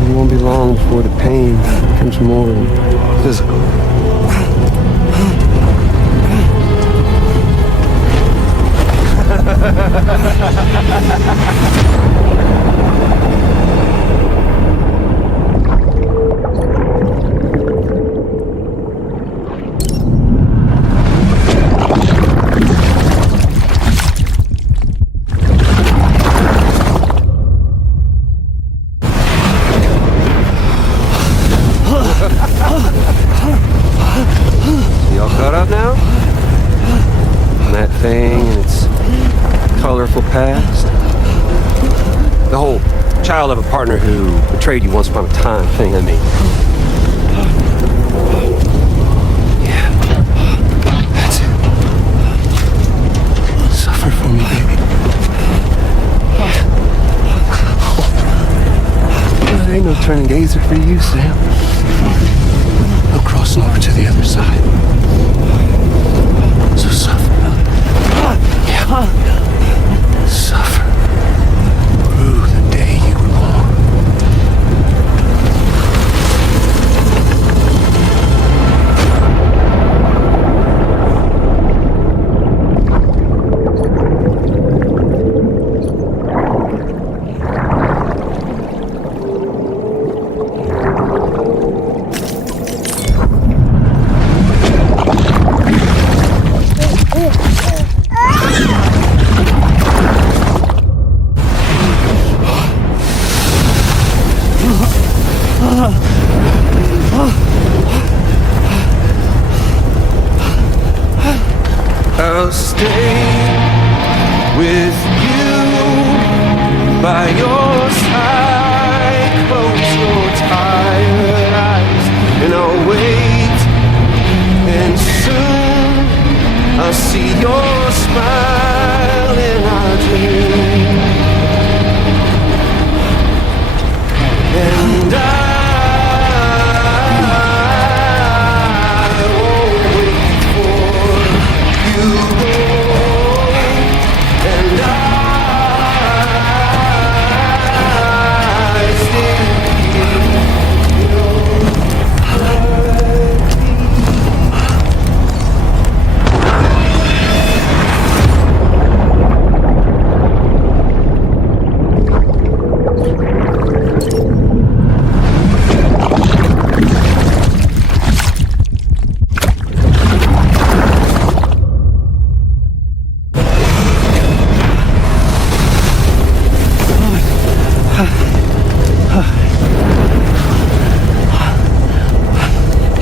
It won't be long before the pain becomes more physical. Y'all caught up now? On that thing and its colorful past? The whole child of a partner who betrayed you once upon a time thing, I mean. Yeah. That's it. Suffer for me, baby. There ain't no turning gazer for you, Sam. No crossing over to the other side. So suffer. Yeah. Suffer. Through the day you were born. with you by your side. Close your tired eyes and I'll wait, and soon I'll see your smile in our dream. And I won't wait for you, and I still feel your heartbeat.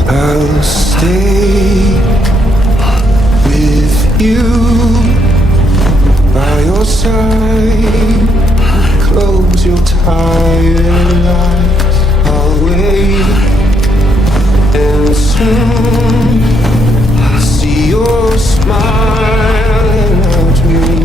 I'll stay with you by your side. Close your tired eyes. I'll wait, and soon I'll see your smile in our dream.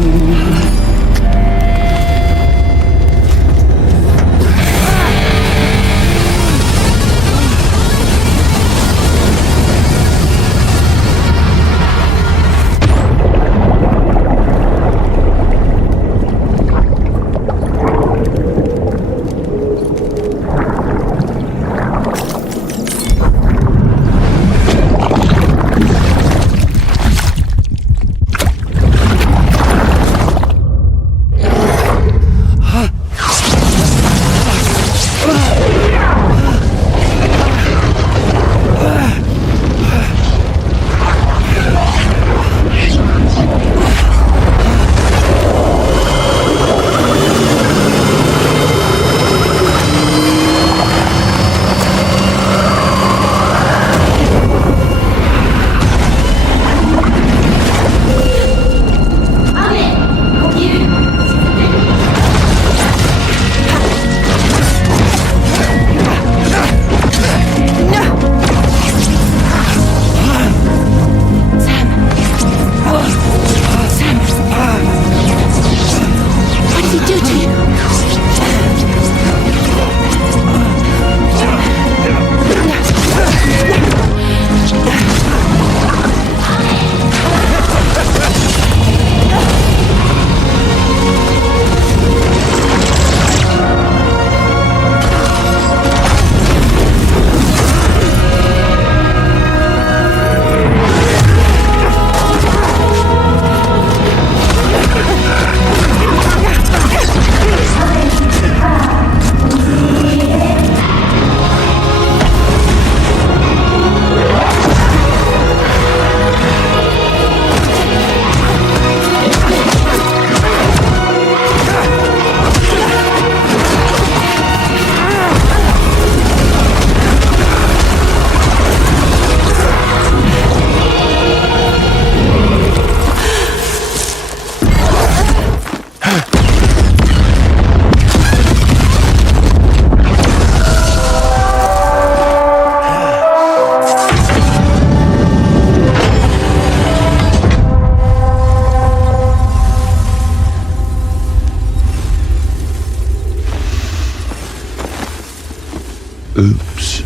Oops.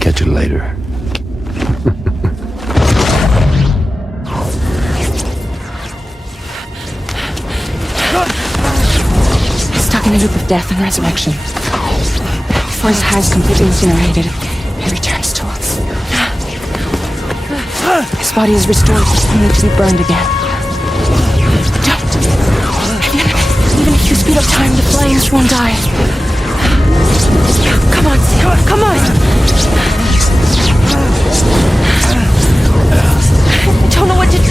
Catch you later. Stuck in a loop of death and resurrection. Before his high is completely incinerated, he returns to us. His body is restored, only to be burned again. Don't! Even if you speed up time, the flames won't die. Come on, Sam, come on! I don't know what to do!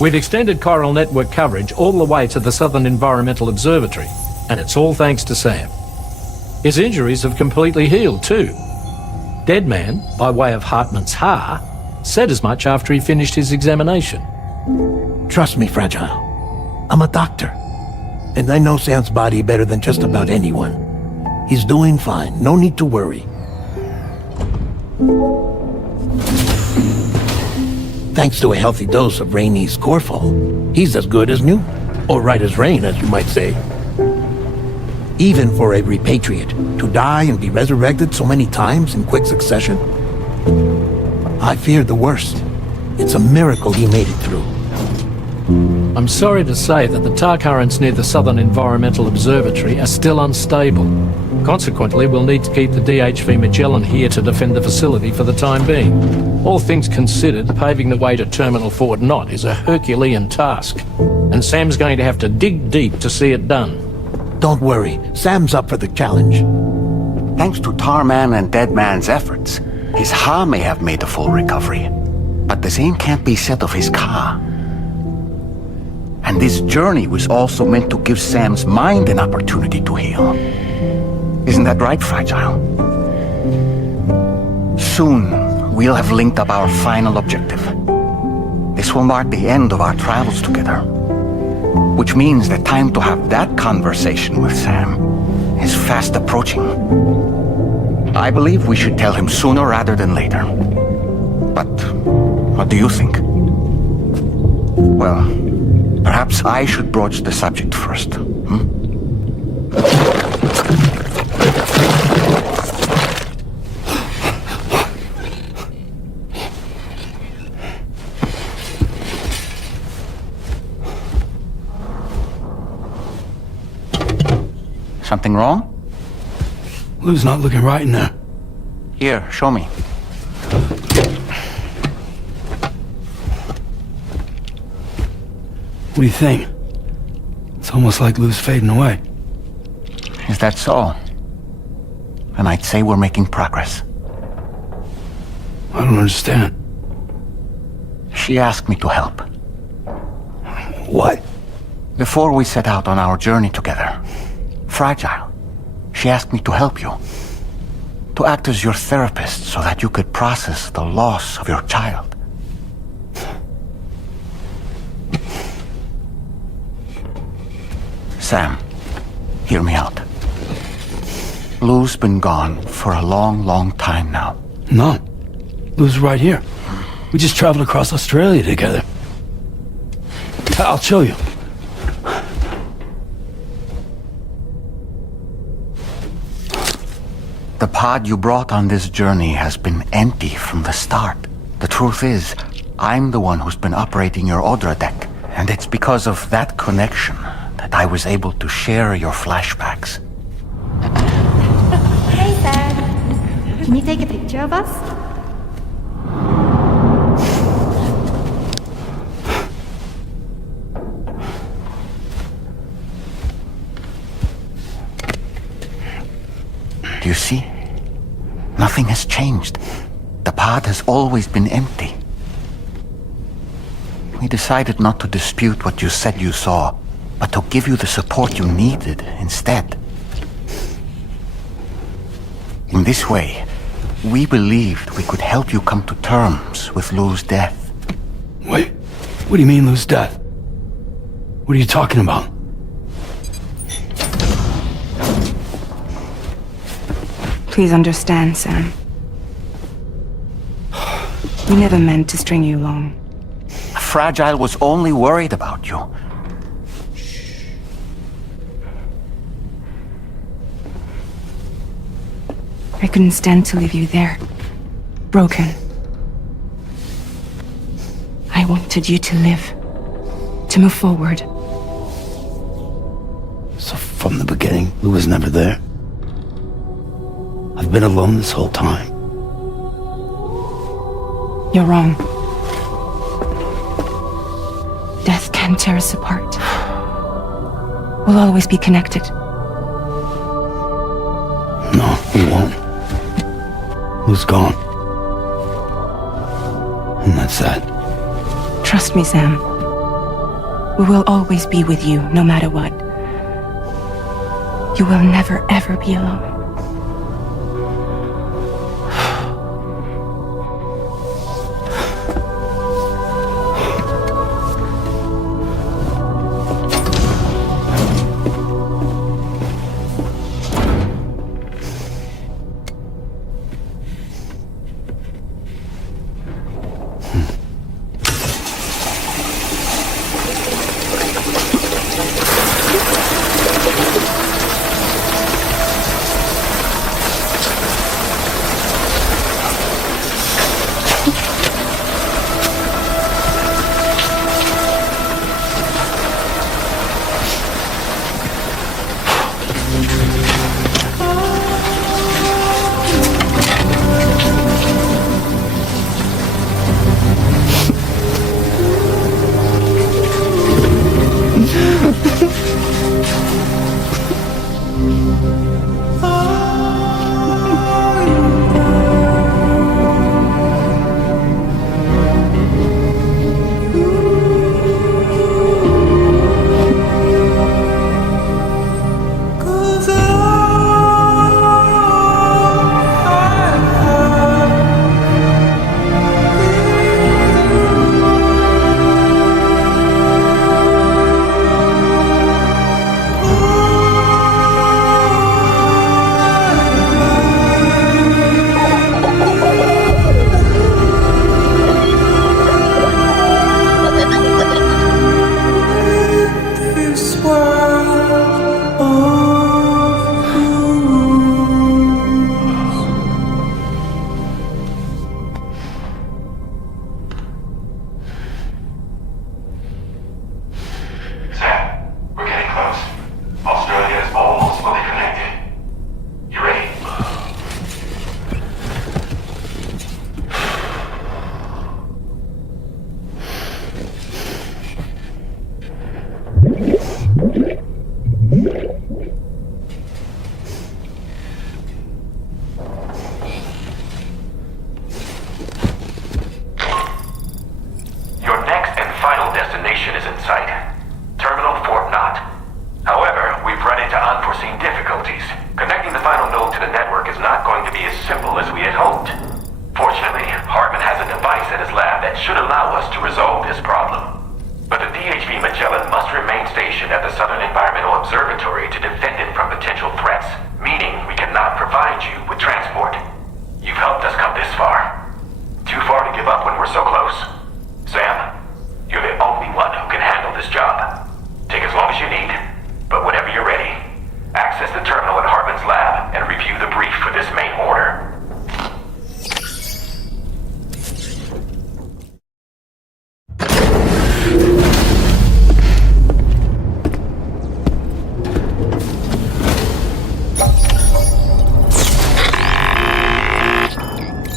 We've extended chiral network coverage all the way to the Southern Environmental Observatory, and it's all thanks to Sam. His injuries have completely healed too. Deadman, by way of Hartman's Ha, said as much after he finished his examination. Trust me, Fragile. I'm a doctor, and I know Sam's body better than just about anyone. He's doing fine, no need to worry. Thanks to a healthy dose of Rainey's Corfol, he's as good as new. Or right as rain, as you might say. Even for a repatriate, to die and be resurrected so many times in quick succession, I feared the worst. It's a miracle he made it through. I'm sorry to say that the tar currents near the Southern Environmental Observatory are still unstable. Consequently, we'll need to keep the DHV Magellan here to defend the facility for the time being. All things considered, paving the way to Terminal Fort Knott is a Herculean task, and Sam's going to have to dig deep to see it done. Don't worry, Sam's up for the challenge. Thanks to Tarman and Deadman's efforts, his Ha may have made a full recovery. But the same can't be said of his Ka. And this journey was also meant to give Sam's mind an opportunity to heal. Isn't that right, Fragile? Soon, we'll have linked up our final objective. This will mark the end of our travels together. Which means the time to have that conversation with Sam is fast approaching. I believe we should tell him sooner rather than later. But what do you think? Well, perhaps I should broach the subject first, Something wrong? Lou's not looking right in there. Here, show me. What do you think? It's almost like Lou's fading away. Is that so? And I'd say we're making progress. I don't understand. She asked me to help. What? Before we set out on our journey together, Fragile, she asked me to help you. To act as your therapist so that you could process the loss of your child. Sam, hear me out. Lou's been gone for a long, long time now. No. Lou's right here. We just traveled across Australia together. I'll show you. The pod you brought on this journey has been empty from the start. The truth is, I'm the one who's been operating your Odra deck, and it's because of that connection that I was able to share your flashbacks. Hey, Sam. Can you take a picture of us? Do you see? Nothing has changed. The pod has always been empty. We decided not to dispute what you said you saw, but to give you the support you needed instead. In this way, we believed we could help you come to terms with Lou's death. Wait, what do you mean Lou's death? What are you talking about? Please understand, Sam. We never meant to string you along. Fragile was only worried about you. I couldn't stand to leave you there, broken. I wanted you to live, to move forward. So from the beginning, Lou was never there? I've been alone this whole time. You're wrong. Death can tear us apart. We'll always be connected. No, we won't. Lou's gone. And that's that. Trust me, Sam. We will always be with you, no matter what. You will never, ever be alone.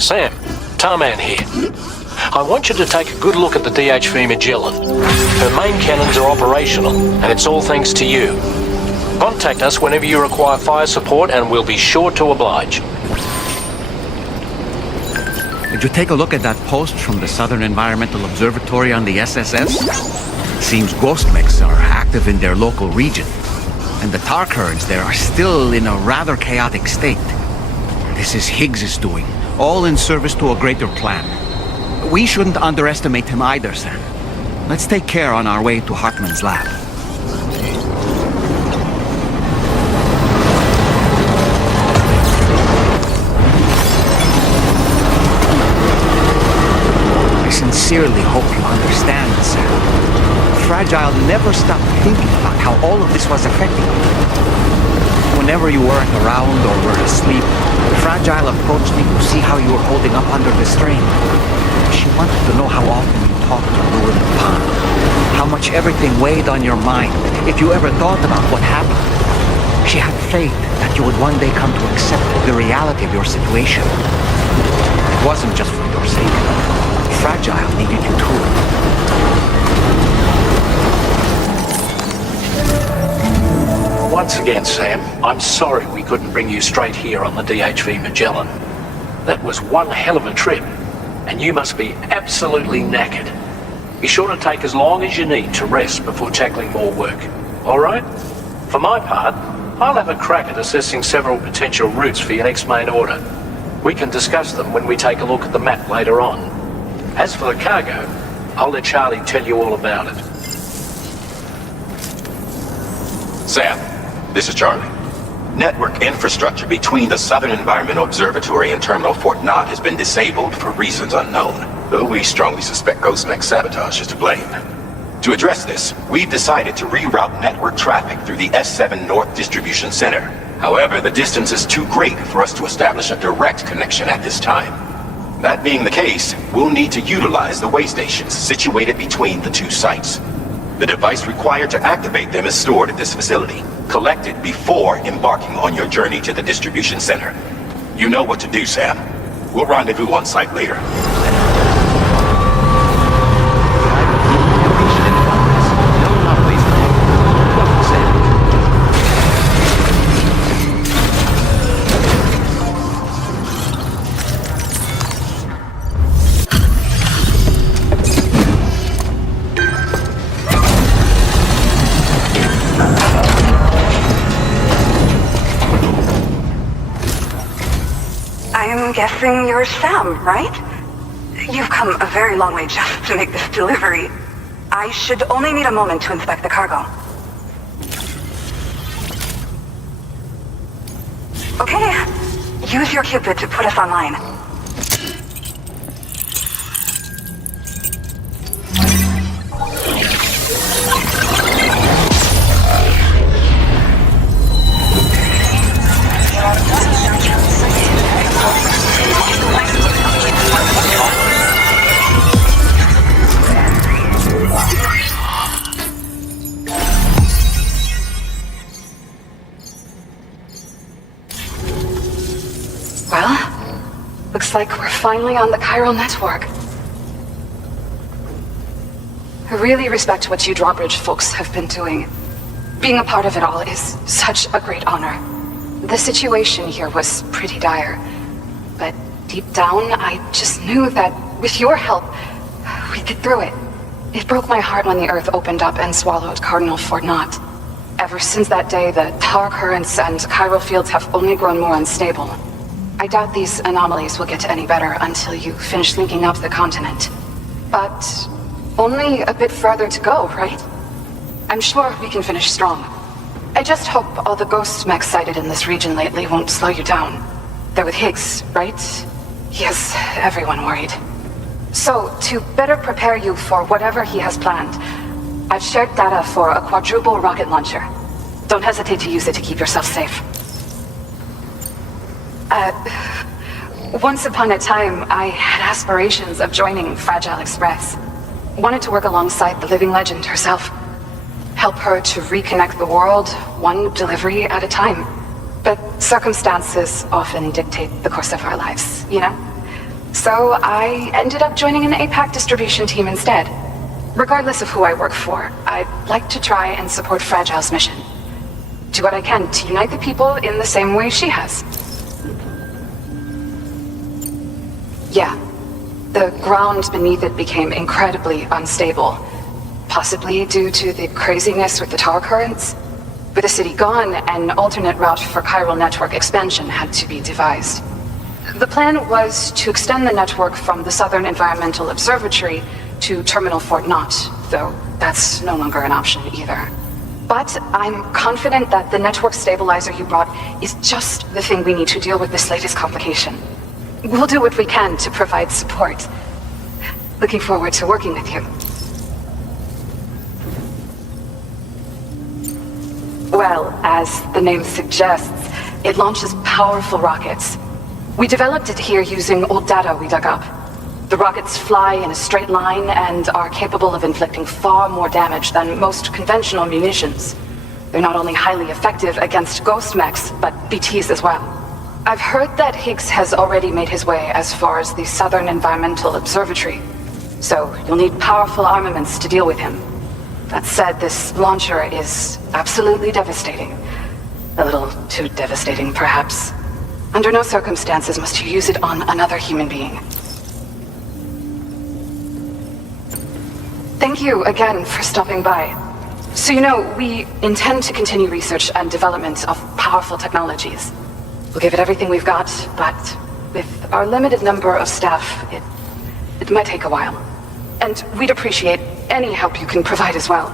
Sam, Tarman here. I want you to take a good look at the DHV Magellan. Her main cannons are operational, and it's all thanks to you. Contact us whenever you require fire support, and we'll be sure to oblige. Did you take a look at that post from the Southern Environmental Observatory on the SSS? Seems ghost mechs are active in their local region, and the Tark herds there are still in a rather chaotic state. This is Higgs' doing, all in service to a greater plan. We shouldn't underestimate him either, Sam. Let's take care on our way to Hartman's lab. I sincerely hope you understand, Sam. Fragile never stopped thinking about how all of this was affecting you. Whenever you weren't around or were asleep, Fragile approached me to see how you were holding up under the strain. She wanted to know how often you talked to Lou in the pond, how much everything weighed on your mind, if you ever thought about what happened. She had faith that you would one day come to accept the reality of your situation. It wasn't just for your sake. Fragile needed you too. Once again, Sam, I'm sorry we couldn't bring you straight here on the DHV Magellan. That was one hell of a trip, and you must be absolutely knackered. Be sure to take as long as you need to rest before tackling more work. Alright? For my part, I'll have a crack at assessing several potential routes for your next main order. We can discuss them when we take a look at the map later on. As for the cargo, I'll let Charlie tell you all about it. Sam, this is Charlie. Network infrastructure between the Southern Environmental Observatory and Terminal Fort Knott has been disabled for reasons unknown, though we strongly suspect Ghostmech's sabotage is to blame. To address this, we've decided to reroute network traffic through the S7 North Distribution Center. However, the distance is too great for us to establish a direct connection at this time. That being the case, we'll need to utilize the way stations situated between the two sites. The device required to activate them is stored at this facility, collected before embarking on your journey to the distribution center. You know what to do, Sam. We'll rendezvous on site later. I'm guessing you're Sam, right? You've come a very long way just to make this delivery. I should only need a moment to inspect the cargo. Okay, use your Cupid to put us online. Looks like we're finally on the chiral network. I really respect what you Drawbridge folks have been doing. Being a part of it all is such a great honor. The situation here was pretty dire, but deep down, I just knew that with your help, we'd get through it. It broke my heart when the Earth opened up and swallowed Cardinal Fort Knott. Ever since that day, the power currents and chiral fields have only grown more unstable. I doubt these anomalies will get any better until you finish linking up the continent. But only a bit further to go, right? I'm sure we can finish strong. I just hope all the ghost mechs sighted in this region lately won't slow you down. They're with Higgs, right? He has everyone worried. So, to better prepare you for whatever he has planned, I've shared data for a quadruple rocket launcher. Don't hesitate to use it to keep yourself safe. Once upon a time, I had aspirations of joining Fragile Express. Wanted to work alongside the living legend herself. Help her to reconnect the world, one delivery at a time. But circumstances often dictate the course of our lives, you know? So I ended up joining an APAC distribution team instead. Regardless of who I work for, I'd like to try and support Fragile's mission. Do what I can to unite the people in the same way she has. Yeah. The ground beneath it became incredibly unstable. Possibly due to the craziness with the tower currents. With the city gone, an alternate route for chiral network expansion had to be devised. The plan was to extend the network from the Southern Environmental Observatory to Terminal Fort Knott, though that's no longer an option either. But I'm confident that the network stabilizer you brought is just the thing we need to deal with this latest complication. We'll do what we can to provide support. Looking forward to working with you. Well, as the name suggests, it launches powerful rockets. We developed it here using old data we dug up. The rockets fly in a straight line and are capable of inflicting far more damage than most conventional munitions. They're not only highly effective against ghost mechs, but BTs as well. I've heard that Higgs has already made his way as far as the Southern Environmental Observatory, so you'll need powerful armaments to deal with him. That said, this launcher is absolutely devastating. A little too devastating, perhaps. Under no circumstances must you use it on another human being. Thank you again for stopping by. So you know, we intend to continue research and development of powerful technologies. We'll give it everything we've got, but with our limited number of staff, it might take a while. And we'd appreciate any help you can provide as well.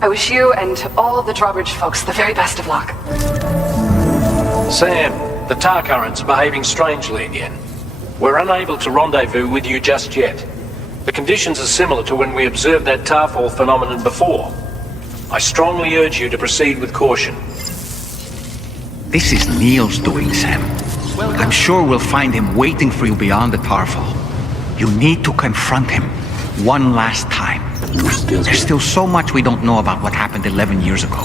I wish you and all the Drawbridge folks the very best of luck. Sam, the tar currents are behaving strangely again. We're unable to rendezvous with you just yet. The conditions are similar to when we observed that tarfall phenomenon before. I strongly urge you to proceed with caution. This is Neil's doing, Sam. I'm sure we'll find him waiting for you beyond the tarfall. You need to confront him one last time. There's still so much we don't know about what happened 11 years ago.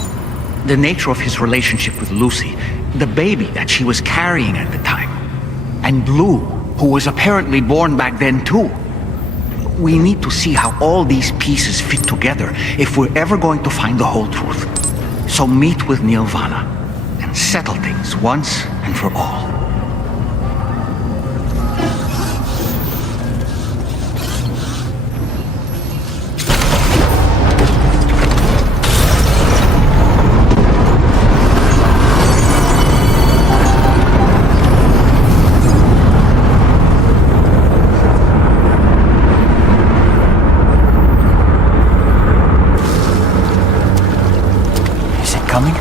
The nature of his relationship with Lucy, the baby that she was carrying at the time, and Blue, who was apparently born back then too. We need to see how all these pieces fit together if we're ever going to find the whole truth. So meet with Neil Vana and settle things once and for all. Coming?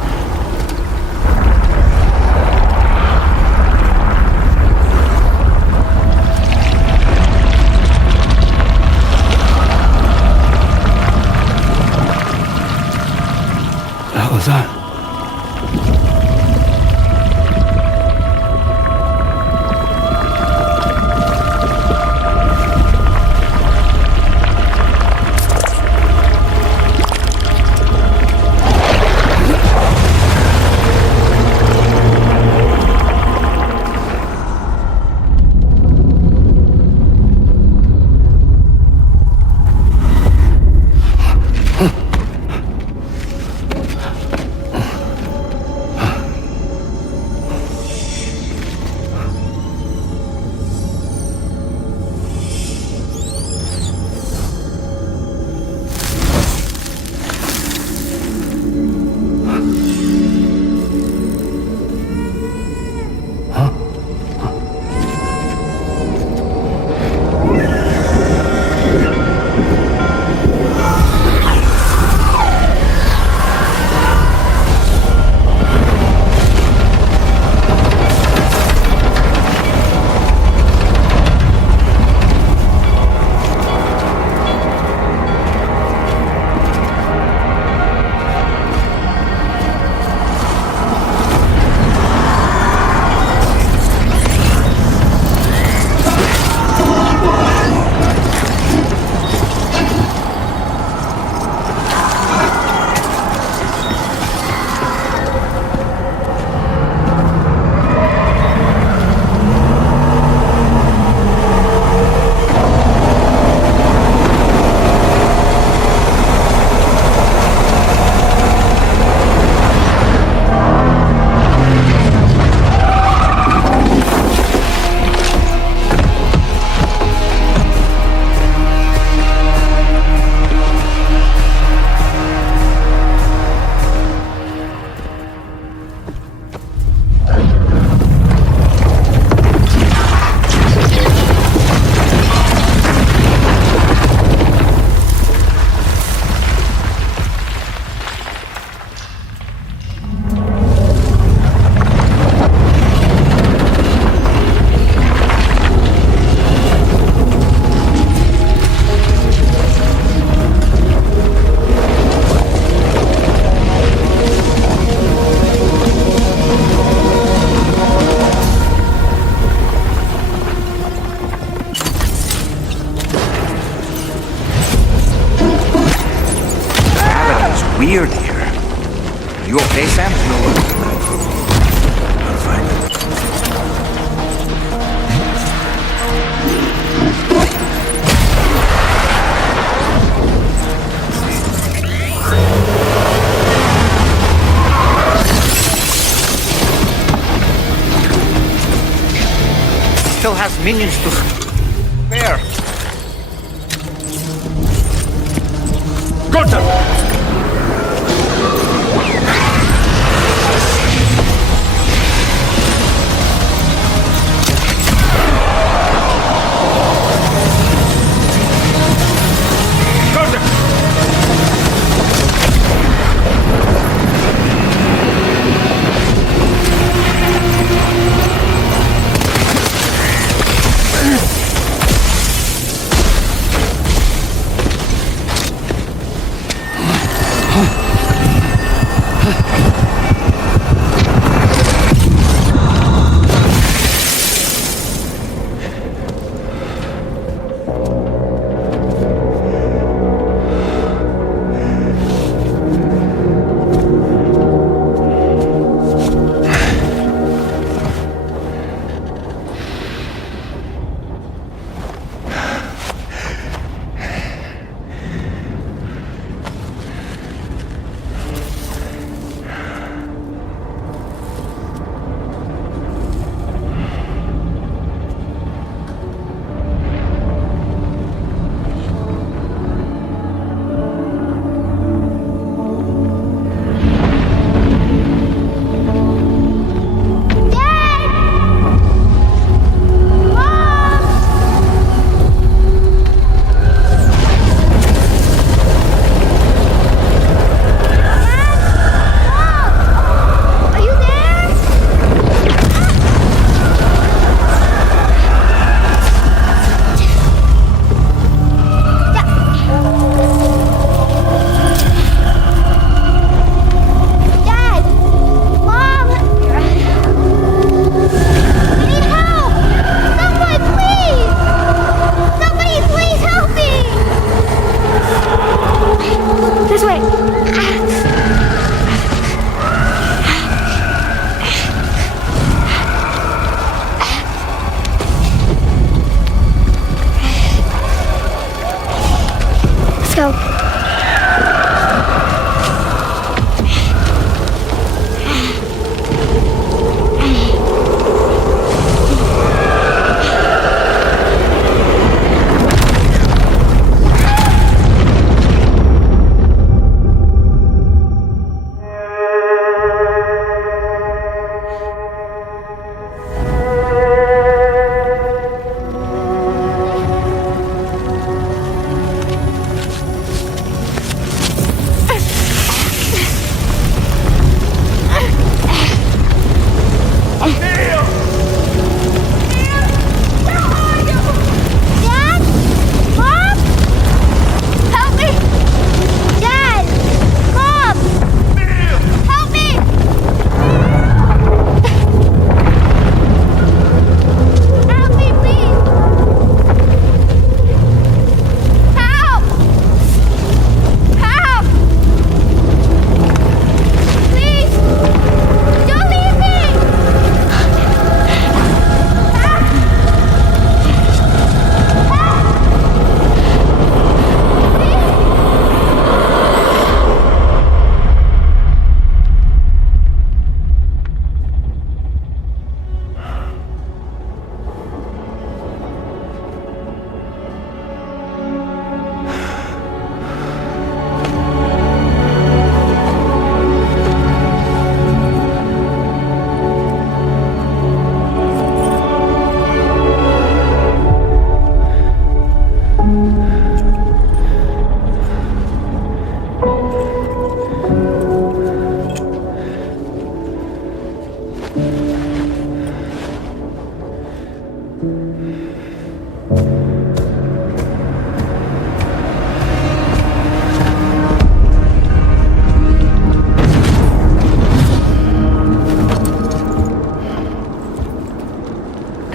The hell is that? Weird here. You okay, Sam? I'm fine. Still has minions to spare.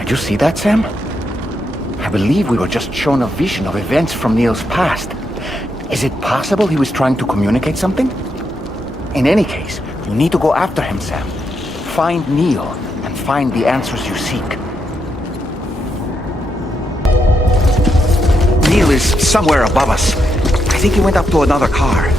Did you see that, Sam? I believe we were just shown a vision of events from Neil's past. Is it possible he was trying to communicate something? In any case, you need to go after him, Sam. Find Neil, and find the answers you seek. Neil is somewhere above us. I think he went up to another car.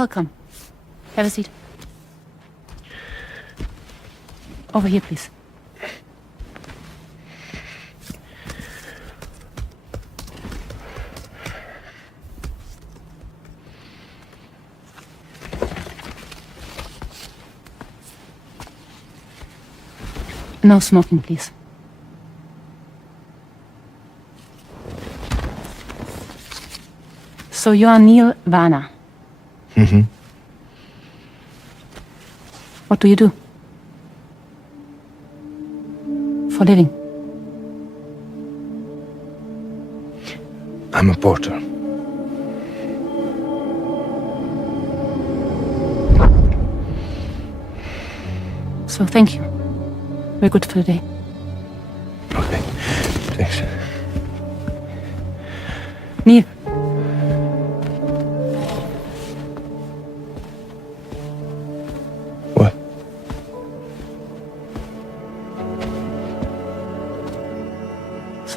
Welcome. Have a seat. Over here, please. No smoking, please. So you are Neil Vana. Mm-hmm. What do you do? For a living? I'm a porter. So thank you. We're good for the day. Okay. Thanks. Neil. What?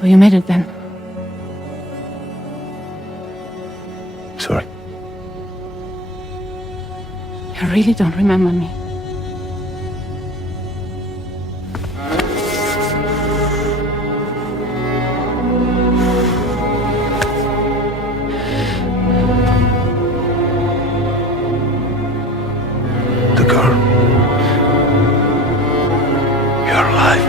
So you made it then? Sorry. You really don't remember me. The girl. You're alive.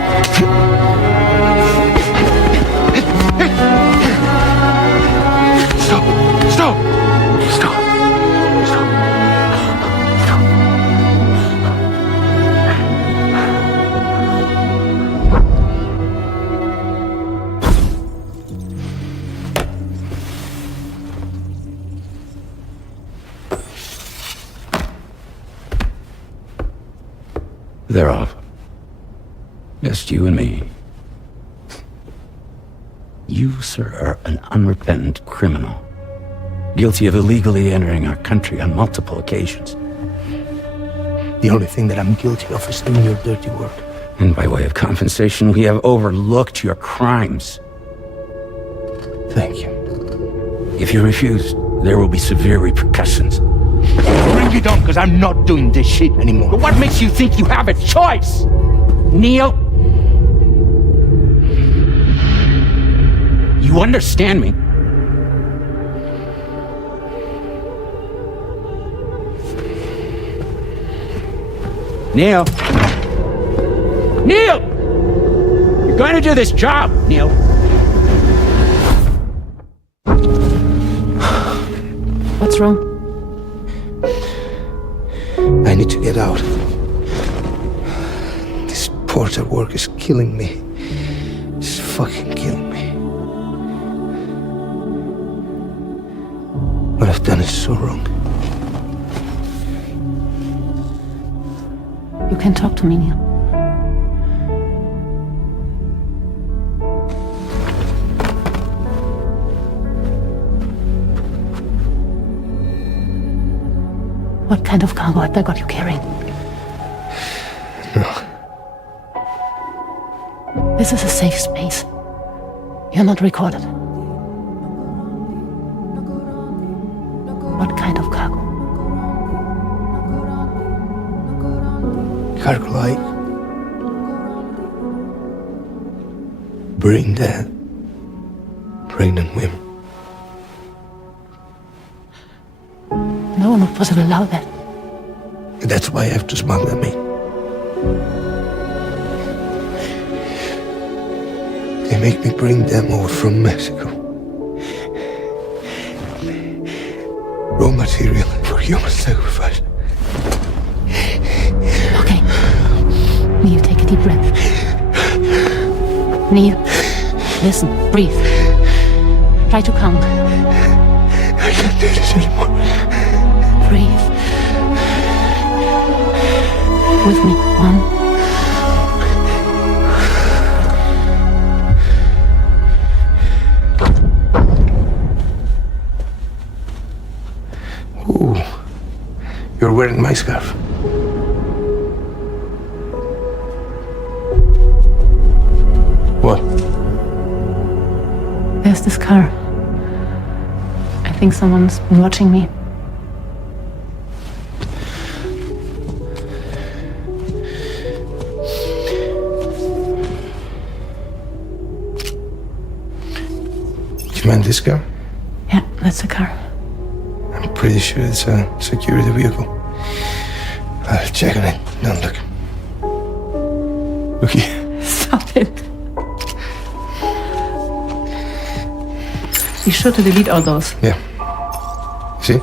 Stop! Stop! Stop! Stop! They're off. Just you and me. You, sir, are an unrepentant criminal. Guilty of illegally entering our country on multiple occasions. The only thing that I'm guilty of is doing your dirty work. And by way of compensation, we have overlooked your crimes. Thank you. If you refuse, there will be severe repercussions. Bring it on, because I'm not doing this shit anymore. But what makes you think you have a choice? Neil? You understand me? Neil? Neil! You're going to do this job, Neil. What's wrong? I need to get out. This porter work is killing me. It's fucking killing me. What I've done is so wrong. You can talk to me, Neil. What kind of cargo have they got you carrying? No. This is a safe space. You're not recorded. What kind of cargo? Cargo light. Brain dead. Pregnant women. No one would possibly allow that. That's why I have to smuggle them in. They make me bring them over from Mexico. Raw material for human sacrifice. Okay. Neil, take a deep breath. Neil, listen, breathe. Try to count. I can't do this anymore. Breathe. With me. 1. Ooh, you're wearing my scarf. What? There's this car. I think someone's been watching me. Do you mind this car? Yeah, that's the car. I'm pretty sure it's a security vehicle. I'll check on it. Don't look. Look here. Stop it. Be sure to delete all those. Yeah. See?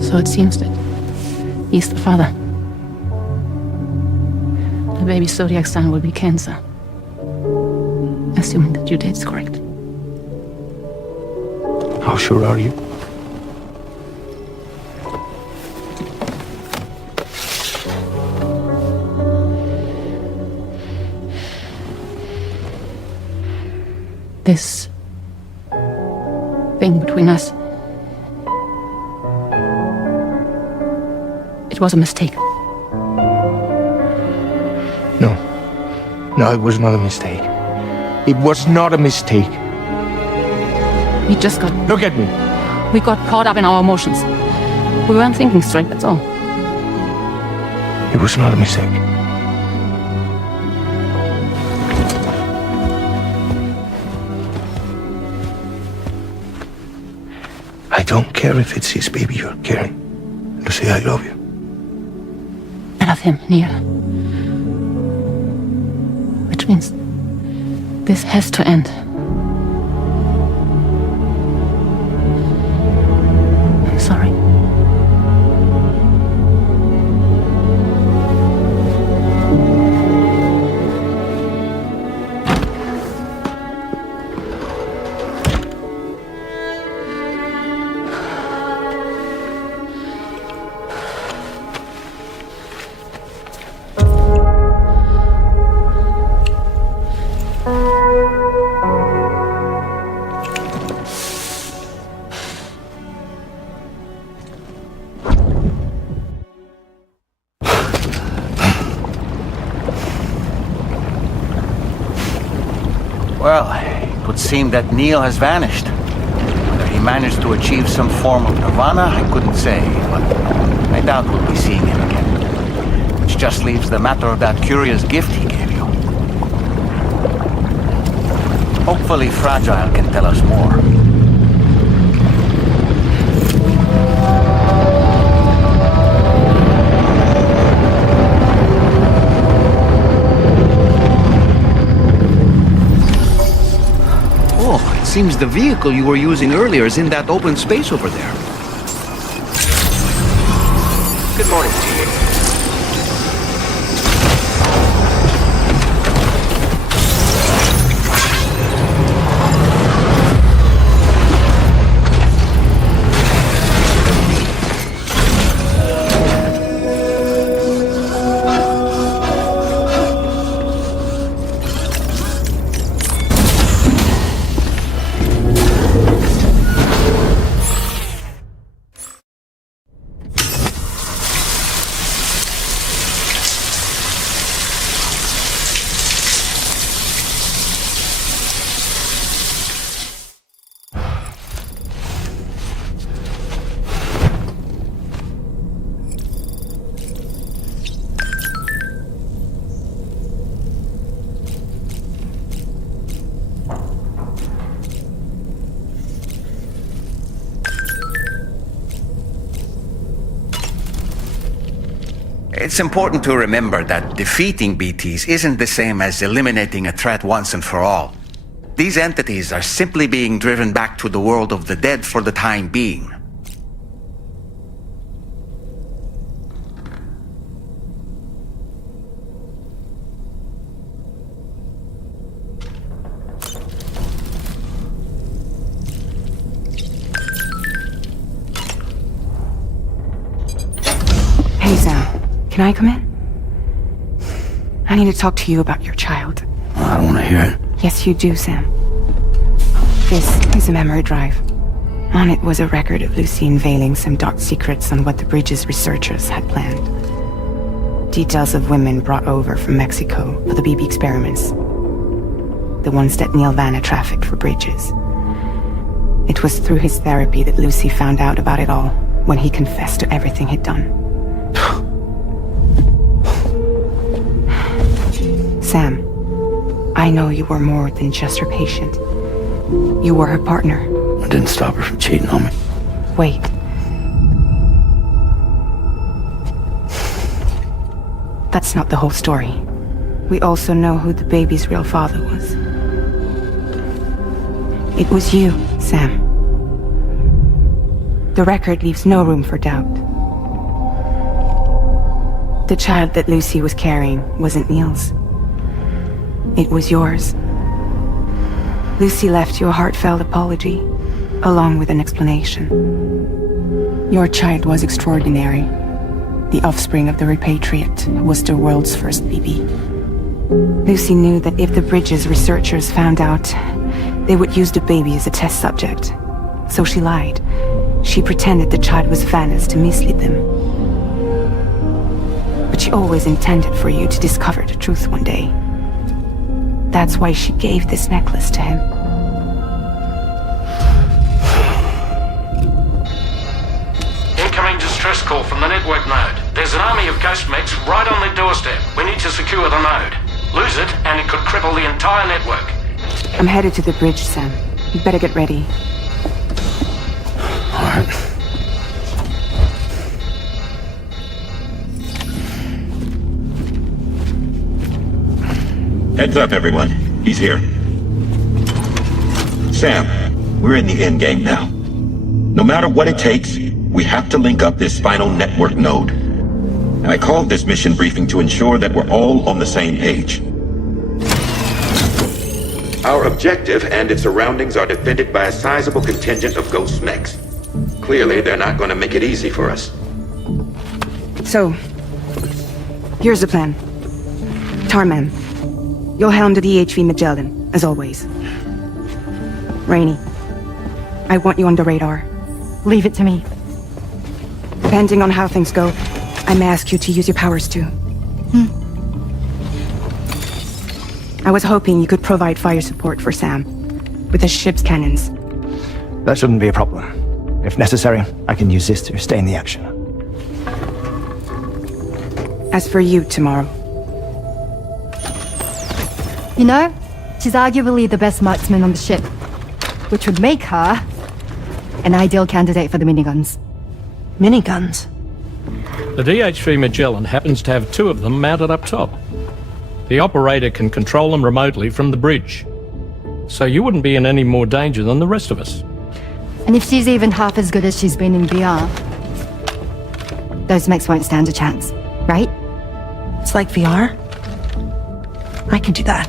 So it seems that he's the father. The baby's zodiac sign will be Cancer. Assuming that your date's correct. How sure are you? This thing between us. It was a mistake. No, it was not a mistake. It was not a mistake. We just got... Look at me. We got caught up in our emotions. We weren't thinking straight, that's all. It was not a mistake. I don't care if it's his baby you're carrying. Lucy, I love you. I love him, Neil. Which means this has to end. I'm sorry. Well, it would seem that Neil has vanished. Whether he managed to achieve some form of nirvana, I couldn't say, but I doubt we'll be seeing him again. Which just leaves the matter of that curious gift he gave you. Hopefully Fragile can tell us more. Seems the vehicle you were using earlier is in that open space over there. Good morning to you. It's important to remember that defeating BTs isn't the same as eliminating a threat once and for all. These entities are simply being driven back to the world of the dead for the time being. Hey, Sam. Can I come in? I need to talk to you about your child. I don't want to hear it. Yes, you do, Sam. This is a memory drive. On it was a record of Lucy unveiling some dark secrets on what the Bridges researchers had planned. Details of women brought over from Mexico for the BB experiments. The ones that Neil Vanna trafficked for Bridges. It was through his therapy that Lucy found out about it all when he confessed to everything he'd done. Sam, I know you were more than just her patient. You were her partner. I didn't stop her from cheating on me. Wait. That's not the whole story. We also know who the baby's real father was. It was you, Sam. The record leaves no room for doubt. The child that Lucy was carrying wasn't Neil's. It was yours. Lucy left you a heartfelt apology, along with an explanation. Your child was extraordinary. The offspring of the repatriate who was the world's first BB. Lucy knew that if the Bridges researchers found out, They would use the baby as a test subject. So she lied. She pretended the child was Vanna's to mislead them. But she always intended for you to discover the truth one day. That's why she gave this necklace to him. Incoming distress call from the network node. There's an army of ghost mechs right on their doorstep. We need to secure the node. Lose it, and it could cripple the entire network. I'm headed to the bridge, Sam. You better get ready. All right. Heads up, everyone. He's here. Sam, we're in the endgame now. No matter what it takes, we have to link up this final network node. I called this mission briefing to ensure that we're all on the same page. Our objective and its surroundings are defended by a sizable contingent of ghost mechs. Clearly, they're not going to make it easy for us. So, here's the plan. Tarman, you'll helm the DHV Magellan, as always. Rainey, I want you on the radar. Leave it to me. Depending on how things go, I may ask you to use your powers too. I was hoping you could provide fire support for Sam, with the ship's cannons. That shouldn't be a problem. If necessary, I can use this to stay in the action. As for you, tomorrow. You know, she's arguably the best marksman on the ship, which would make her an ideal candidate for the miniguns. Miniguns? The DHV Magellan happens to have 2 of them mounted up top. The operator can control them remotely from the bridge. So you wouldn't be in any more danger than the rest of us. And if she's even half as good as she's been in VR, those mechs won't stand a chance, right? It's like VR? I can do that.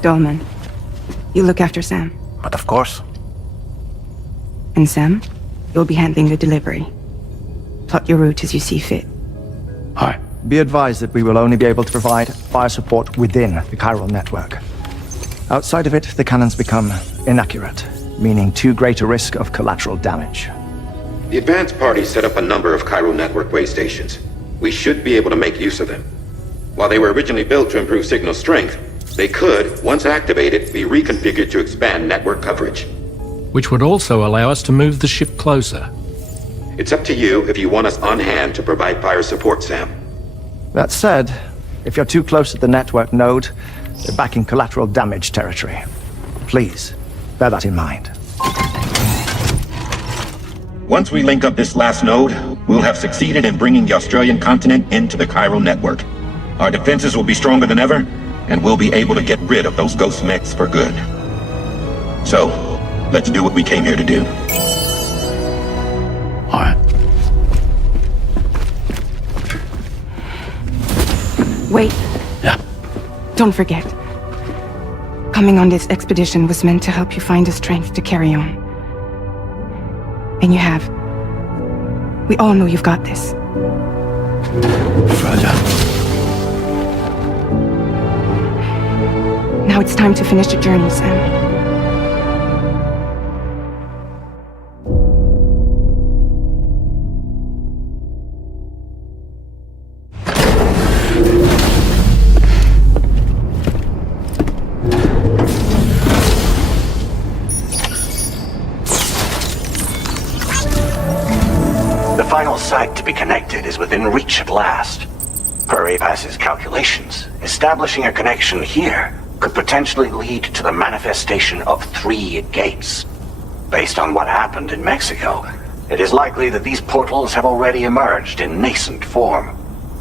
Dolman, you look after Sam. But of course. And Sam, you'll be handling the delivery. Plot your route as you see fit. Hi. Be advised that we will only be able to provide fire support within the chiral network. Outside of it, the cannons become inaccurate, meaning too great a risk of collateral damage. The advance party set up a number of chiral network way stations. We should be able to make use of them. While they were originally built to improve signal strength, they could, once activated, be reconfigured to expand network coverage. Which would also allow us to move the ship closer. It's up to you if you want us on hand to provide fire support, Sam. That said, if you're too close to the network node, you're back in collateral damage territory. Please, bear that in mind. Once we link up this last node, we'll have succeeded in bringing the Australian continent into the chiral network. Our defenses will be stronger than ever, and we'll be able to get rid of those ghost mechs for good. So, let's do what we came here to do. All right. Wait. Yeah. Don't forget. Coming on this expedition was meant to help you find the strength to carry on. And you have. We all know you've got this. Fragile. Now it's time to finish the journey, Sam. The final site to be connected is within reach at last. Per APAS's calculations, establishing a connection here could potentially lead to the manifestation of 3 gates. Based on what happened in Mexico, it is likely that these portals have already emerged in nascent form,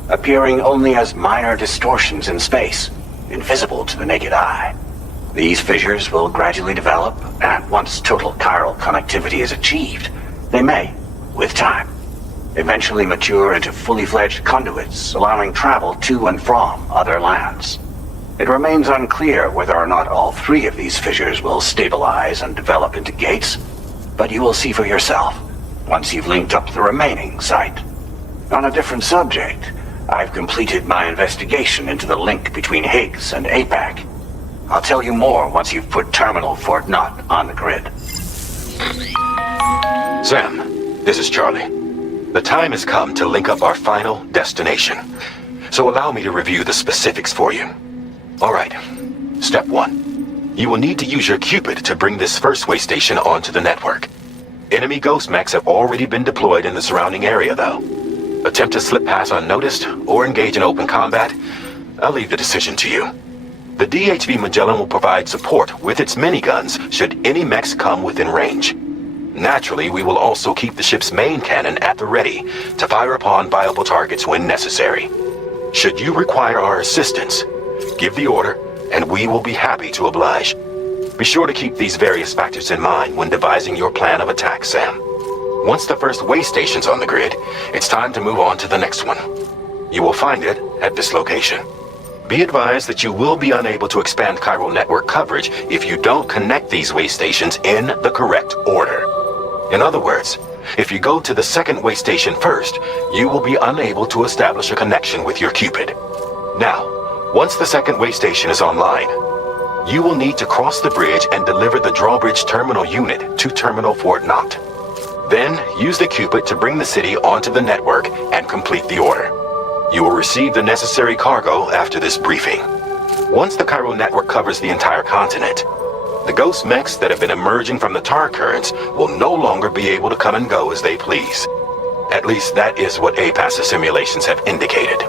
appearing only as minor distortions in space, invisible to the naked eye. These fissures will gradually develop, and once total chiral connectivity is achieved, they may, with time, eventually mature into fully fledged conduits, allowing travel to and from other lands. It remains unclear whether or not all three of these fissures will stabilize and develop into gates, but you will see for yourself once you've linked up the remaining site. On a different subject, I've completed my investigation into the link between Higgs and APAC. I'll tell you more once you've put Terminal Fort Knott on the grid. Sam, this is Charlie. The time has come to link up our final destination. So allow me to review the specifics for you. Alright, step 1. You will need to use your Cupid to bring this first way station onto the network. Enemy ghost mechs have already been deployed in the surrounding area, though. Attempt to slip past unnoticed or engage in open combat, I'll leave the decision to you. The DHV Magellan will provide support with its miniguns should any mechs come within range. Naturally, we will also keep the ship's main cannon at the ready to fire upon viable targets when necessary. Should you require our assistance, give the order, and we will be happy to oblige. Be sure to keep these various factors in mind when devising your plan of attack, Sam. Once the first way station's on the grid, it's time to move on to the next one. You will find it at this location. Be advised that you will be unable to expand chiral network coverage if you don't connect these way stations in the correct order. In other words, if you go to the second way station first, you will be unable to establish a connection with your Cupid. Now, once the second way station is online, you will need to cross the bridge and deliver the drawbridge terminal unit to Terminal Fort Knott. Then, use the Cupid to bring the city onto the network and complete the order. You will receive the necessary cargo after this briefing. Once the chiral network covers the entire continent, the ghost mechs that have been emerging from the tar currents will no longer be able to come and go as they please. At least that is what APAS's simulations have indicated.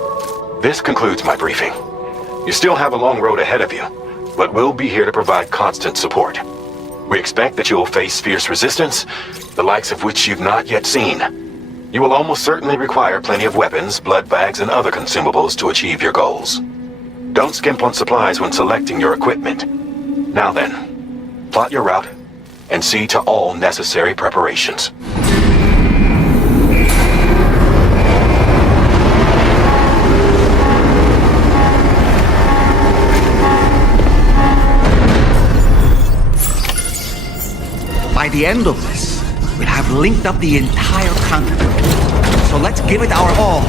This concludes my briefing. You still have a long road ahead of you, but we'll be here to provide constant support. We expect that you will face fierce resistance, the likes of which you've not yet seen. You will almost certainly require plenty of weapons, blood bags, and other consumables to achieve your goals. Don't skimp on supplies when selecting your equipment. Now then, plot your route and see to all necessary preparations. By the end of this, we'll have linked up the entire continent. So let's give it our all,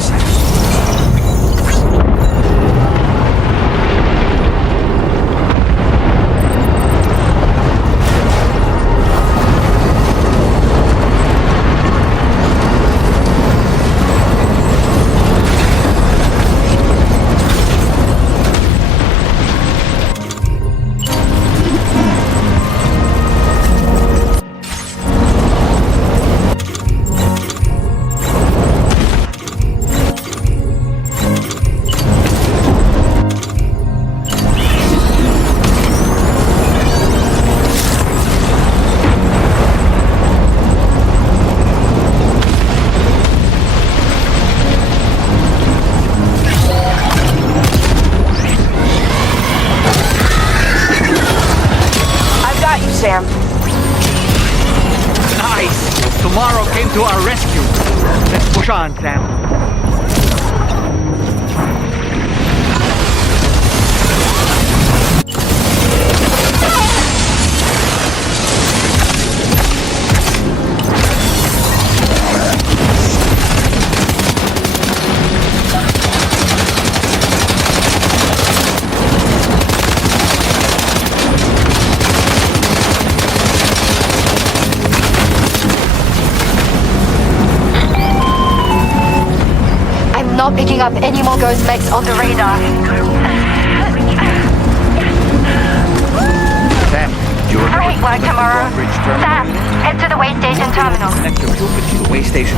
Sam. Nice! Tomorrow came to our rescue. Let's push on, Sam. Not picking up any more ghost mechs on the radar. Sam, you're Great work tomorrow. Sam, head to the way station terminal. Connect your Cupid to the way station.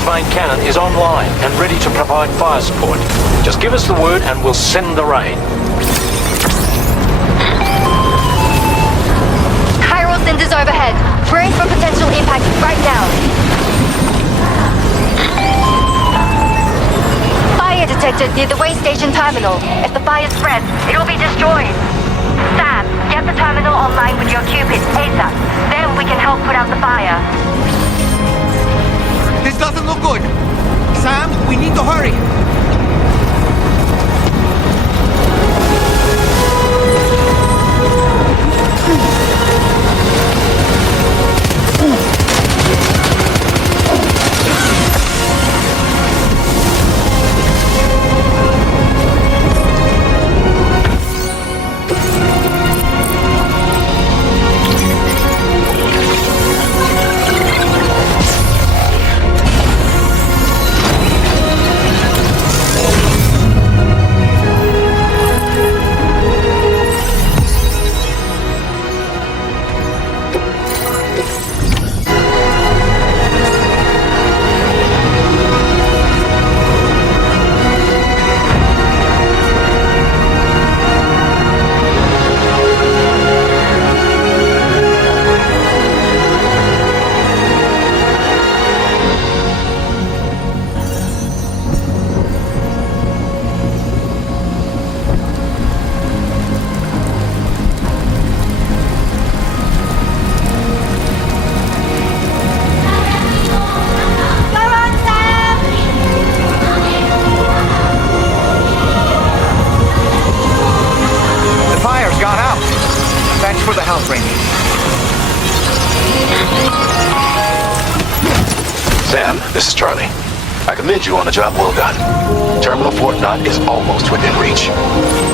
Reconz main cannon is online and ready to provide fire support. Just give us the word and we'll send the rain. Chiral cinders overhead. Brace for potential impact right now. Fire detected near the way station terminal. If the fire spreads, it'll be destroyed. Sam, get the terminal online with your Cupid ASAP. Then we can help put out the fire. This doesn't look good. Sam, we need to hurry. Sam, this is Charlie. I commend you on the job well done. Terminal Fort Knot is almost within reach.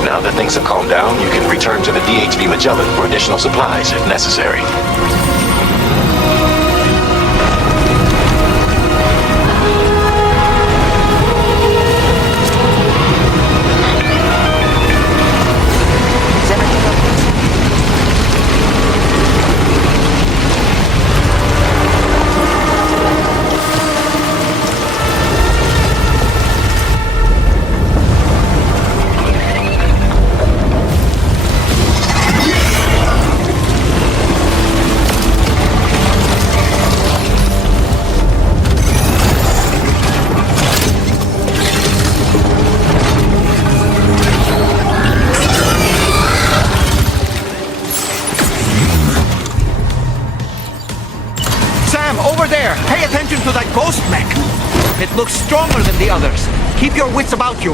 Now that things have calmed down, you can return to the DHV Magellan for additional supplies if necessary. To that ghost mech. It looks stronger than the others. Keep your wits about you.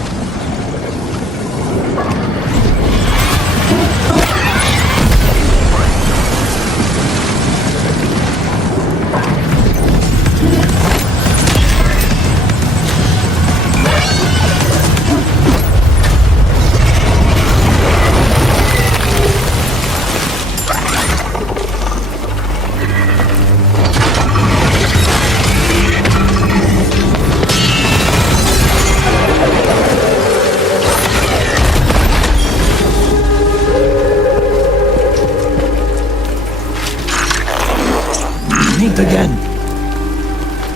Again.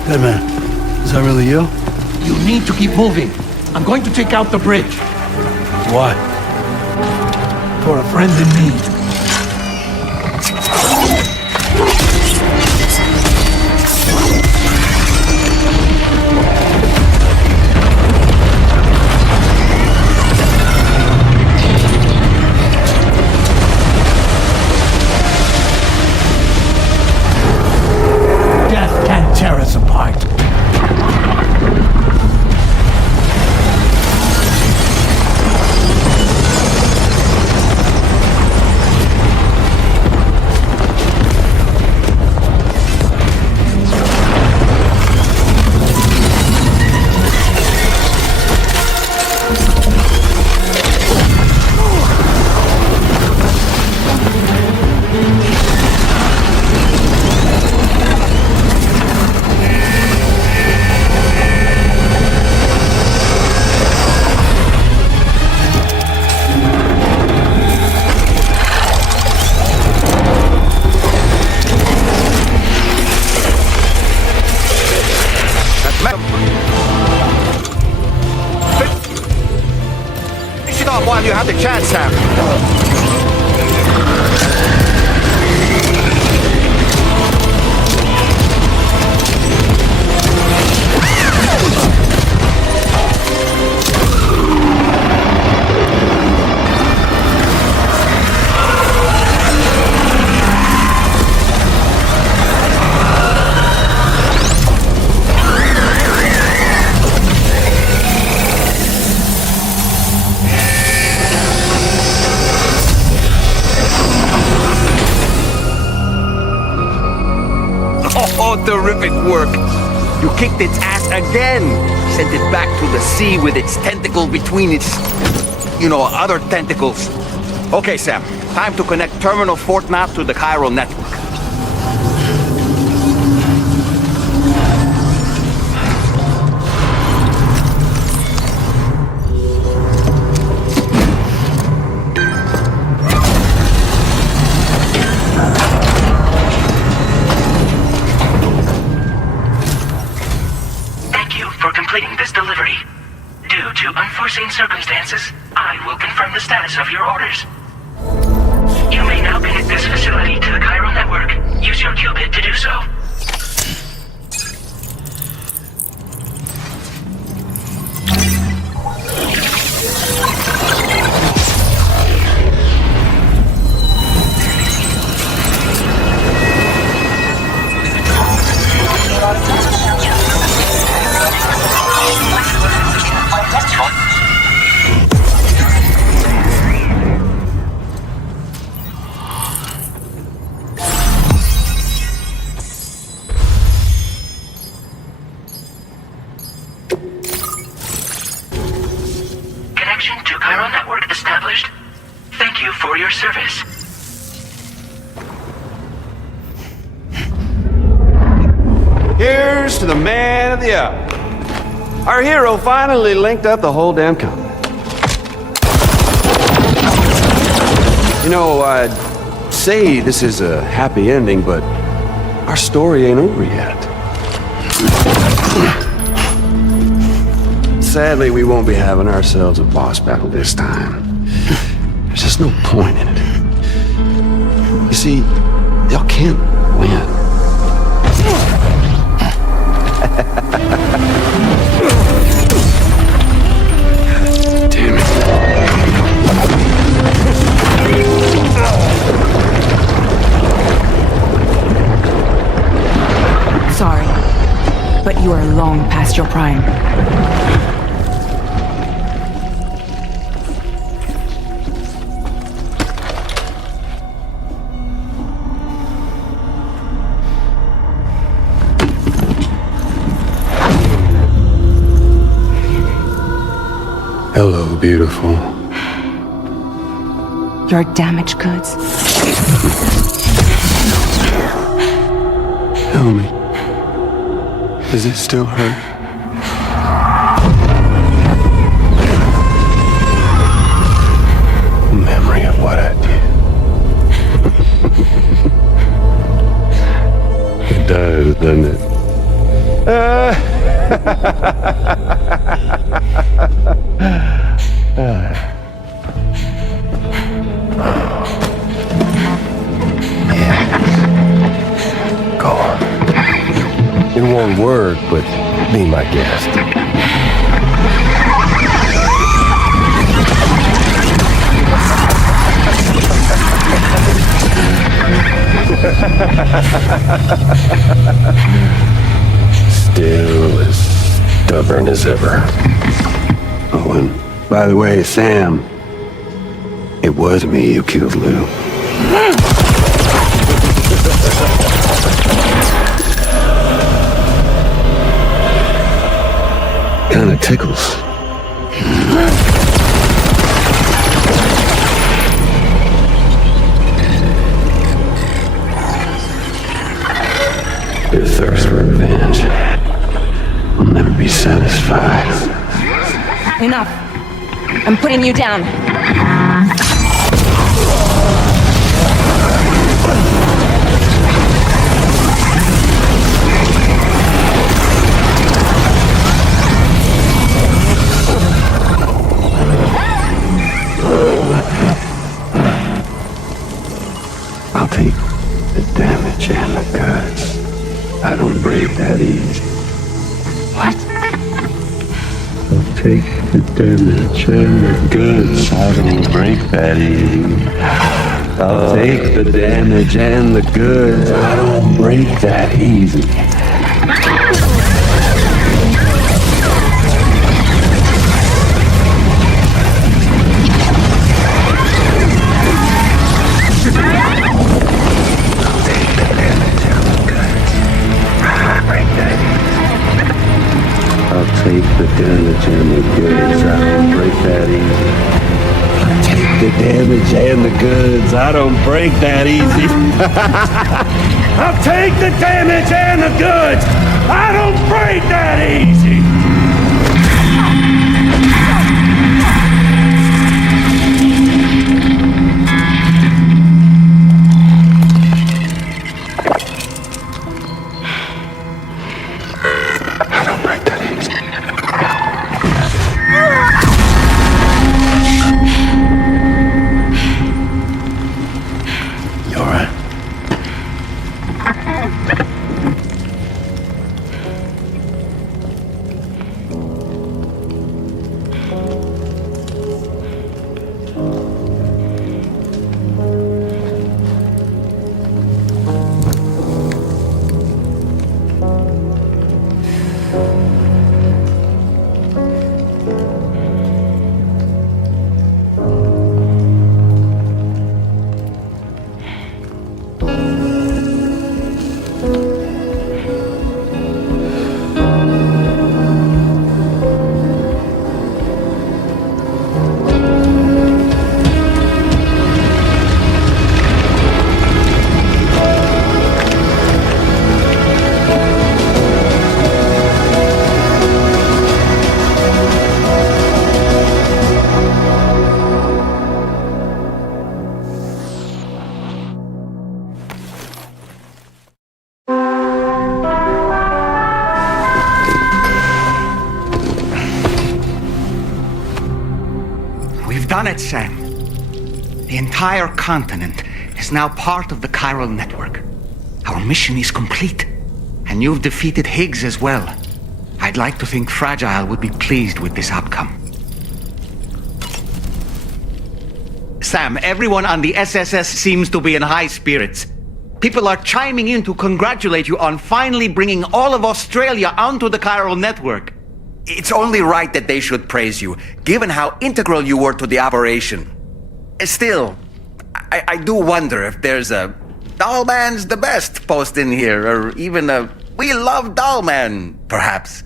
Hey man, is that really you? You need to keep moving. I'm going to take out the bridge. Why? For a friend in need. Tear us apart. while you have the chance, Sam. Oh, terrific work. You kicked its ass again. Sent it back to the sea with its tentacle between its, other tentacles. Okay, Sam. Time to connect Terminal Fort Map to the chiral network. Unforeseen circumstances, I will confirm the status of your orders. You may now connect this facility to the chiral network. Use your qubit to do so. Connection to chiral network established. Thank you for your service. Here's to the man of the hour. Our hero finally linked up the whole damn company. I'd say this is a happy ending, but our story ain't over yet. Sadly, we won't be having ourselves a boss battle this time. There's just no point in it. You see, y'all can't win. Damn it. Sorry, but you are long past your prime. Hello, beautiful. Your damaged goods. Tell me, does it still hurt? Memory of what I did. It does, doesn't it? Go on. It won't work, but be my guest. Still as stubborn as ever. Oh, and by the way, Sam, it was me who killed Lou. Kinda tickles. Your thirst for revenge will never be satisfied. Enough. I'm putting you down. that easy. What? I'll take the damage and the goods. I don't break that easy. I'll take the damage and the goods. I don't break that easy. I'll take the damage and the goods. I don't break that easy. I'll take the damage and the goods. I don't break that easy. I'll take the damage and the goods. I don't break that easy. Done it, Sam. The entire continent is now part of the chiral network. Our mission is complete. And you've defeated Higgs as well. I'd like to think Fragile would be pleased with this outcome. Sam, everyone on the SSS seems to be in high spirits. People are chiming in to congratulate you on finally bringing all of Australia onto the chiral network. It's only right that they should praise you, given how integral you were to the operation. Still, I do wonder if there's a Dollman's the best post in here, or even a We Love Dollman, perhaps.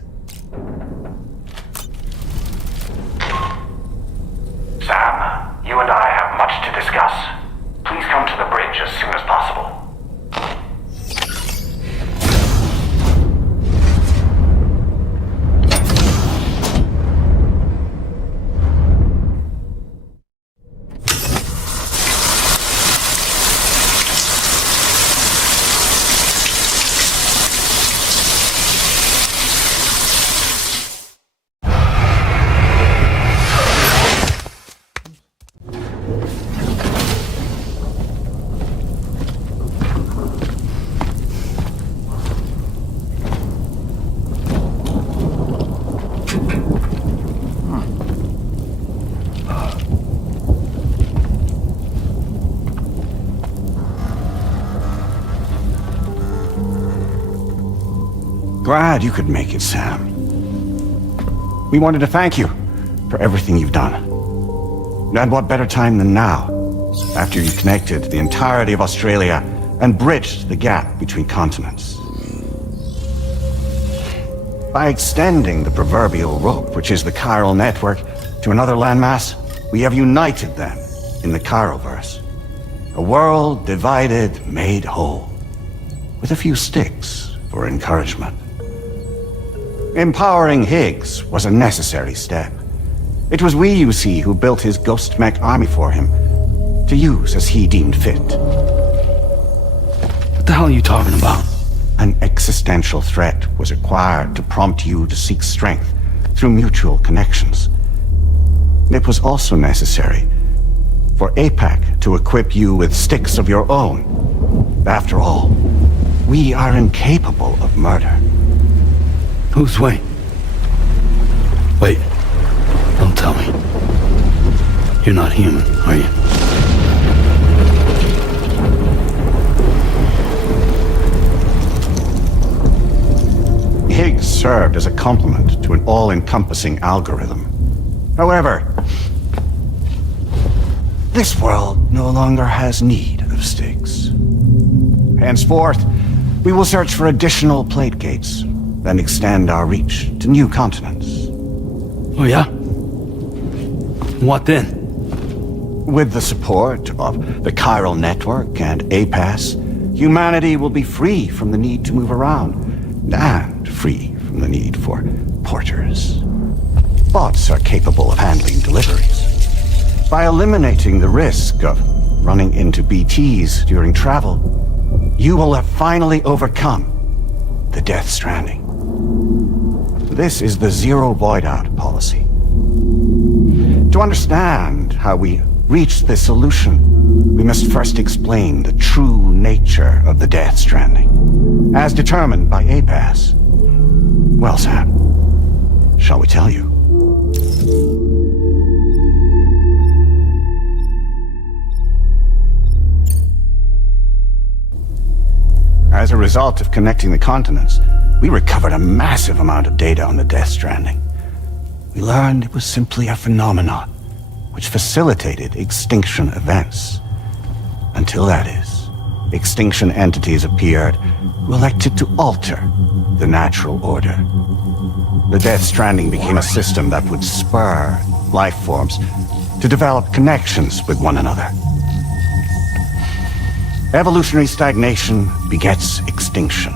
Sam, you and I have much to discuss. Please come to the bridge as soon as possible. Glad you could make it, Sam. We wanted to thank you for everything you've done. And what better time than now, after you connected the entirety of Australia and bridged the gap between continents. By extending the proverbial rope, which is the chiral network, to another landmass, we have united them in the Chiroverse. A world divided, made whole, with a few sticks for encouragement. Empowering Higgs was a necessary step. It was we, you see, who built his ghost mech army for him, to use as he deemed fit. What the hell are you talking about? An existential threat was required to prompt you to seek strength through mutual connections. It was also necessary for APAC to equip you with sticks of your own. After all, we are incapable of murder. Who's Wayne? Wait. Don't tell me. You're not human, are you? Higgs served as a complement to an all-encompassing algorithm. However, this world no longer has need of Styx. Henceforth, we will search for additional plate gates, then extend our reach to new continents. Oh yeah? What then? With the support of the chiral network and APAS, humanity will be free from the need to move around, and free from the need for porters. Bots are capable of handling deliveries. By eliminating the risk of running into BTs during travel, you will have finally overcome the Death Stranding. This is the zero void out policy. To understand how we reach this solution, we must first explain the true nature of the Death Stranding, as determined by APAS. Well, Sam, shall we tell you? As a result of connecting the continents, we recovered a massive amount of data on the Death Stranding. We learned it was simply a phenomenon which facilitated extinction events. Until that is, extinction entities appeared who elected to alter the natural order. The Death Stranding became a system that would spur life forms to develop connections with one another. Evolutionary stagnation begets extinction.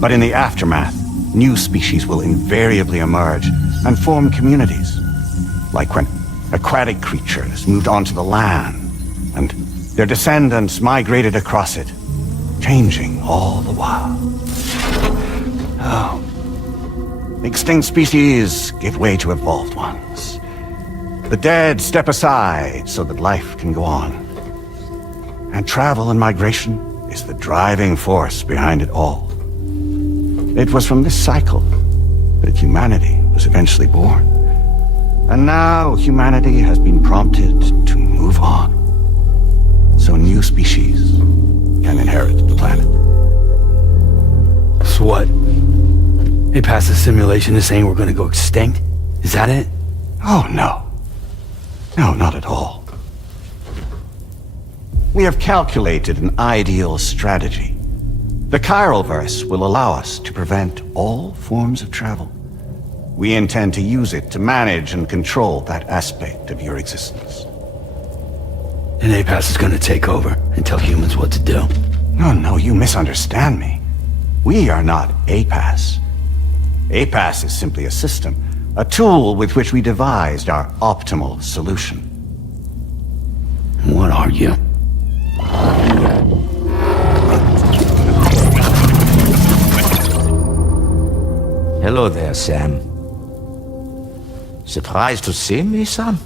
But in the aftermath, new species will invariably emerge and form communities. Like when aquatic creatures moved onto the land, and their descendants migrated across it, changing all the while. Oh. Extinct species give way to evolved ones. The dead step aside so that life can go on. And travel and migration is the driving force behind it all. It was from this cycle that humanity was eventually born. And now humanity has been prompted to move on, so new species can inherit the planet. So what? They passed the simulation is saying we're gonna go extinct? Is that it? Oh, no. No, not at all. We have calculated an ideal strategy. The Chiralverse will allow us to prevent all forms of travel. We intend to use it to manage and control that aspect of your existence. And APAS is gonna take over and tell humans what to do. No, you misunderstand me. We are not APAS. APAS is simply a system, a tool with which we devised our optimal solution. What are you? Hello there, Sam. Surprised to see me, son?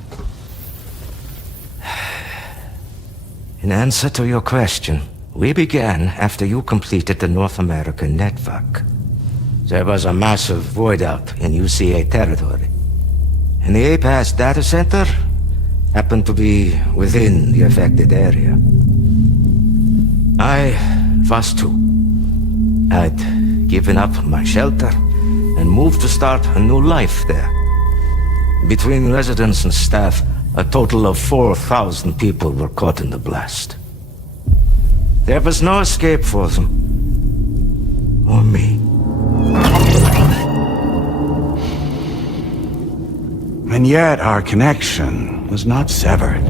In answer to your question, we began after you completed the North American network. There was a massive void out in UCA territory, and the APAS data center happened to be within the affected area. I was too. I'd given up my shelter and moved to start a new life there. Between residents and staff, a total of 4,000 people were caught in the blast. There was no escape for them. Or me. And yet our connection was not severed.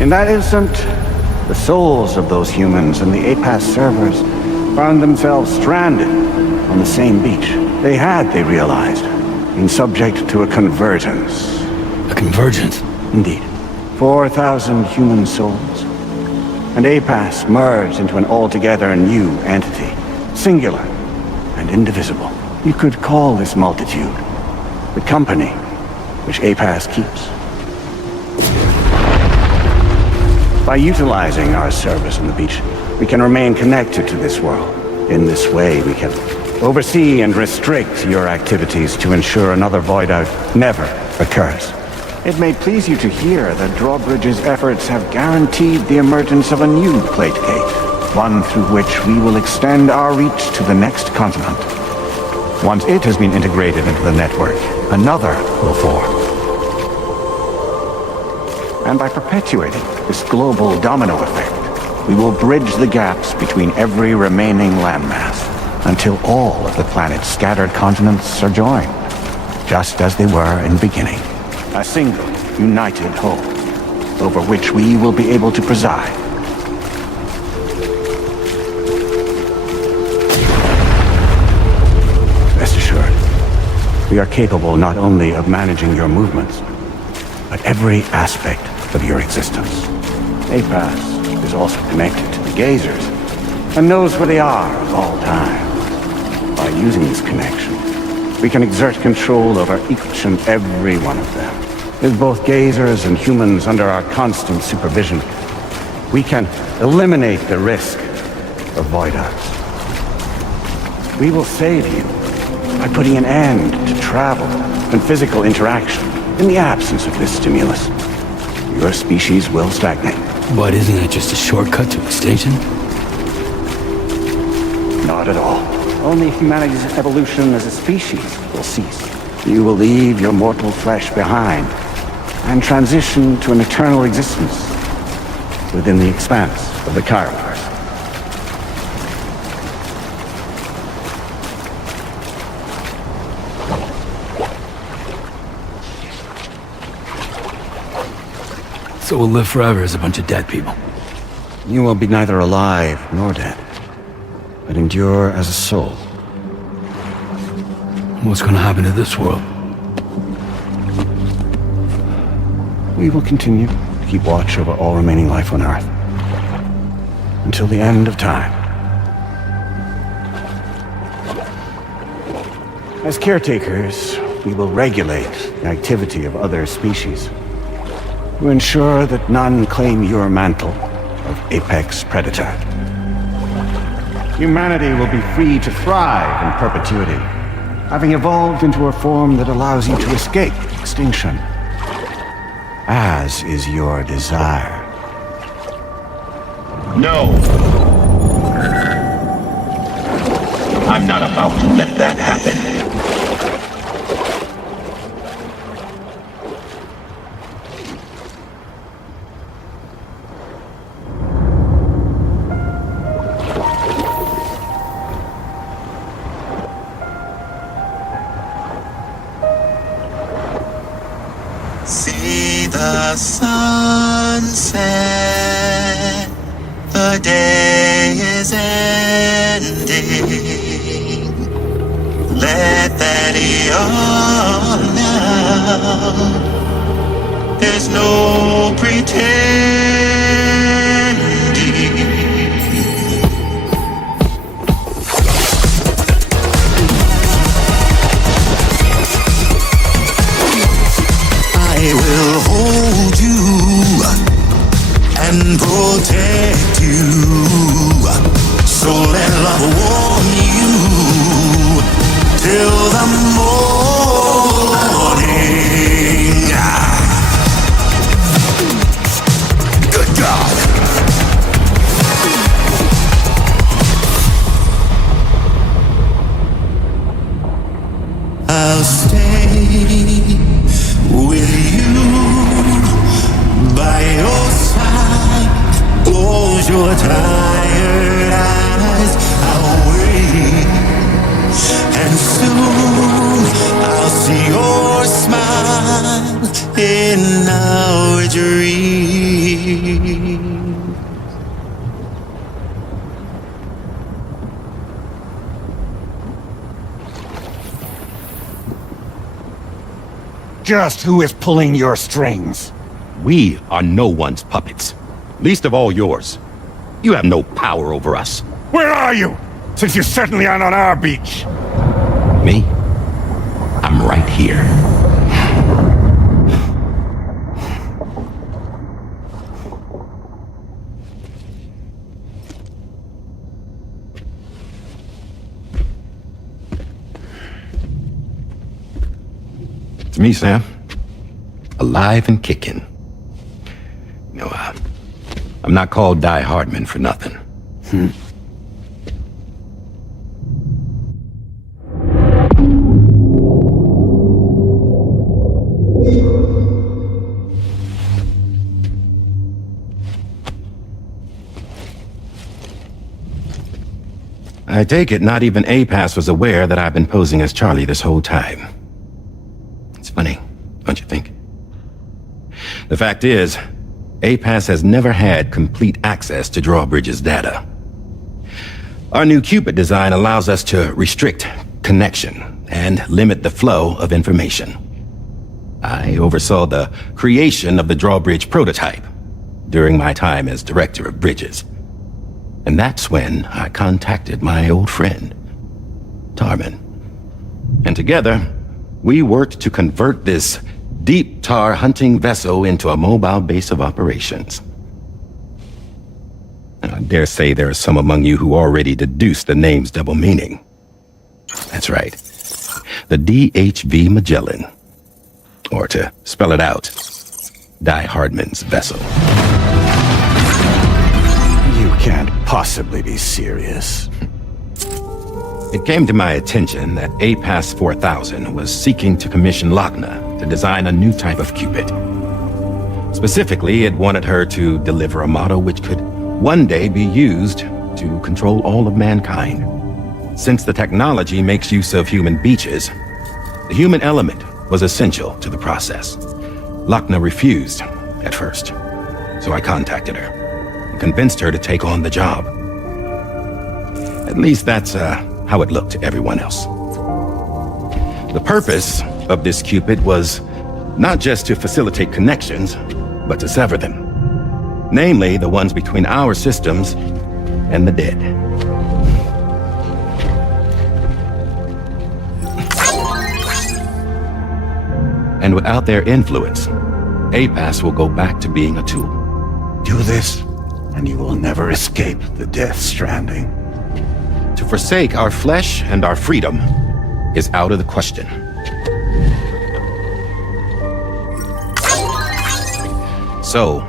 In that instant, the souls of those humans and the APAS servers found themselves stranded on the same beach. They had, they realized, been subject to a convergence. A convergence? Indeed. 4,000 human souls. And APAS merged into an altogether new entity. Singular and indivisible. You could call this multitude the company which APAS keeps. By utilizing our service on the beach, we can remain connected to this world. In this way, we can oversee and restrict your activities to ensure another void out never occurs. It may please you to hear that Drawbridge's efforts have guaranteed the emergence of a new plate gate, one through which we will extend our reach to the next continent. Once it has been integrated into the network, another will form. And by perpetuating this global domino effect, we will bridge the gaps between every remaining landmass until all of the planet's scattered continents are joined, just as they were in the beginning. A single, united whole, over which we will be able to preside. Rest assured, we are capable not only of managing your movements, but every aspect of your existence. APAS is also connected to the gazers, and knows where they are at all times. By using this connection, we can exert control over each and every one of them. With both gazers and humans under our constant supervision, we can eliminate the risk of void-outs. We will save you by putting an end to travel and physical interaction in the absence of this stimulus. Your species will stagnate. But isn't that just a shortcut to extinction? Not at all. Only humanity's evolution as a species will cease. You will leave your mortal flesh behind and transition to an eternal existence within the expanse of the Chiroverse. So we'll live forever as a bunch of dead people. You will be neither alive nor dead, but endure as a soul. What's gonna happen to this world? We will continue to keep watch over all remaining life on Earth until the end of time. As caretakers, we will regulate the activity of other species to ensure that none claim your mantle of apex predator. Humanity will be free to thrive in perpetuity, having evolved into a form that allows you to escape extinction, as is your desire. No! I'm not about to let that happen. See the sunset, the day is ending. Let that yawn now. There's no pretending. I will hold you and protect you. Soul and love warm you till the morning. Good God. I'll stay with you by your side. Close your tired eyes. I'll wait, and soon I'll see your smile in our dream. Just who is pulling your strings? We are no one's puppets. Least of all yours. You have no power over us. Where are you? Since you certainly aren't on our beach. Me? I'm right here. me, Sam. Alive and kicking. You know, I'm not called Die Hardman for nothing. I take it not even APAS was aware that I've been posing as Charlie this whole time. It's funny, don't you think? The fact is, APAS has never had complete access to Drawbridge's data. Our new Cupid design allows us to restrict connection and limit the flow of information. I oversaw the creation of the Drawbridge prototype during my time as Director of Bridges. And that's when I contacted my old friend, Tarman. And together, we worked to convert this deep tar hunting vessel into a mobile base of operations. I dare say there are some among you who already deduced the name's double meaning. That's right. The DHV Magellan. Or to spell it out, Die Hardman's vessel. You can't possibly be serious. It came to my attention that APAS 4000 was seeking to commission Lochna to design a new type of Cupid. Specifically, it wanted her to deliver a model which could one day be used to control all of mankind. Since the technology makes use of human beaches, the human element was essential to the process. Lochna refused at first, so I contacted her and convinced her to take on the job. At least that's how it looked to everyone else. The purpose of this Cupid was not just to facilitate connections, but to sever them. Namely, the ones between our systems and the dead. And without their influence, APAS will go back to being a tool. Do this, and you will never escape the Death Stranding. To forsake our flesh and our freedom is out of the question. So,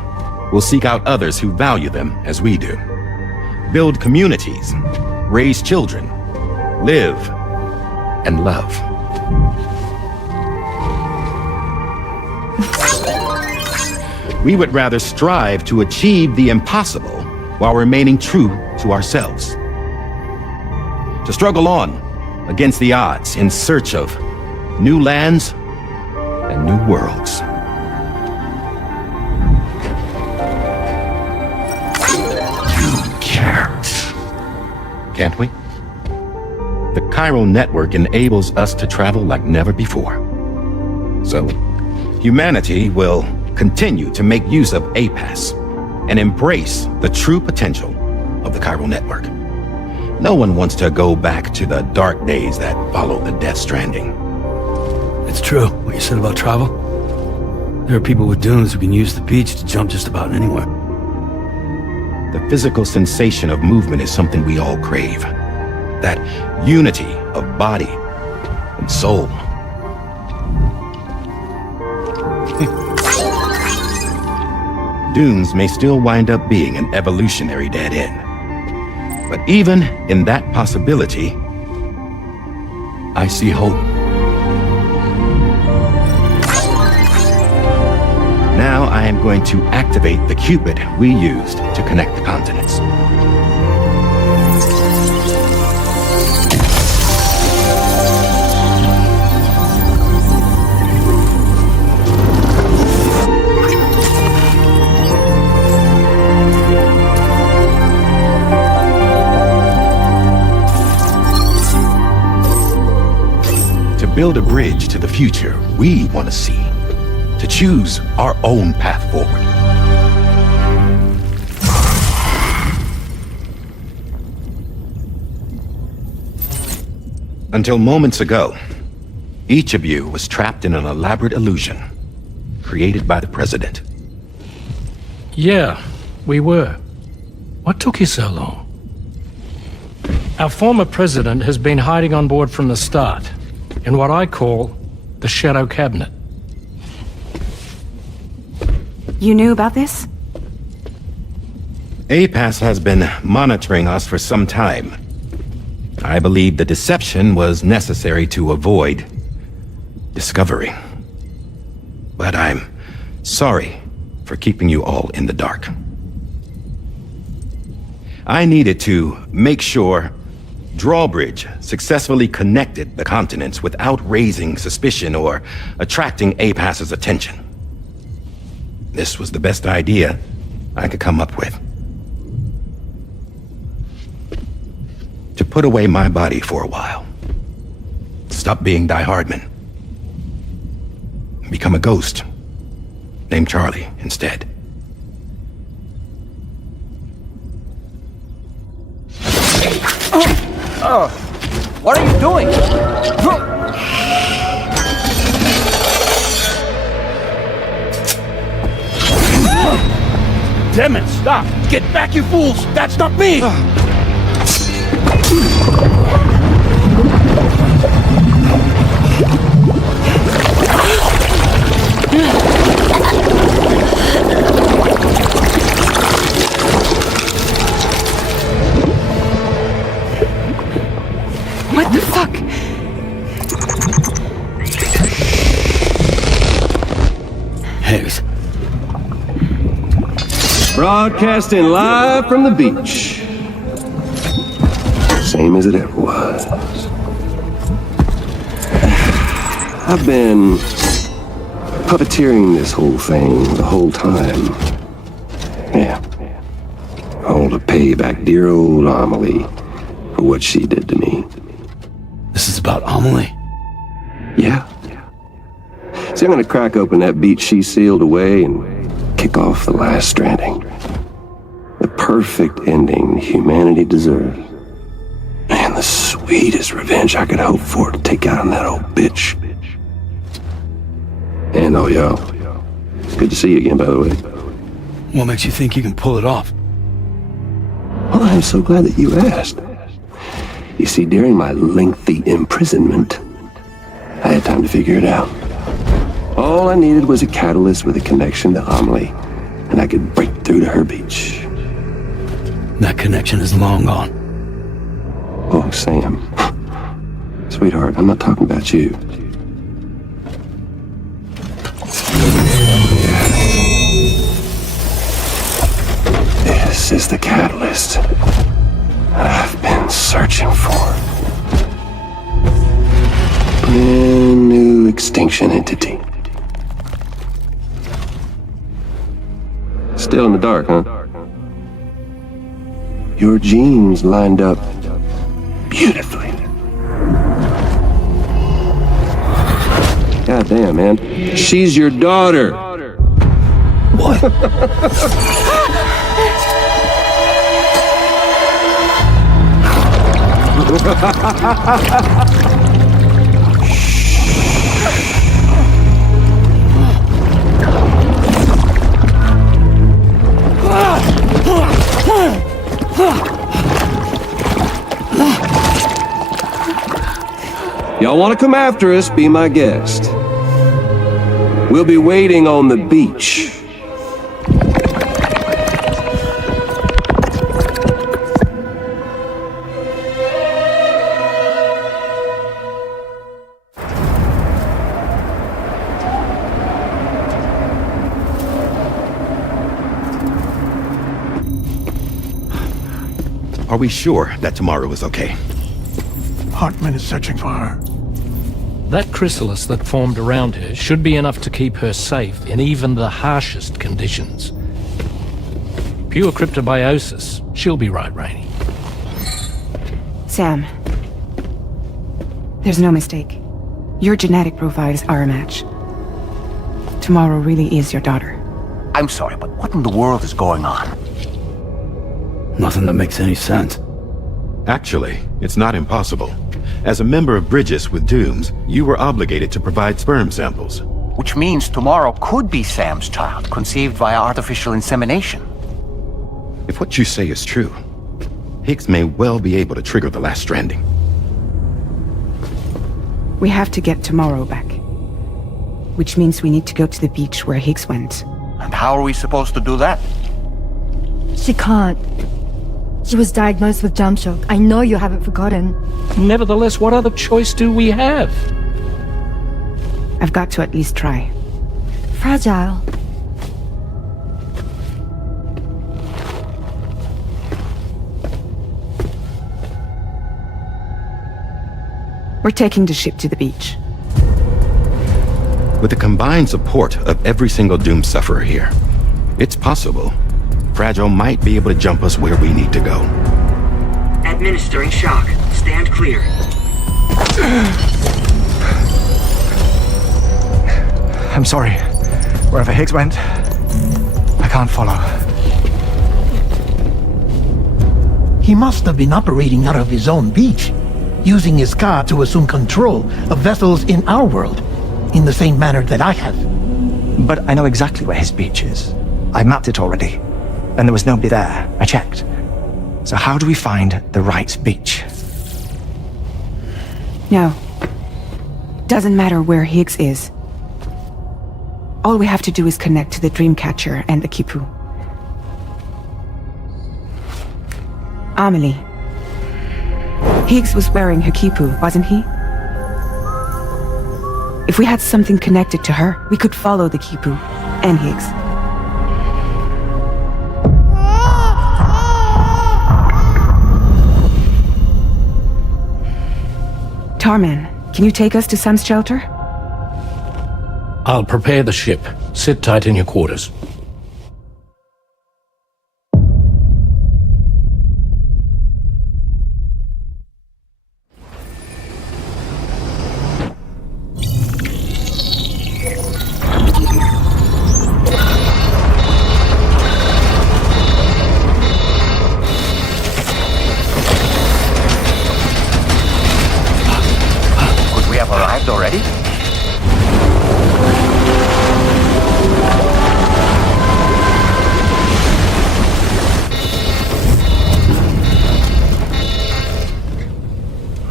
we'll seek out others who value them as we do. Build communities, raise children, live, and love. We would rather strive to achieve the impossible while remaining true to ourselves. To struggle on against the odds in search of new lands and new worlds. Can't we? The chiral network enables us to travel like never before. So, humanity will continue to make use of APAS and embrace the true potential of the chiral network. No one wants to go back to the dark days that followed the Death Stranding. It's true, what you said about travel. There are people with dunes who can use the beach to jump just about anywhere. The physical sensation of movement is something we all crave. That unity of body and soul. Dunes may still wind up being an evolutionary dead end. But even in that possibility, I see hope. Now I am going to activate the Cupid we used to connect the continents. To build a bridge to the future we want to see. To choose our own path forward. Until moments ago, each of you was trapped in an elaborate illusion created by the President. Yeah, we were. What took you so long? Our former president has been hiding on board from the start, in what I call the Shadow Cabinet. You knew about this? APAS has been monitoring us for some time. I believe the deception was necessary to avoid discovery. But I'm sorry for keeping you all in the dark. I needed to make sure Drawbridge successfully connected the continents without raising suspicion or attracting APAS's attention. This was the best idea I could come up with. To put away my body for a while. Stop being Die Hardman. Become a ghost. Named Charlie instead. What are you doing? Damn it, stop! Get back, you fools! That's not me! What the fuck? Higgs. Broadcasting live from the beach. Same as it ever was. I've been puppeteering this whole thing the whole time. Yeah. All to pay back dear old Amelie for what she did to me. This is about Amelie? Yeah. See, I'm gonna crack open that beach she sealed away and kick off the last stranding. The perfect ending humanity deserves. And the sweetest revenge I could hope for to take out on that old bitch. And oh, y'all. Good to see you again, by the way. What makes you think you can pull it off? Well, I'm so glad that you asked. You see, during my lengthy imprisonment, I had time to figure it out. All I needed was a catalyst with a connection to Amelie, and I could break through to her beach. That connection is long gone. Oh, Sam. Sweetheart, I'm not talking about you. This is the catalyst I've been searching for. Brand new extinction entity. Still in the dark, huh? Your genes lined up beautifully. God damn, man. She's your daughter. What? Y'all want to come after us, be my guest. We'll be waiting on the beach. Are we sure that tomorrow is okay? Hartman is searching for her. That chrysalis that formed around her should be enough to keep her safe in even the harshest conditions. Pure cryptobiosis. She'll be right, Rainey. Sam. There's no mistake. Your genetic profiles are a match. Tomorrow really is your daughter. I'm sorry, but what in the world is going on? Nothing that makes any sense. Actually, it's not impossible. As a member of Bridges with Dooms, you were obligated to provide sperm samples. Which means tomorrow could be Sam's child, conceived via artificial insemination. If what you say is true, Higgs may well be able to trigger the last stranding. We have to get tomorrow back. Which means we need to go to the beach where Higgs went. And how are we supposed to do that? She can't. She was diagnosed with jump shock. I know you haven't forgotten. Nevertheless, what other choice do we have? I've got to at least try. Fragile. We're taking the ship to the beach. With the combined support of every single Doom sufferer here, it's possible Fragile might be able to jump us where we need to go. Administering shock. Stand clear. I'm sorry. Wherever Higgs went, I can't follow. He must have been operating out of his own beach, using his car to assume control of vessels in our world, in the same manner that I have. But I know exactly where his beach is. I mapped it already, and there was nobody there. I checked. So how do we find the right beach? No. Doesn't matter where Higgs is. All we have to do is connect to the Dreamcatcher and the Kipu. Amelie. Higgs was wearing her Kipu, wasn't he? If we had something connected to her, we could follow the Kipu and Higgs. Tarman, can you take us to Sam's shelter? I'll prepare the ship. Sit tight in your quarters. Could we have arrived already?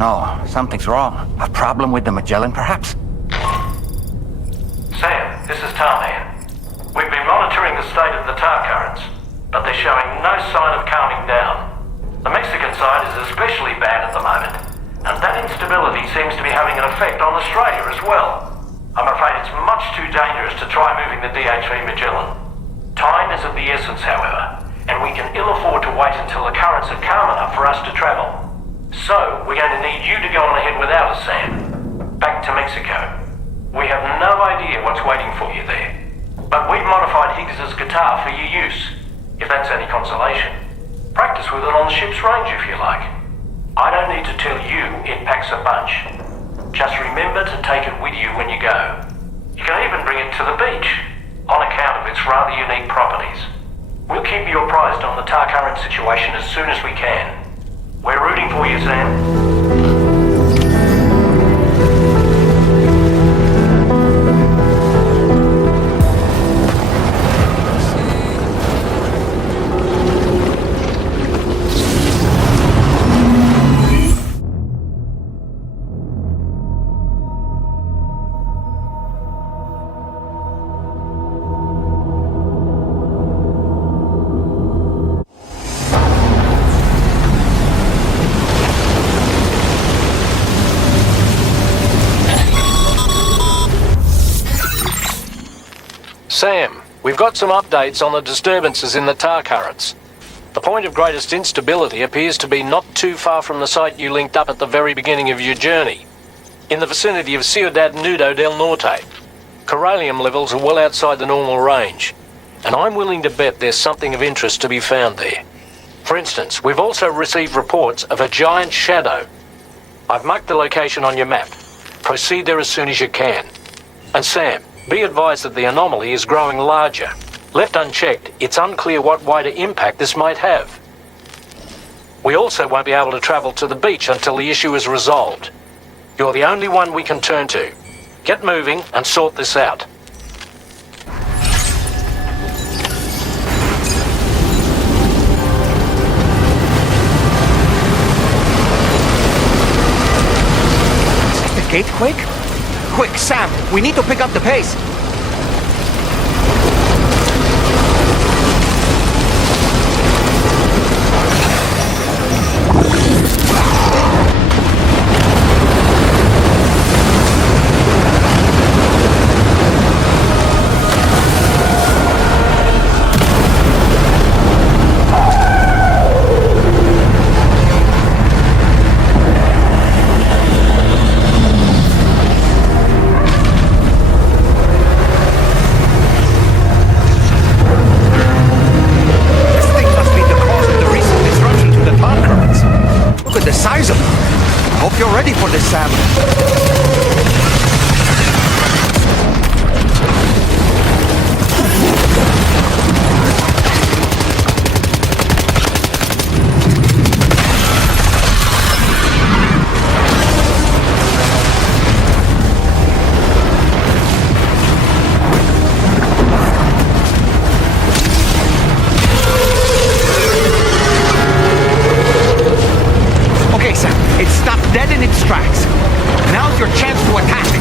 No, something's wrong. A problem with the Magellan, perhaps? Sam, this is Tarman. We've been monitoring the state of the tar currents, but they're showing no sign of calming down. The Mexican side is especially bad at the moment, and that instability seems to be having an effect on Australia as well. I'm afraid it's much too dangerous to try moving the DHV Magellan. Time is of the essence, however, and we can ill afford to wait until the currents are calm enough for us to travel. So, we're going to need you to go on ahead without us, Sam. Back to Mexico. We have no idea what's waiting for you there. But we've modified Higgs's guitar for your use, if that's any consolation. Practice with it on the ship's range if you like. I don't need to tell you it packs a punch. Just remember to take it with you when you go. You can even bring it to the beach, on account of its rather unique properties. We'll keep you apprised on the tar current situation as soon as we can. We're rooting for you, Sam. Sam, we've got some updates on the disturbances in the tar currents. The point of greatest instability appears to be not too far from the site you linked up at the very beginning of your journey, in the vicinity of Ciudad Nudo del Norte. Corallium levels are well outside the normal range, and I'm willing to bet there's something of interest to be found there. For instance, we've also received reports of a giant shadow. I've marked the location on your map. Proceed there as soon as you can. And Sam, be advised that the anomaly is growing larger. Left unchecked, it's unclear what wider impact this might have. We also won't be able to travel to the beach until the issue is resolved. You're the only one we can turn to. Get moving and sort this out. Is the gate quick? Quick, Sam, we need to pick up the pace. ready for this, Sam. Okay, Sam, it stopped dead in its tracks. Now's your chance to attack it.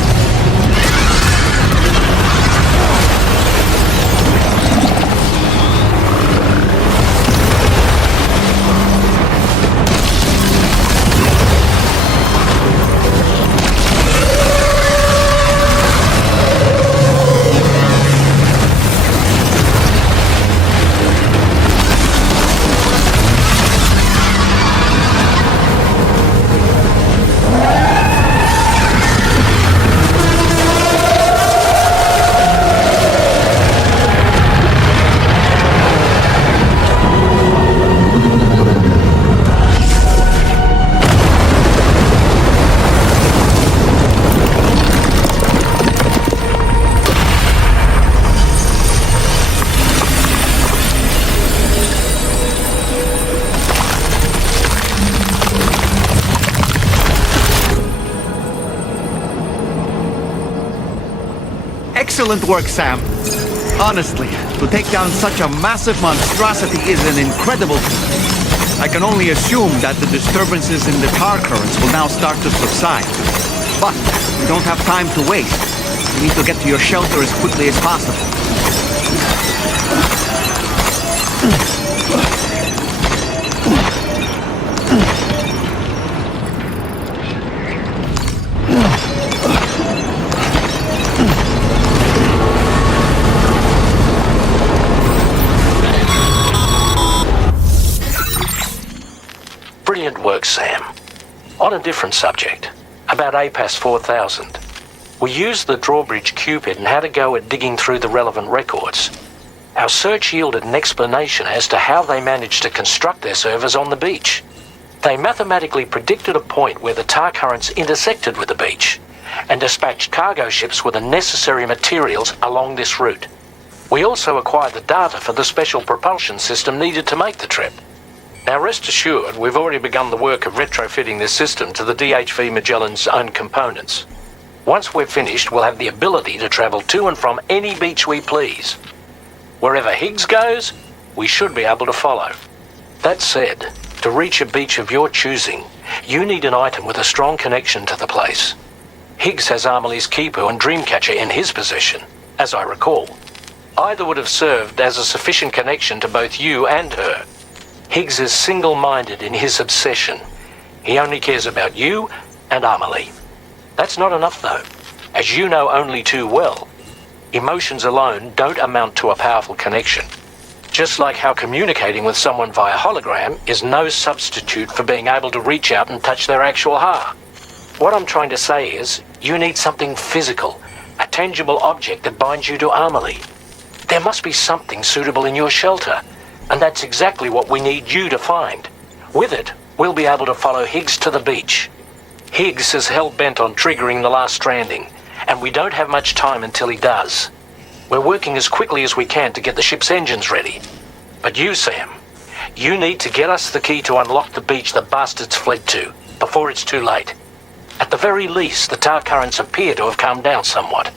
Excellent work, Sam. Honestly, to take down such a massive monstrosity is an incredible feat. I can only assume that the disturbances in the tar currents will now start to subside. But we don't have time to waste. We need to get to your shelter as quickly as possible. Brilliant work, Sam. On a different subject, about APAS 4000. We used the drawbridge Cupid and had a go at digging through the relevant records. Our search yielded an explanation as to how they managed to construct their servers on the beach. They mathematically predicted a point where the tar currents intersected with the beach, and dispatched cargo ships with the necessary materials along this route. We also acquired the data for the special propulsion system needed to make the trip. Now rest assured, we've already begun the work of retrofitting this system to the DHV Magellan's own components. Once we're finished, we'll have the ability to travel to and from any beach we please. Wherever Higgs goes, we should be able to follow. That said, to reach a beach of your choosing, you need an item with a strong connection to the place. Higgs has Amelie's Kipu and Dreamcatcher in his possession, as I recall. Either would have served as a sufficient connection to both you and her. Higgs is single-minded in his obsession. He only cares about you and Amelie. That's not enough, though. As you know only too well, emotions alone don't amount to a powerful connection. Just like how communicating with someone via hologram is no substitute for being able to reach out and touch their actual heart. What I'm trying to say is, you need something physical, a tangible object that binds you to Amelie. There must be something suitable in your shelter. And that's exactly what we need you to find. With it, we'll be able to follow Higgs to the beach. Higgs is hell-bent on triggering the last stranding, and we don't have much time until he does. We're working as quickly as we can to get the ship's engines ready. But you, Sam, you need to get us the key to unlock the beach the bastards fled to, before it's too late. At the very least, the tar currents appear to have calmed down somewhat.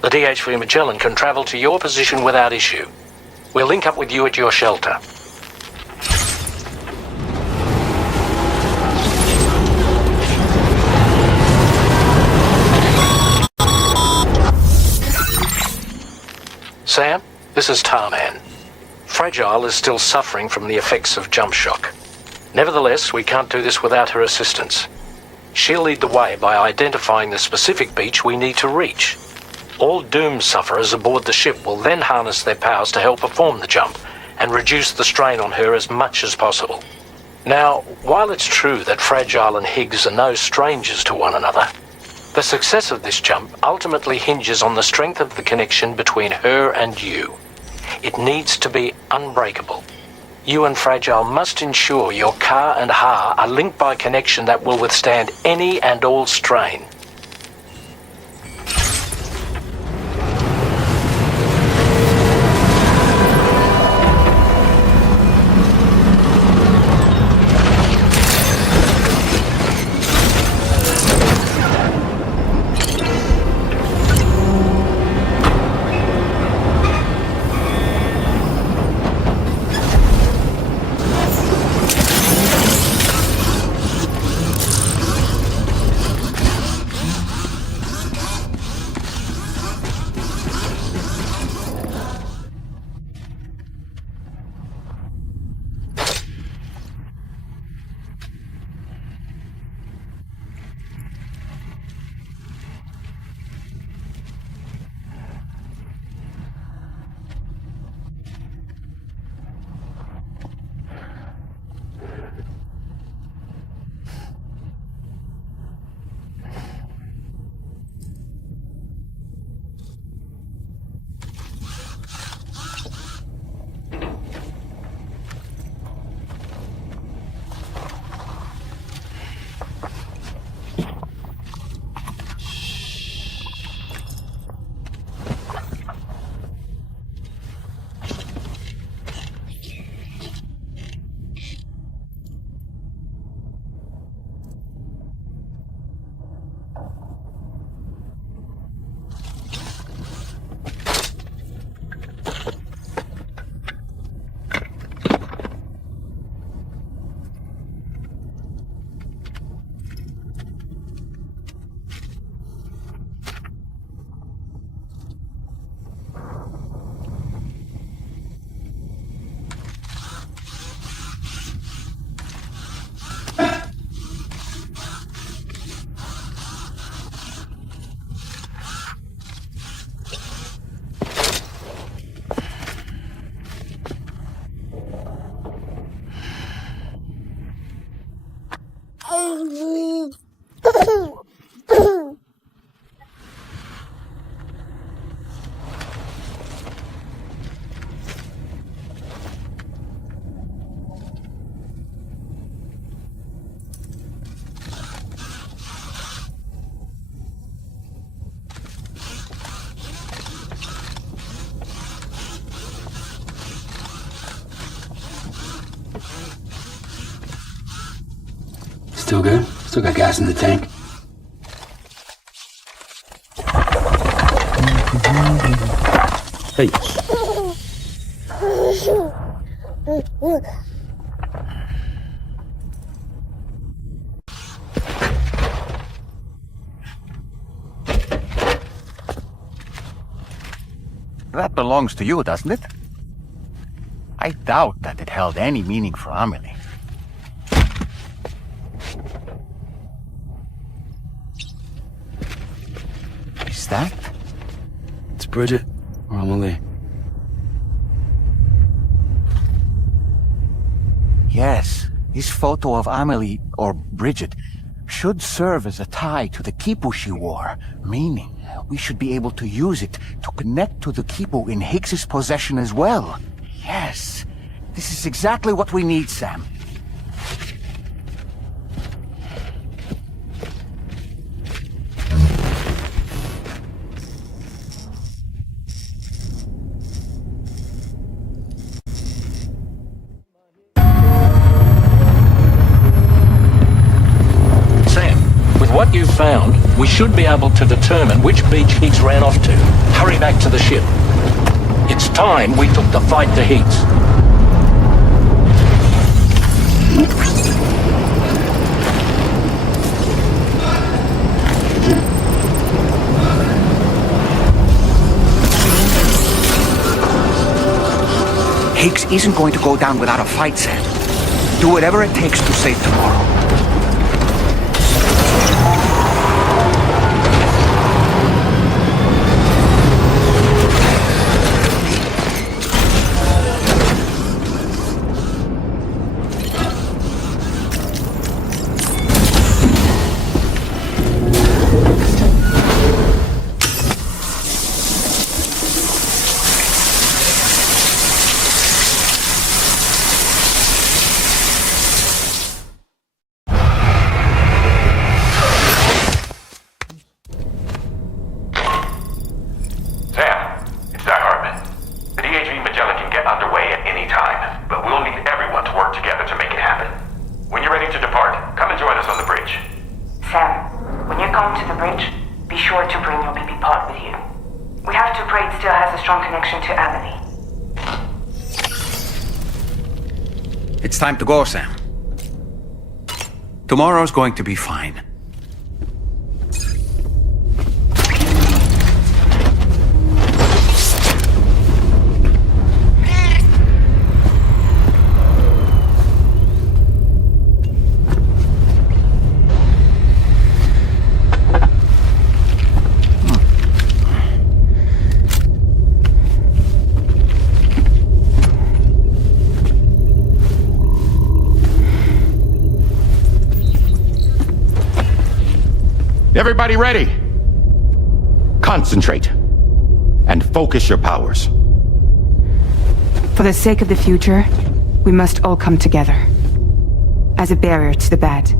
The DHV Magellan can travel to your position without issue. We'll link up with you at your shelter. Sam, this is Tarman. Fragile is still suffering from the effects of jump shock. Nevertheless, we can't do this without her assistance. She'll lead the way by identifying the specific beach we need to reach. All doom sufferers aboard the ship will then harness their powers to help perform the jump and reduce the strain on her as much as possible. Now, while it's true that Fragile and Higgs are no strangers to one another, the success of this jump ultimately hinges on the strength of the connection between her and you. It needs to be unbreakable. You and Fragile must ensure your Ka and Ha are linked by a connection that will withstand any and all strain. Still good? Still got gas in the tank? Hey. That belongs to you, doesn't it? I doubt that it held any meaning for Amelie. Is that? It's Bridget or Amelie. Yes, this photo of Amelie, or Bridget, should serve as a tie to the kipu she wore, meaning we should be able to use it to connect to the kipu in Higgs's possession as well. Yes, this is exactly what we need, Sam. What you've found, we should be able to determine which beach Higgs ran off to. Hurry back to the ship. It's time we took the fight to Higgs. Higgs isn't going to go down without a fight, Sam. Do whatever it takes to save tomorrow. It's time to go, Sam. Tomorrow's going to be fine. Everybody ready? Concentrate. And focus your powers. For the sake of the future, we must all come together. As a barrier to the bad,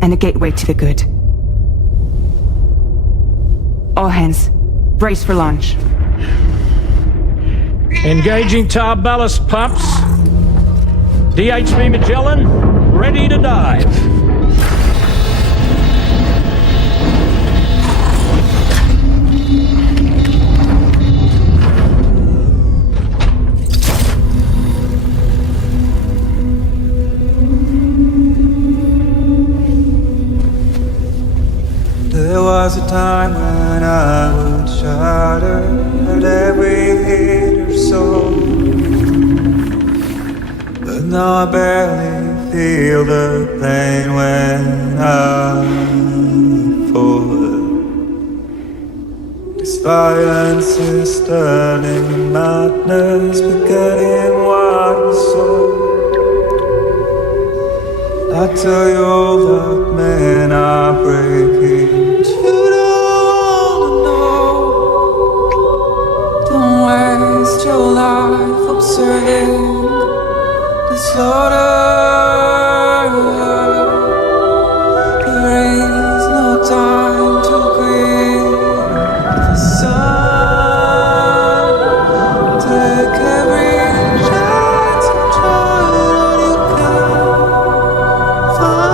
and a gateway to the good. All hands, brace for launch. Engaging tar ballast pumps. DHV Magellan, ready to dive. There was a time when I would shudder at every hit or so, but now I barely feel the pain when I fall. This violence is turning madness, forgetting what we saw. I tell you all that men are breaking. Waste your life observing the slaughter. There is no time to grieve the sun. Take every chance and try all you can find.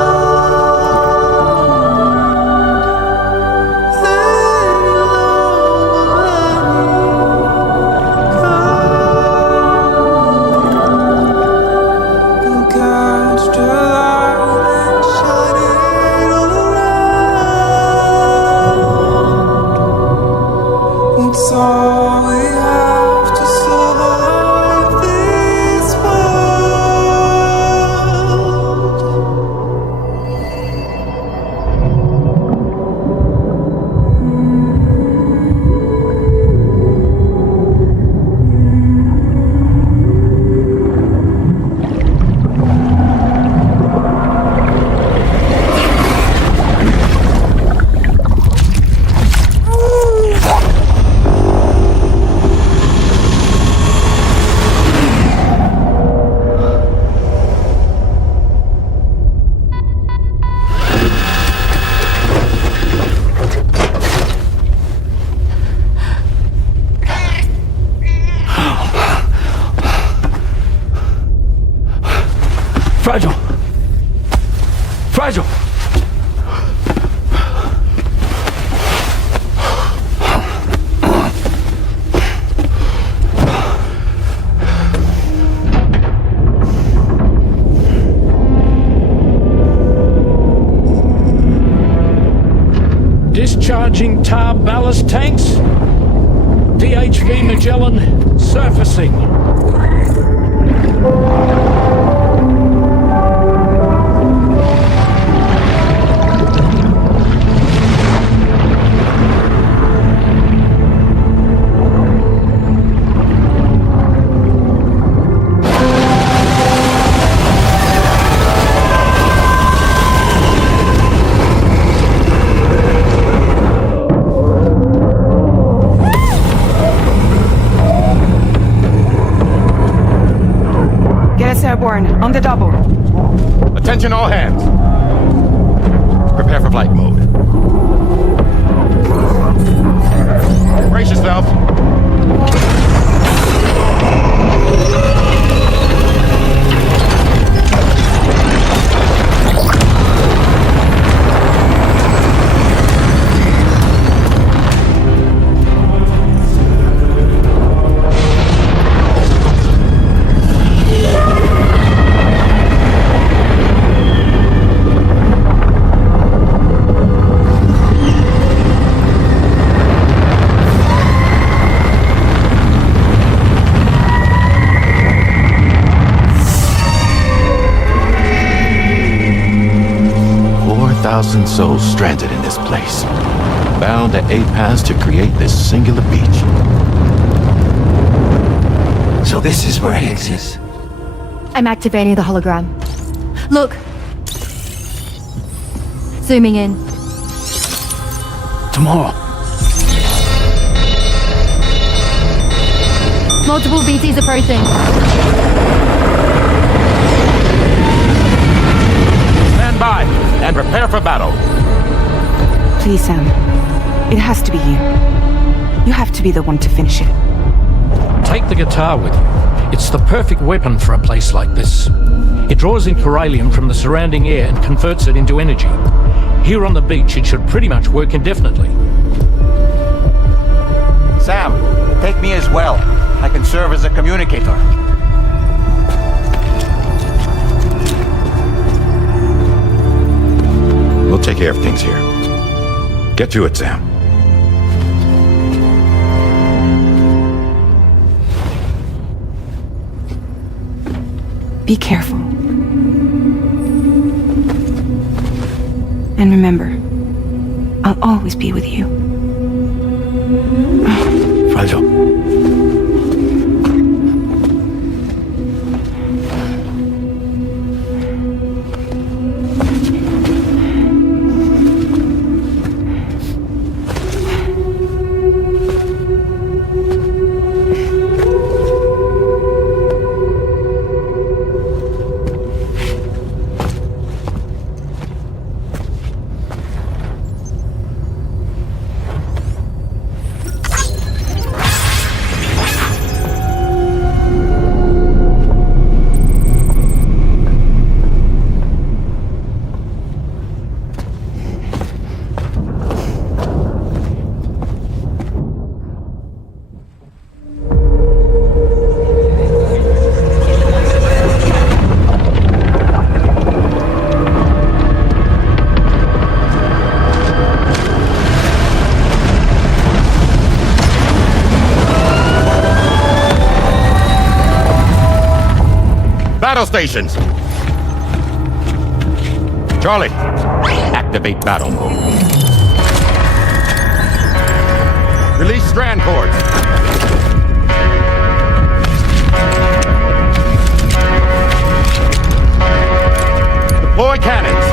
Fragile! Fragile! Discharging tar ballast tanks. DHV Magellan surfacing. Airborne, on the double. Attention all hands. Prepare for flight mode. Brace yourself. 1,000 souls stranded in this place, bound at 8 paths to create this singular beach. So this is where Higgs is. I'm activating the hologram. Look. Zooming in. Tomorrow. Multiple BTs approaching. Stand by and prepare for battle. Please, Sam. It has to be you. You have to be the one to finish it. Take the guitar with you. It's the perfect weapon for a place like this. It draws in corallium from the surrounding air and converts it into energy. Here on the beach, it should pretty much work indefinitely. Sam, take me as well. I can serve as a communicator. We'll take care of things here. Get to it, Sam. Be careful. And remember, I'll always be with you. Fragile. Battle stations! Charlie, activate battle mode. Release strand cords. Deploy cannons.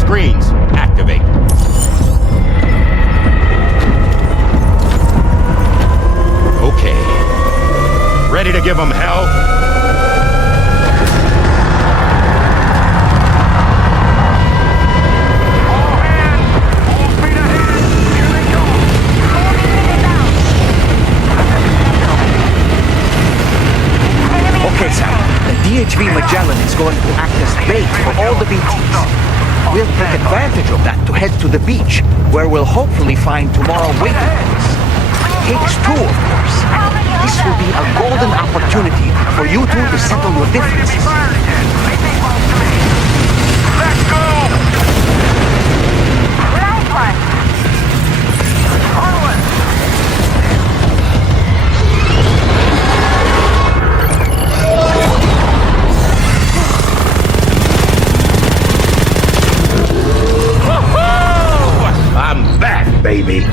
Screens, activate. Okay. Ready to give them hell? Okay, Sam. The DHV Magellan is going to act as bait for all the BTs. We'll take advantage of that to head to the beach, where we'll hopefully find tomorrow waiting for us. Higgs too, of course. This will be a golden opportunity for you two to settle your differences. Let's go! Nice one! I'm back, baby.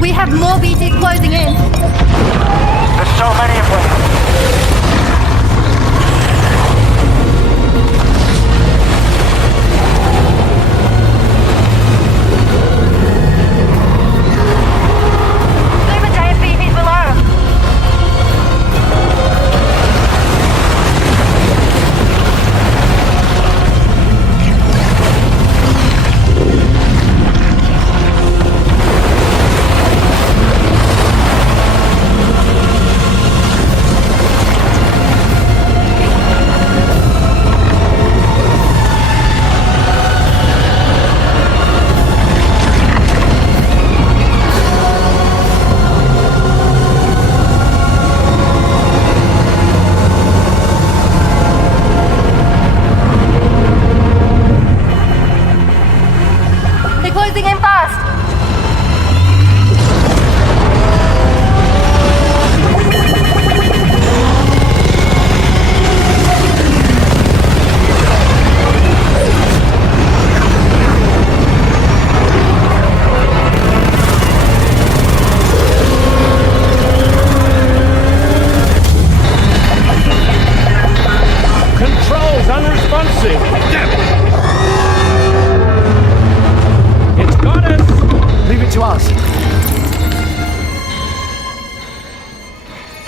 We have more BTs closing in. There's so many of them. Super giant BBs below.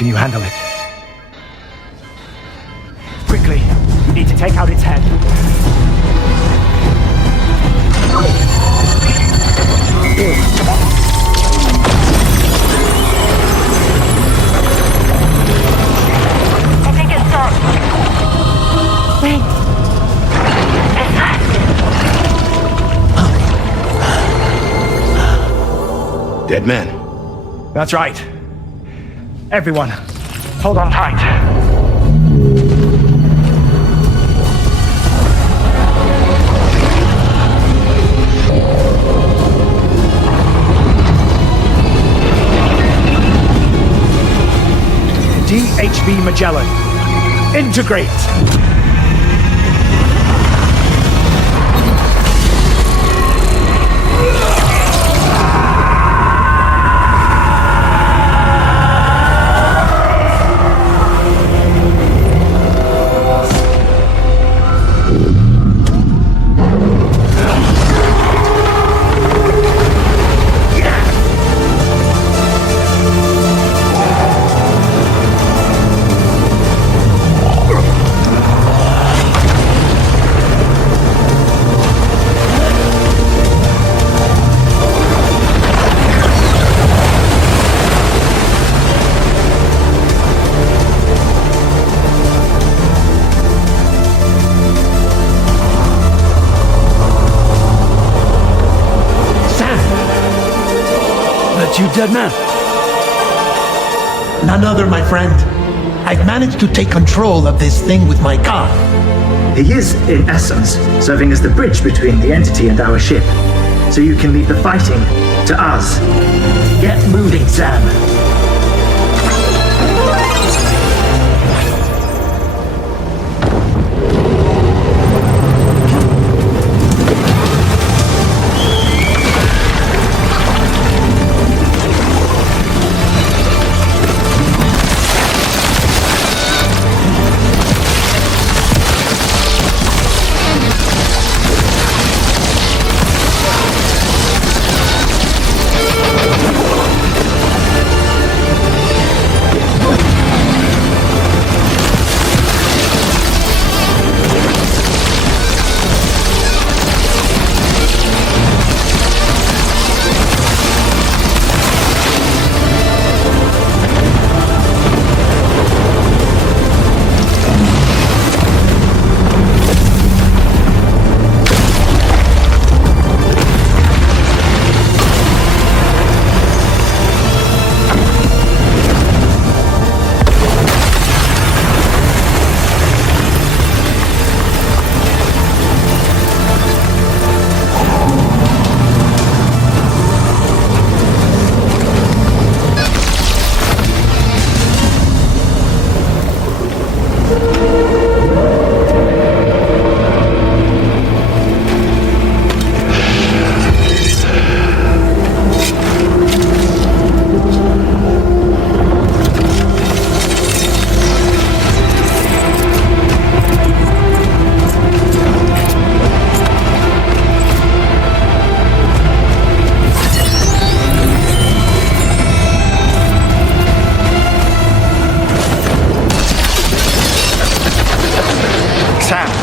Can you handle it? Quickly, you need to take out its head. I think it's done. Wait. Is that? Dead man. That's right. Everyone, hold on tight. DHV Magellan, integrate! You dead man? None other, my friend. I've managed to take control of this thing with my car. He is, in essence, serving as the bridge between the entity and our ship. So you can leave the fighting to us. Get moving, Sam.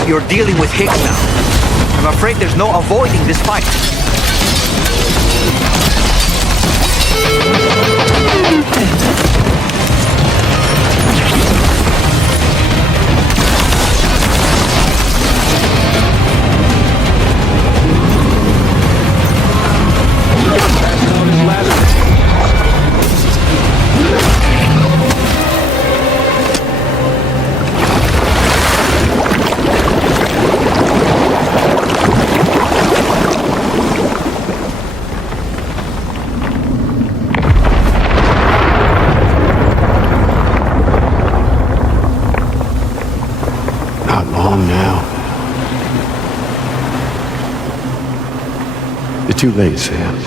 You're dealing with Higgs now. I'm afraid there's no avoiding this fight. Too late, Sam.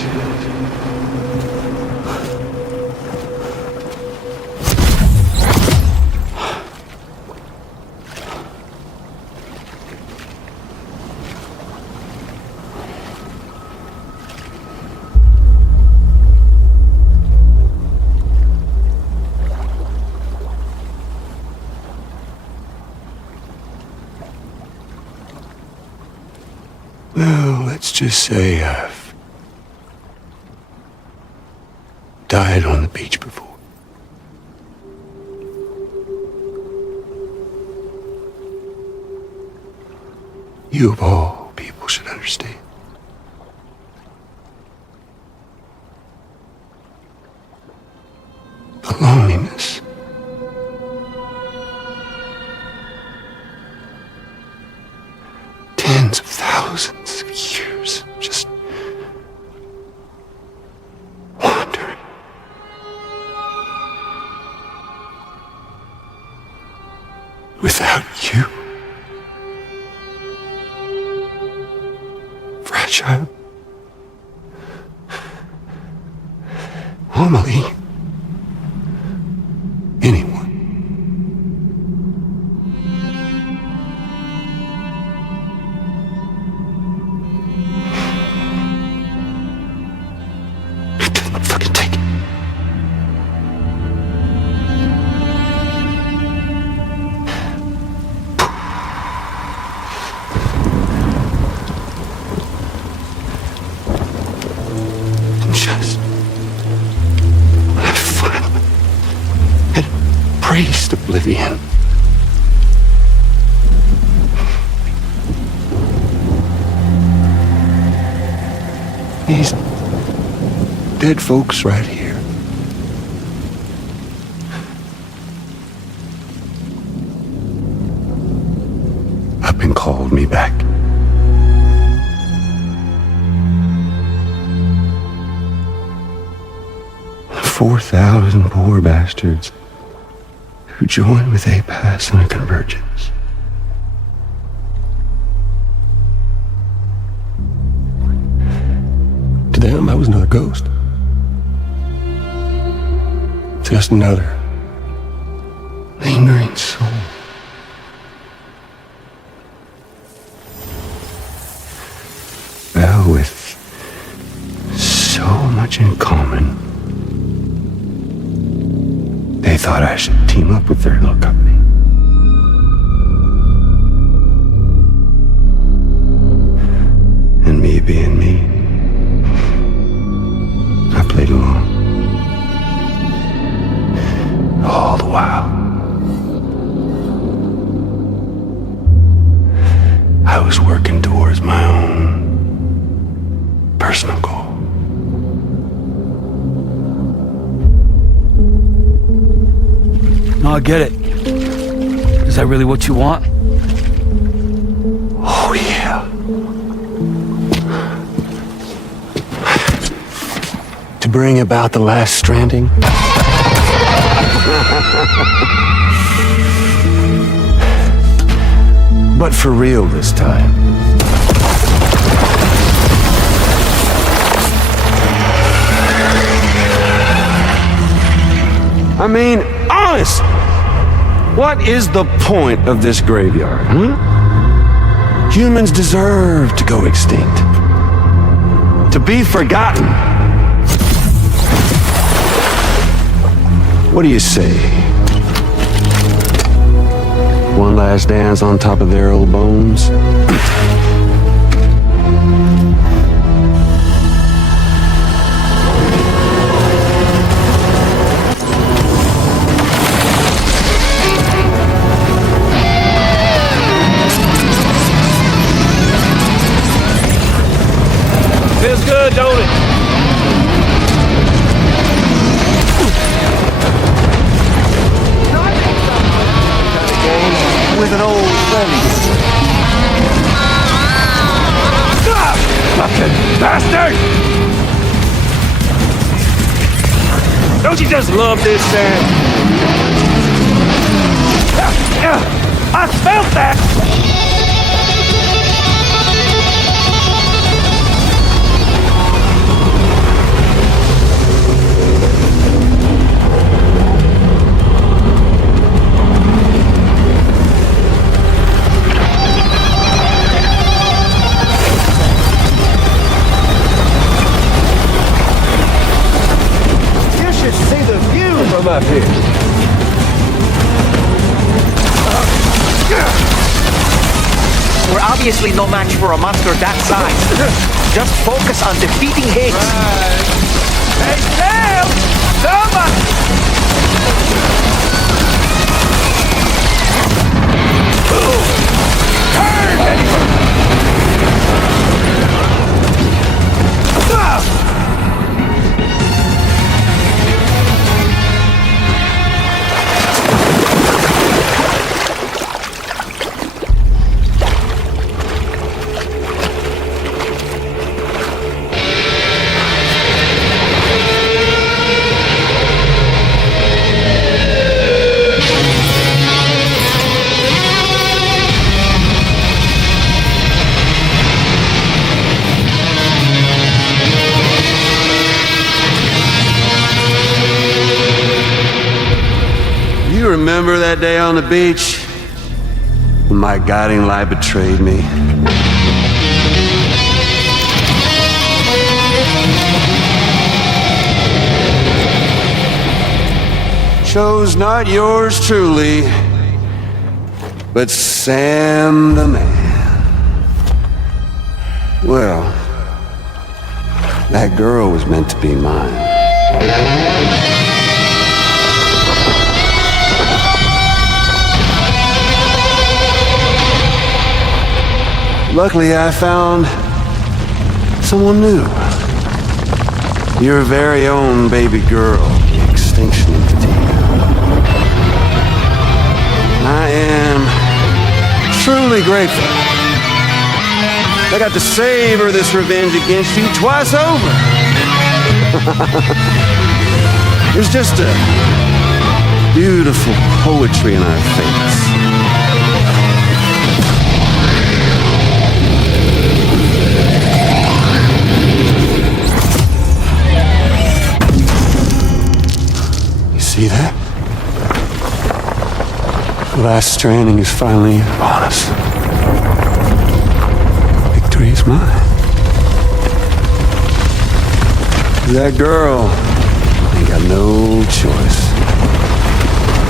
just say I've died on the beach before. You of all people should understand. The loneliness. Tens of thousands of years just wandering. Without you. Fragile. Normally. Anyone. It doesn't fucking take it. And just when I finally had embraced oblivion. These dead folks right here. Up and called me back. The 4,000 poor bastards who joined with APAS in a convergence. To them, I was another ghost. Just another lingering soul. Well, with so much in common, they thought I should team up with their little company. And me being me, I played along. All the while, I was working towards my own personal goal. No, I get it. Is that really what you want? Oh, yeah. To bring about the last stranding. But for real this time. I mean, honest. What is the point of this graveyard, huh? Humans deserve to go extinct. To be forgotten. What do you say? One last dance on top of their old bones? Feels good, don't it? With an old friend. Stop! Fucking bastard! Don't you just love this, Sam? I felt that! From up here. We're obviously no match for a monster that size. Just focus on defeating Higgs. Hey, Sam! You remember that day on the beach when my guiding light betrayed me? Chose not yours truly, but Sam the man. Well, that girl was meant to be mine. Luckily, I found someone new. Your very own baby girl, the extinction entity. I am truly grateful. I got to savor this revenge against you twice over. There's just a beautiful poetry in our fates. See that? The last stranding is finally upon us. Victory is mine. That girl ain't got no choice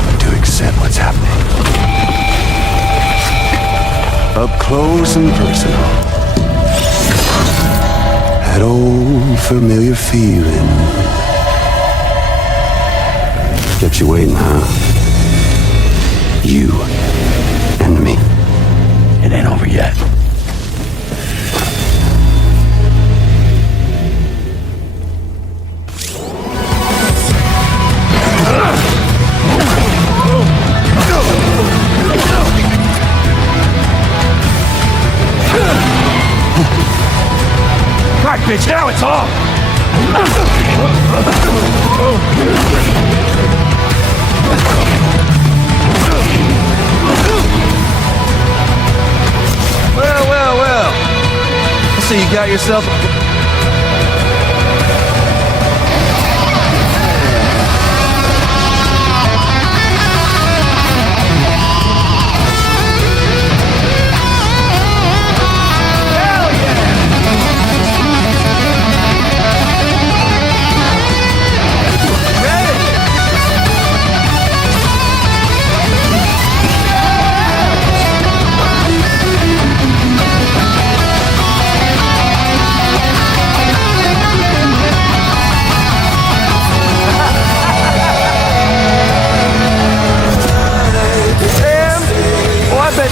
but to accept what's happening. Up close and personal. That old familiar feeling. Kept you waiting, huh? You and me. It ain't over yet. Right, bitch, now it's off! Well. I see you got yourself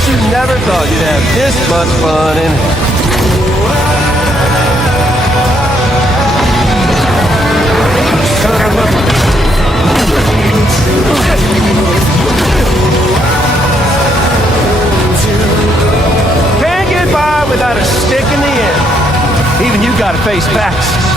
you never thought you'd have this much fun in Can't get by without a stick in the end. Even you gotta face facts.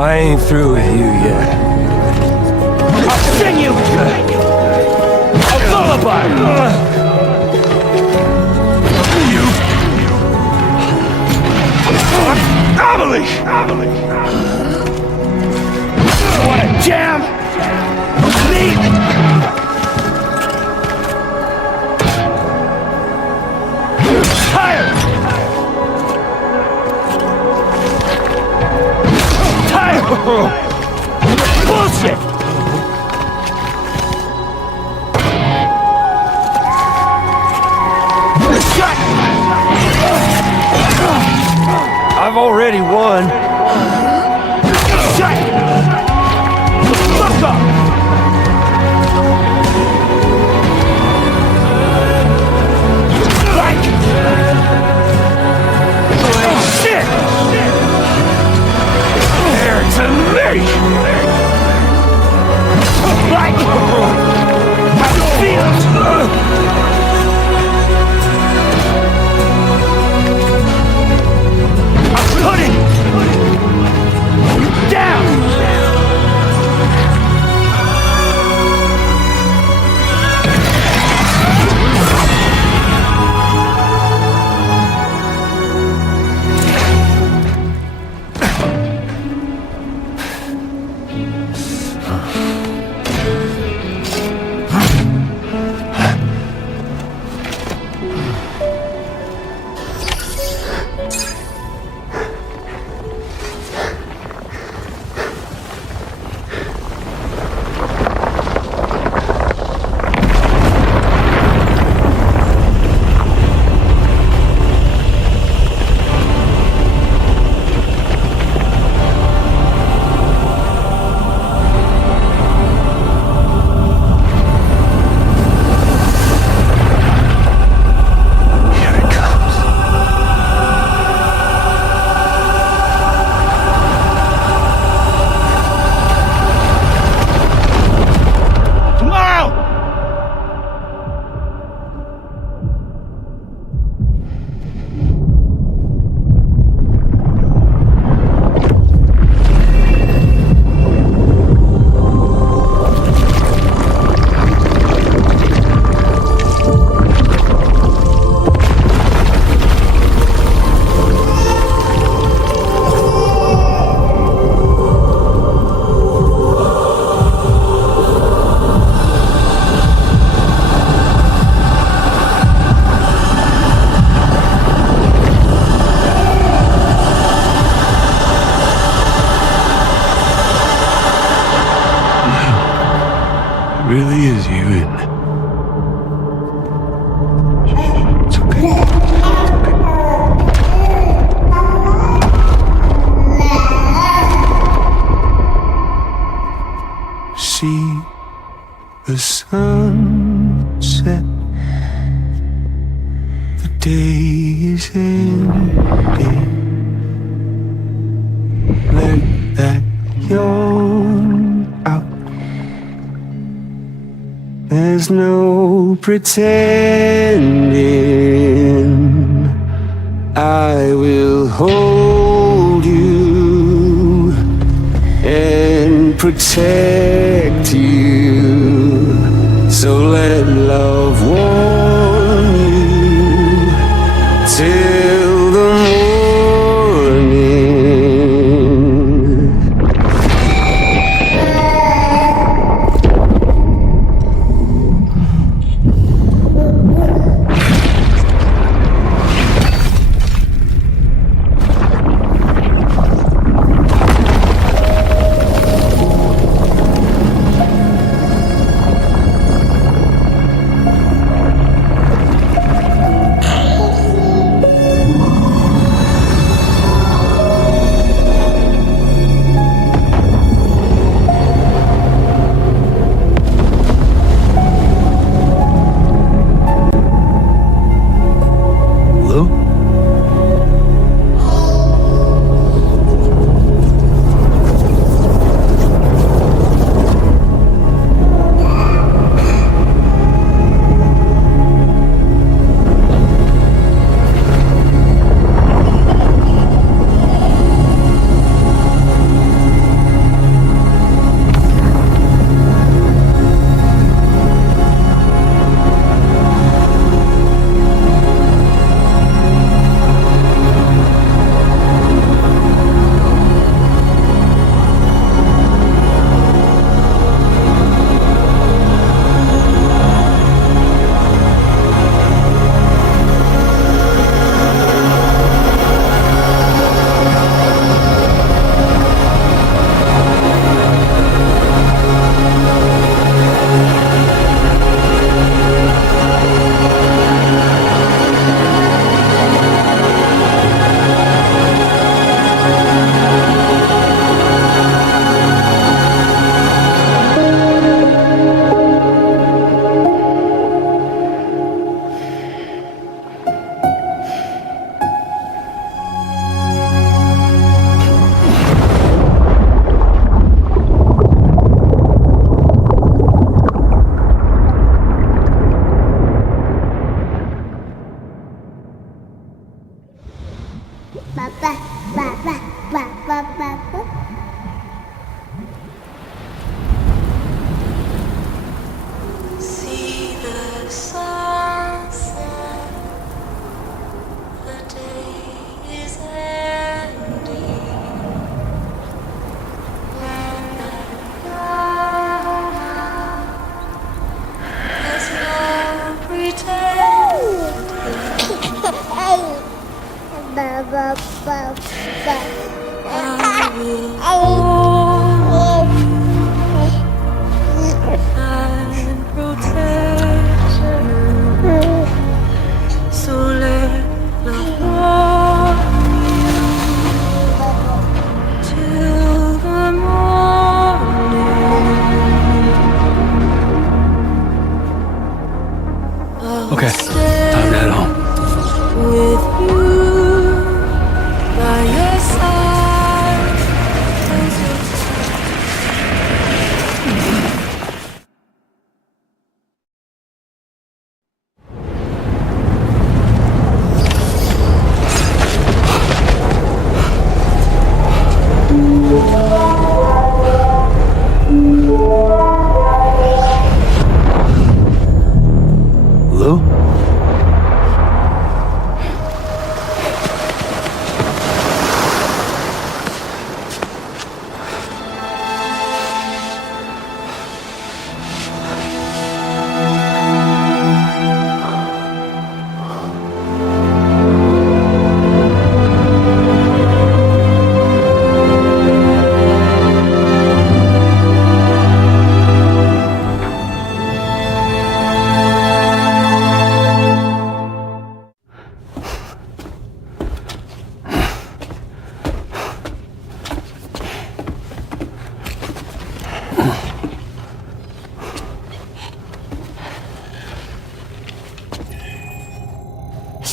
I ain't through with you yet. I'll sing you a lullaby! You... Amelie! What a jam! Me! Tired! Bullshit! I've already won. Shut! Fuck up! Shit! There to me! Like how it feels! I'm putting down! Really is you, isn't it? It's okay. See the sunset. The day is ending. Let that yawn out. There's no pretending. I will hold you and protect you. So let love warm you till the morning.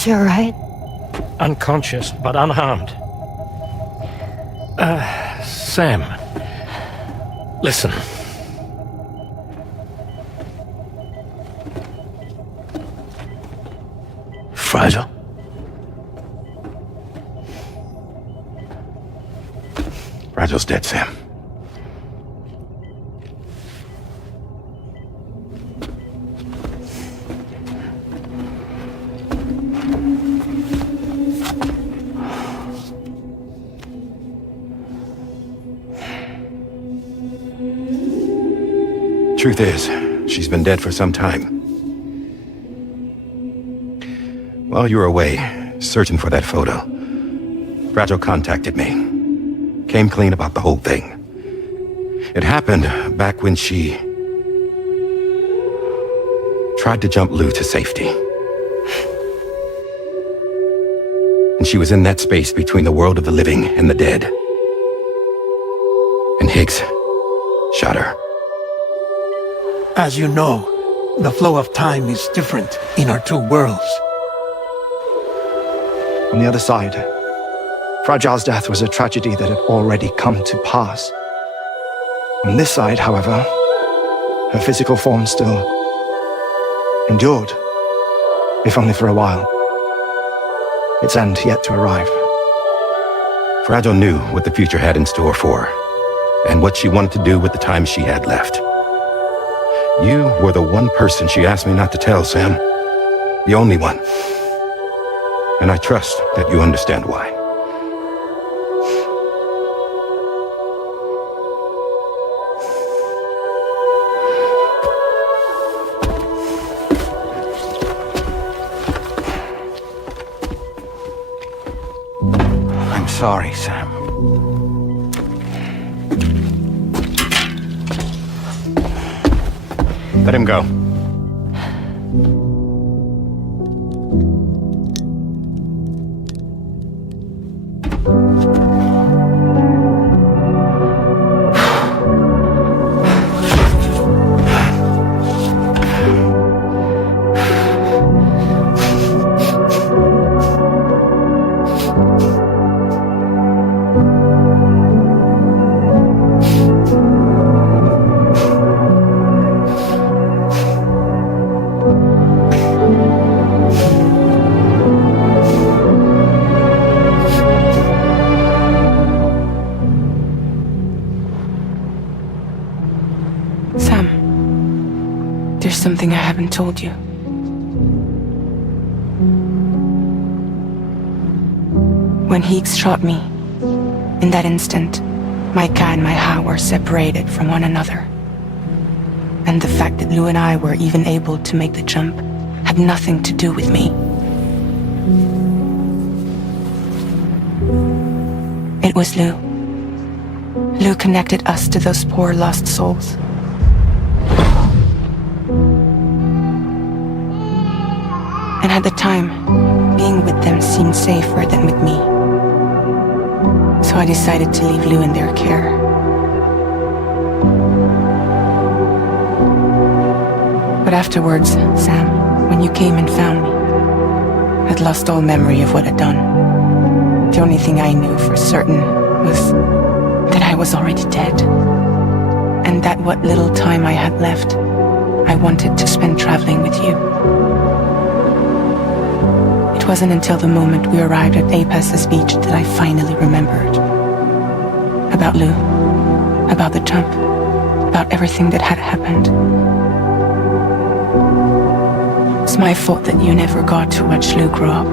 She alright? Unconscious, but unharmed. Sam. Listen. Fragile? Fragile's dead, Sam. Truth is, she's been dead for some time. While you were away, searching for that photo, Fragile contacted me. Came clean about the whole thing. It happened back when she tried to jump Lou to safety. And she was in that space between the world of the living and the dead. And Higgs shot her. As you know, the flow of time is different in our two worlds. On the other side, Fragile's death was a tragedy that had already come to pass. On this side, however, her physical form still endured, if only for a while. Its end yet to arrive. Fragile knew what the future had in store for her, and what she wanted to do with the time she had left. You were the one person she asked me not to tell, Sam. The only one. And I trust that you understand why. I'm sorry, Sam. Let him go. Something I haven't told you. When Higgs shot me, in that instant, my Ka and my Ha were separated from one another. And the fact that Lou and I were even able to make the jump had nothing to do with me. It was Lou. Lou connected us to those poor lost souls. And at the time, being with them seemed safer than with me. So I decided to leave Lou in their care. But afterwards, Sam, when you came and found me, I'd lost all memory of what I'd done. The only thing I knew for certain was that I was already dead. And that what little time I had left, I wanted to spend traveling with you. It wasn't until the moment we arrived at Apes's beach that I finally remembered. About Lou, about the jump, about everything that had happened. It's my fault that you never got to watch Lou grow up.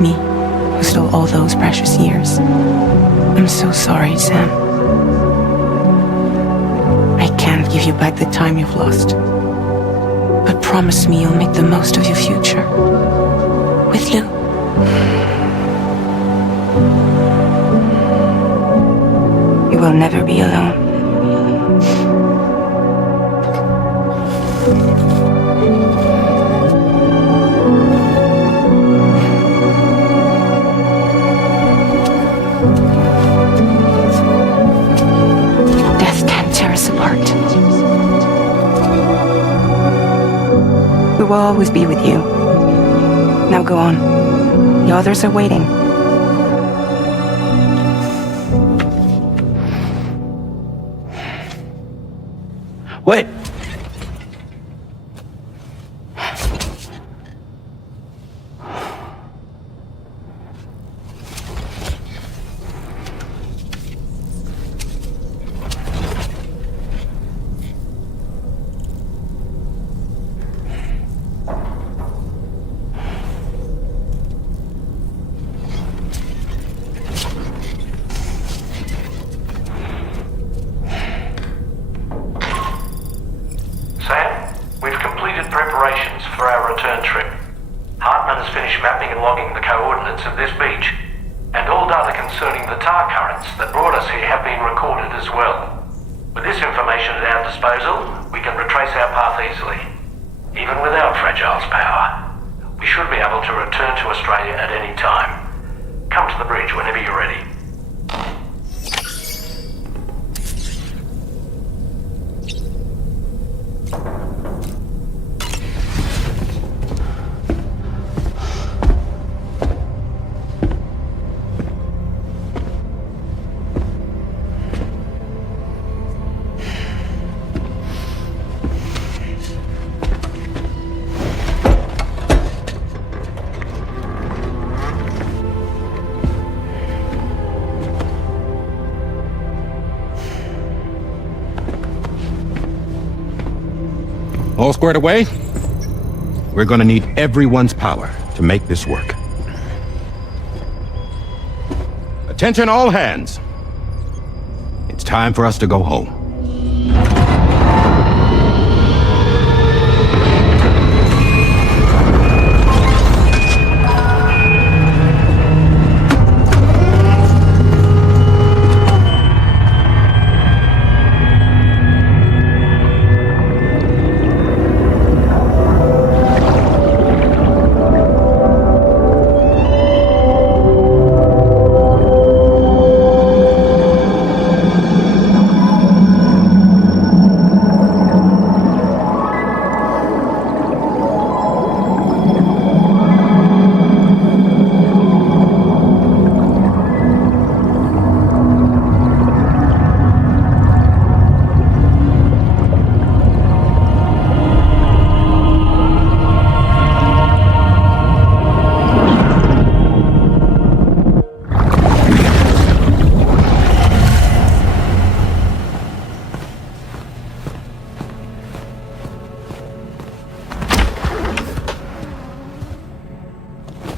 Me, who stole all those precious years. I'm so sorry, Sam. I can't give you back the time you've lost. But promise me you'll make the most of your future. With Lou. You will never be alone. Death can't tear us apart. We will always be with you. Now go on. The others are waiting. Wait! Sam, we've completed preparations for our return trip. Hartman has finished mapping and logging the coordinates of this beach, and all data concerning the tar currents that brought us here have been recorded as well. With this information at our disposal, we can retrace our path easily. Even without Fragile's power, we should be able to return to Australia at any time. Come to the bridge whenever you're ready. All squared away? We're gonna need everyone's power to make this work. Attention all hands. It's time for us to go home.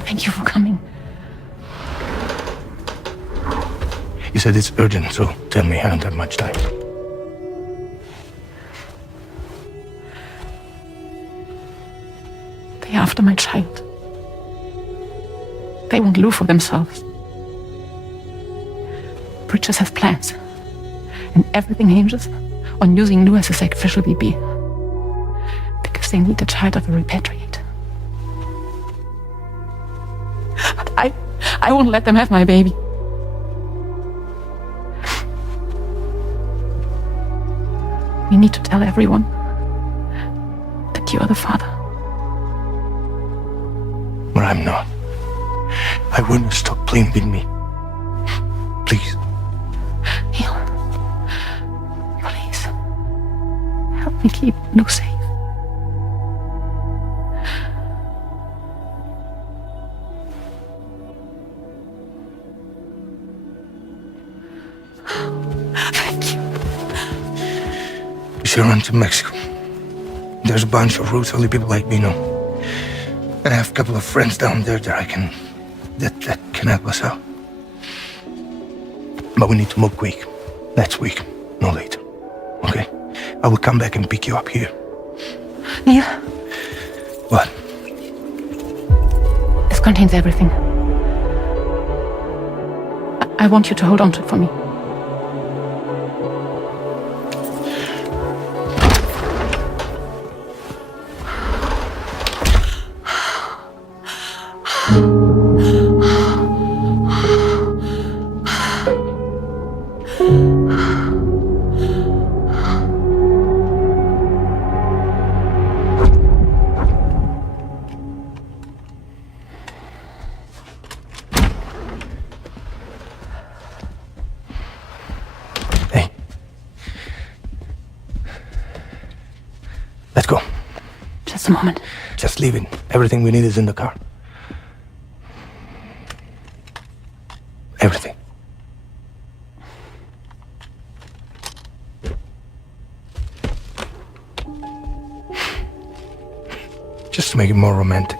Thank you for coming. You said it's urgent, so tell me, I don't have much time. They're after my child. They won't live for themselves. Bridges have plans, and everything hinges on using Lou as a sacrificial BB. Because they need the child of a repatriate. But I won't let them have my baby. We need to tell everyone that you are the father. But I'm not. I want you to stop playing with me. Please. Neil, please. Help me keep Lou safe. We should run to Mexico. There's a bunch of routes only people like me know. And I have a couple of friends down there that can help us out. But we need to move quick. Next week, no later. Okay? I will come back and pick you up here. Neil. What? This contains everything. I want you to hold on to it for me. Let's go. Just a moment. Just leave it. Everything we need is in the car. Everything. Just to make it more romantic.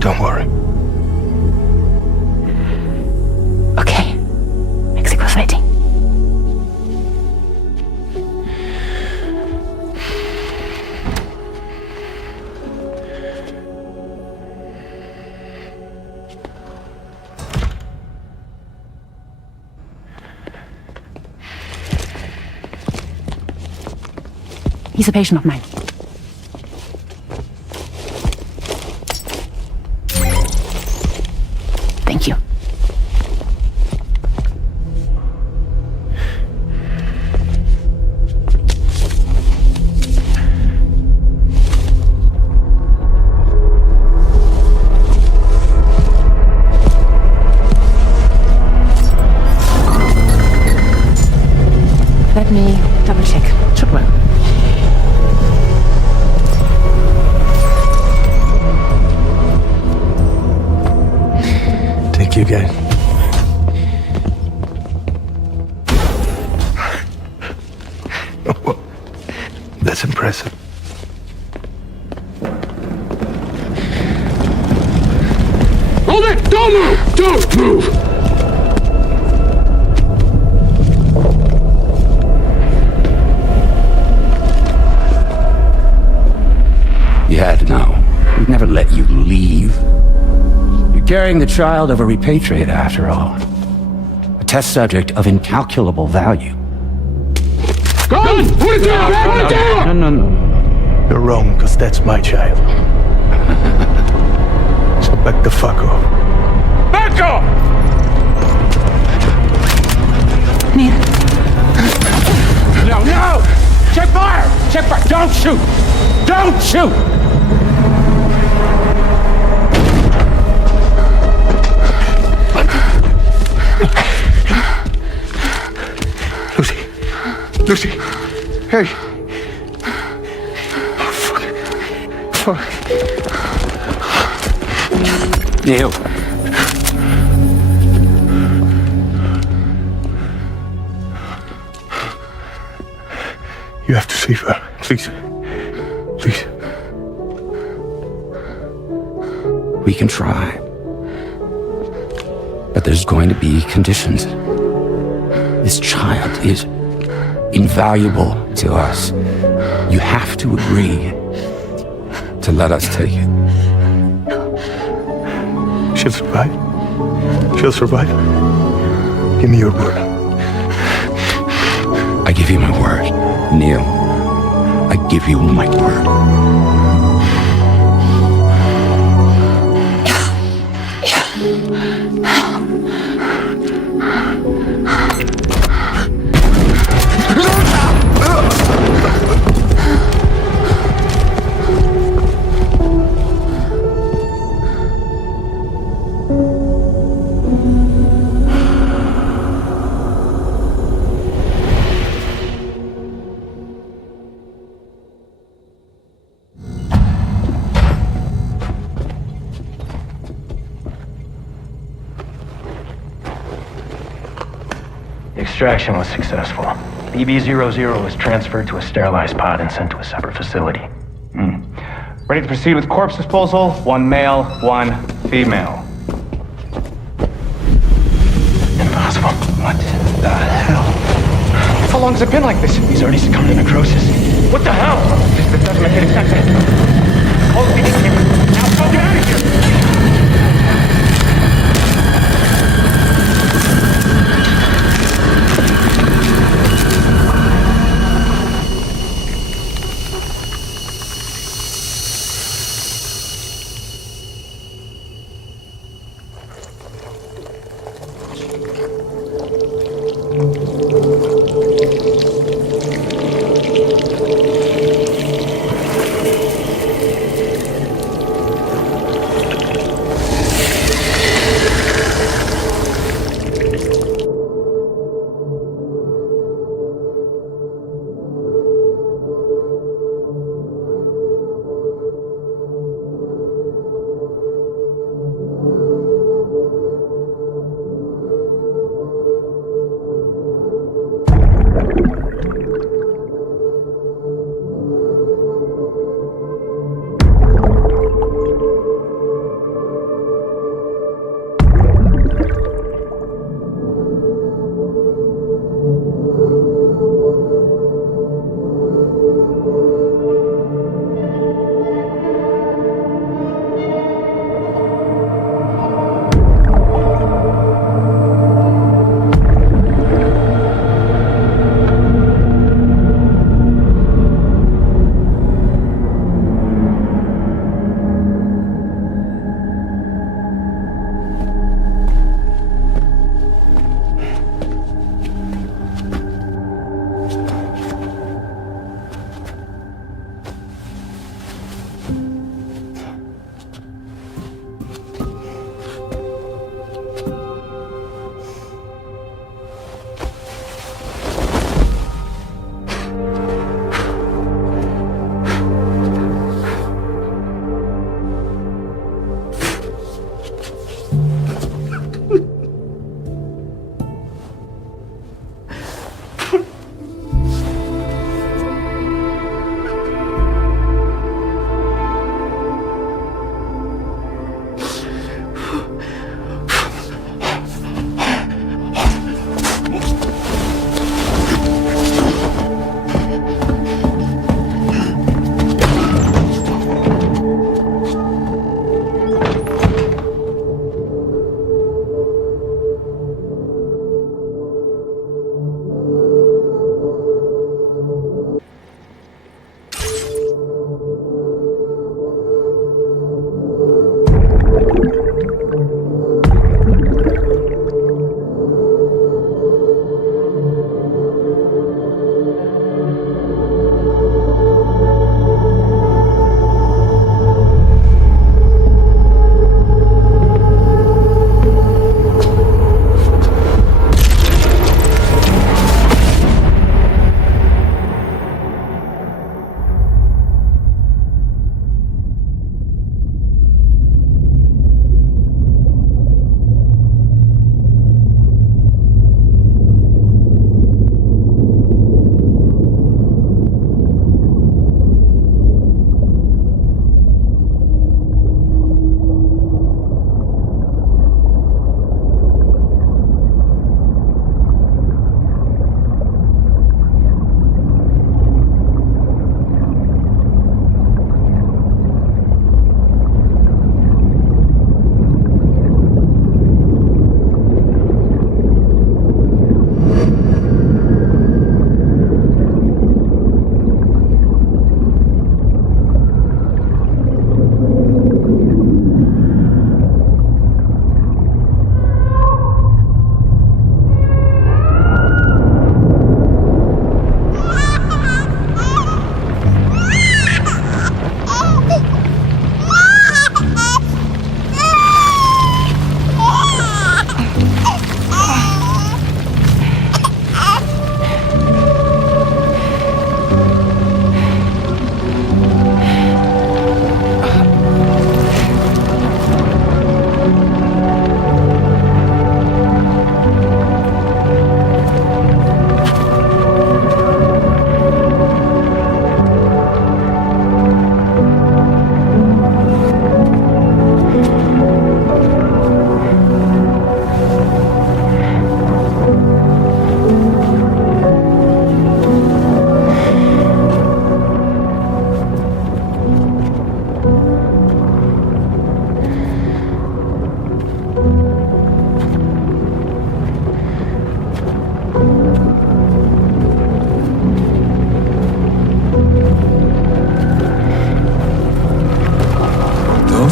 Don't worry. Okay. Mexico's waiting. He's a patient of mine. Thank you. Let me double check. Should work. Thank you, guys. That's impressive. Hold it! Don't move! Don't move! You had to know. We'd never let you leave. You're carrying the child of a repatriate, after all. A test subject of incalculable value. Gun! Put it down! Put it down! No. You're wrong, because that's my child. So back the fuck off. Back off! Neil. No, no! Check fire! Check fire! Don't shoot! Don't shoot! Lucy! Hey! Oh, fuck. Neil. You have to save her. Please. Please. We can try. But there's going to be conditions. This child is invaluable to us. You have to agree to let us take it. She'll survive. She'll survive. Give me your word. I give you my word, Neil. I give you my word. Extraction was successful. BB-00 was transferred to a sterilized pod and sent to a separate facility. Ready to proceed with corpse disposal. 1 male, 1 female. Impossible. What the hell? How long has it been like this? He's already succumbed to necrosis. What the hell? This doesn't make any sense. Call the PD camera. Now, go get out of here!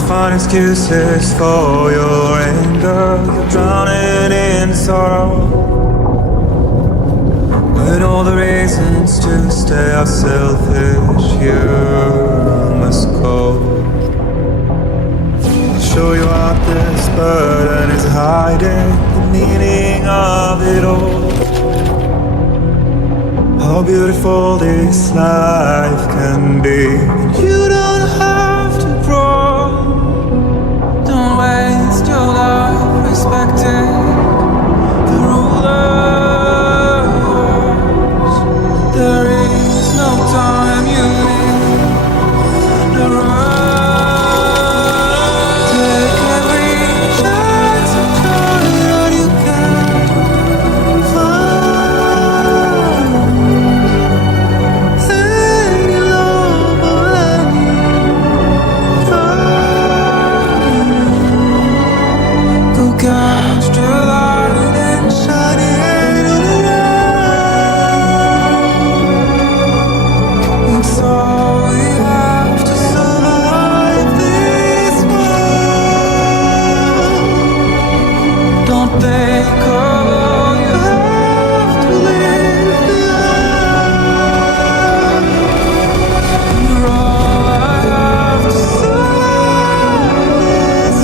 find excuses for your anger. You're drowning in sorrow, with all the reasons to stay are selfish. You must go. I'll show you what this burden is hiding, the meaning of it all. How beautiful this life can be. You don't have to grow. Don't waste your life respecting the rulers. There is no time, you need the road. Take every chance of joy that you can find. Any love or any time. Go cast your light and shine it all around. It's all we have to survive this world. Don't think of all you have to leave behind. You're all I have to survive this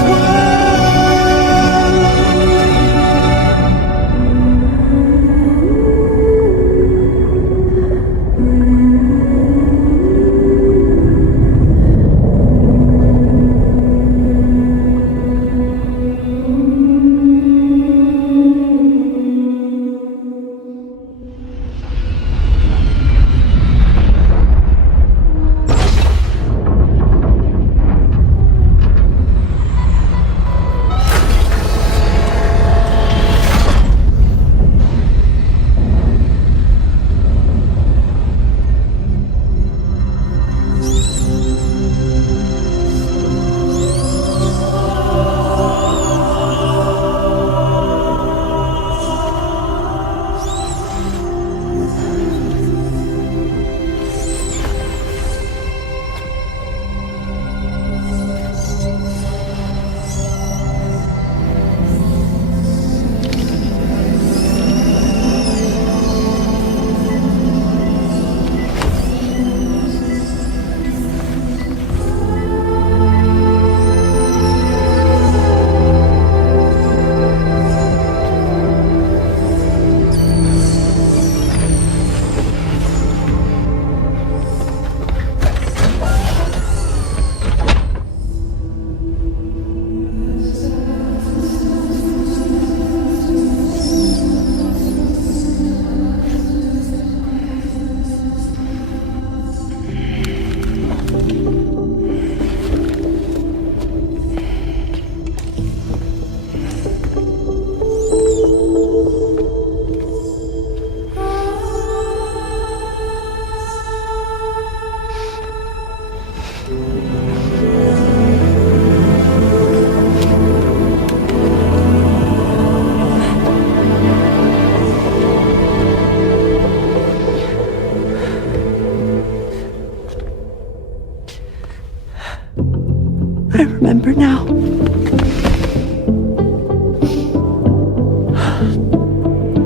I remember now.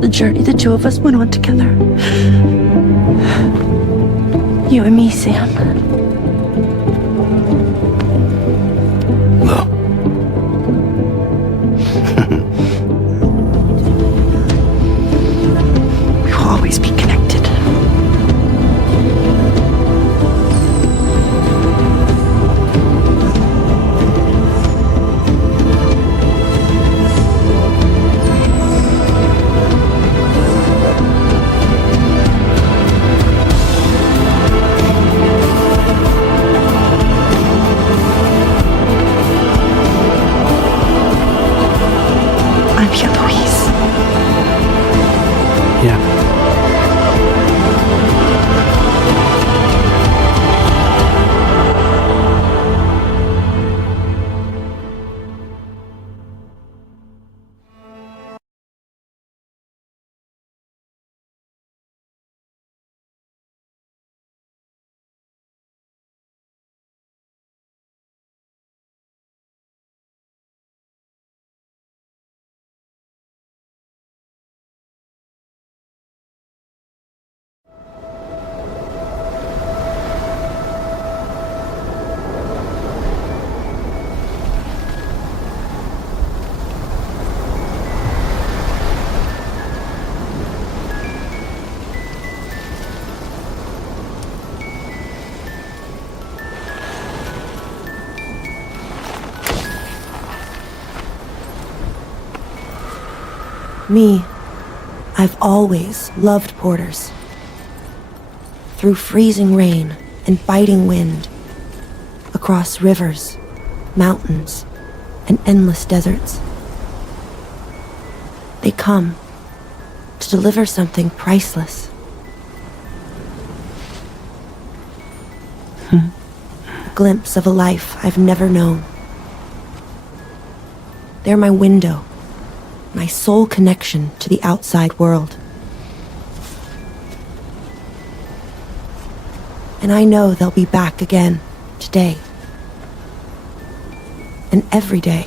The journey the two of us went on together. You and me, Sam. No. We will always be connected. Me, I've always loved porters. Through freezing rain and biting wind, across rivers, mountains, and endless deserts. They come to deliver something priceless. A glimpse of a life I've never known. They're my window, my sole connection to the outside world. And I know they'll be back again today. And every day.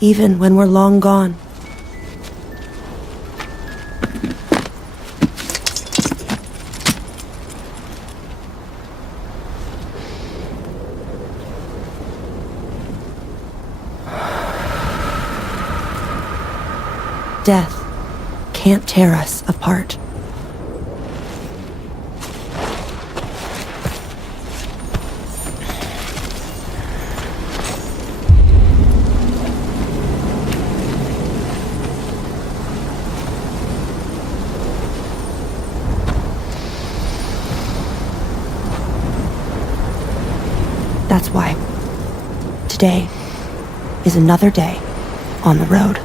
Even when we're long gone. Death can't tear us apart. That's why today is another day on the road.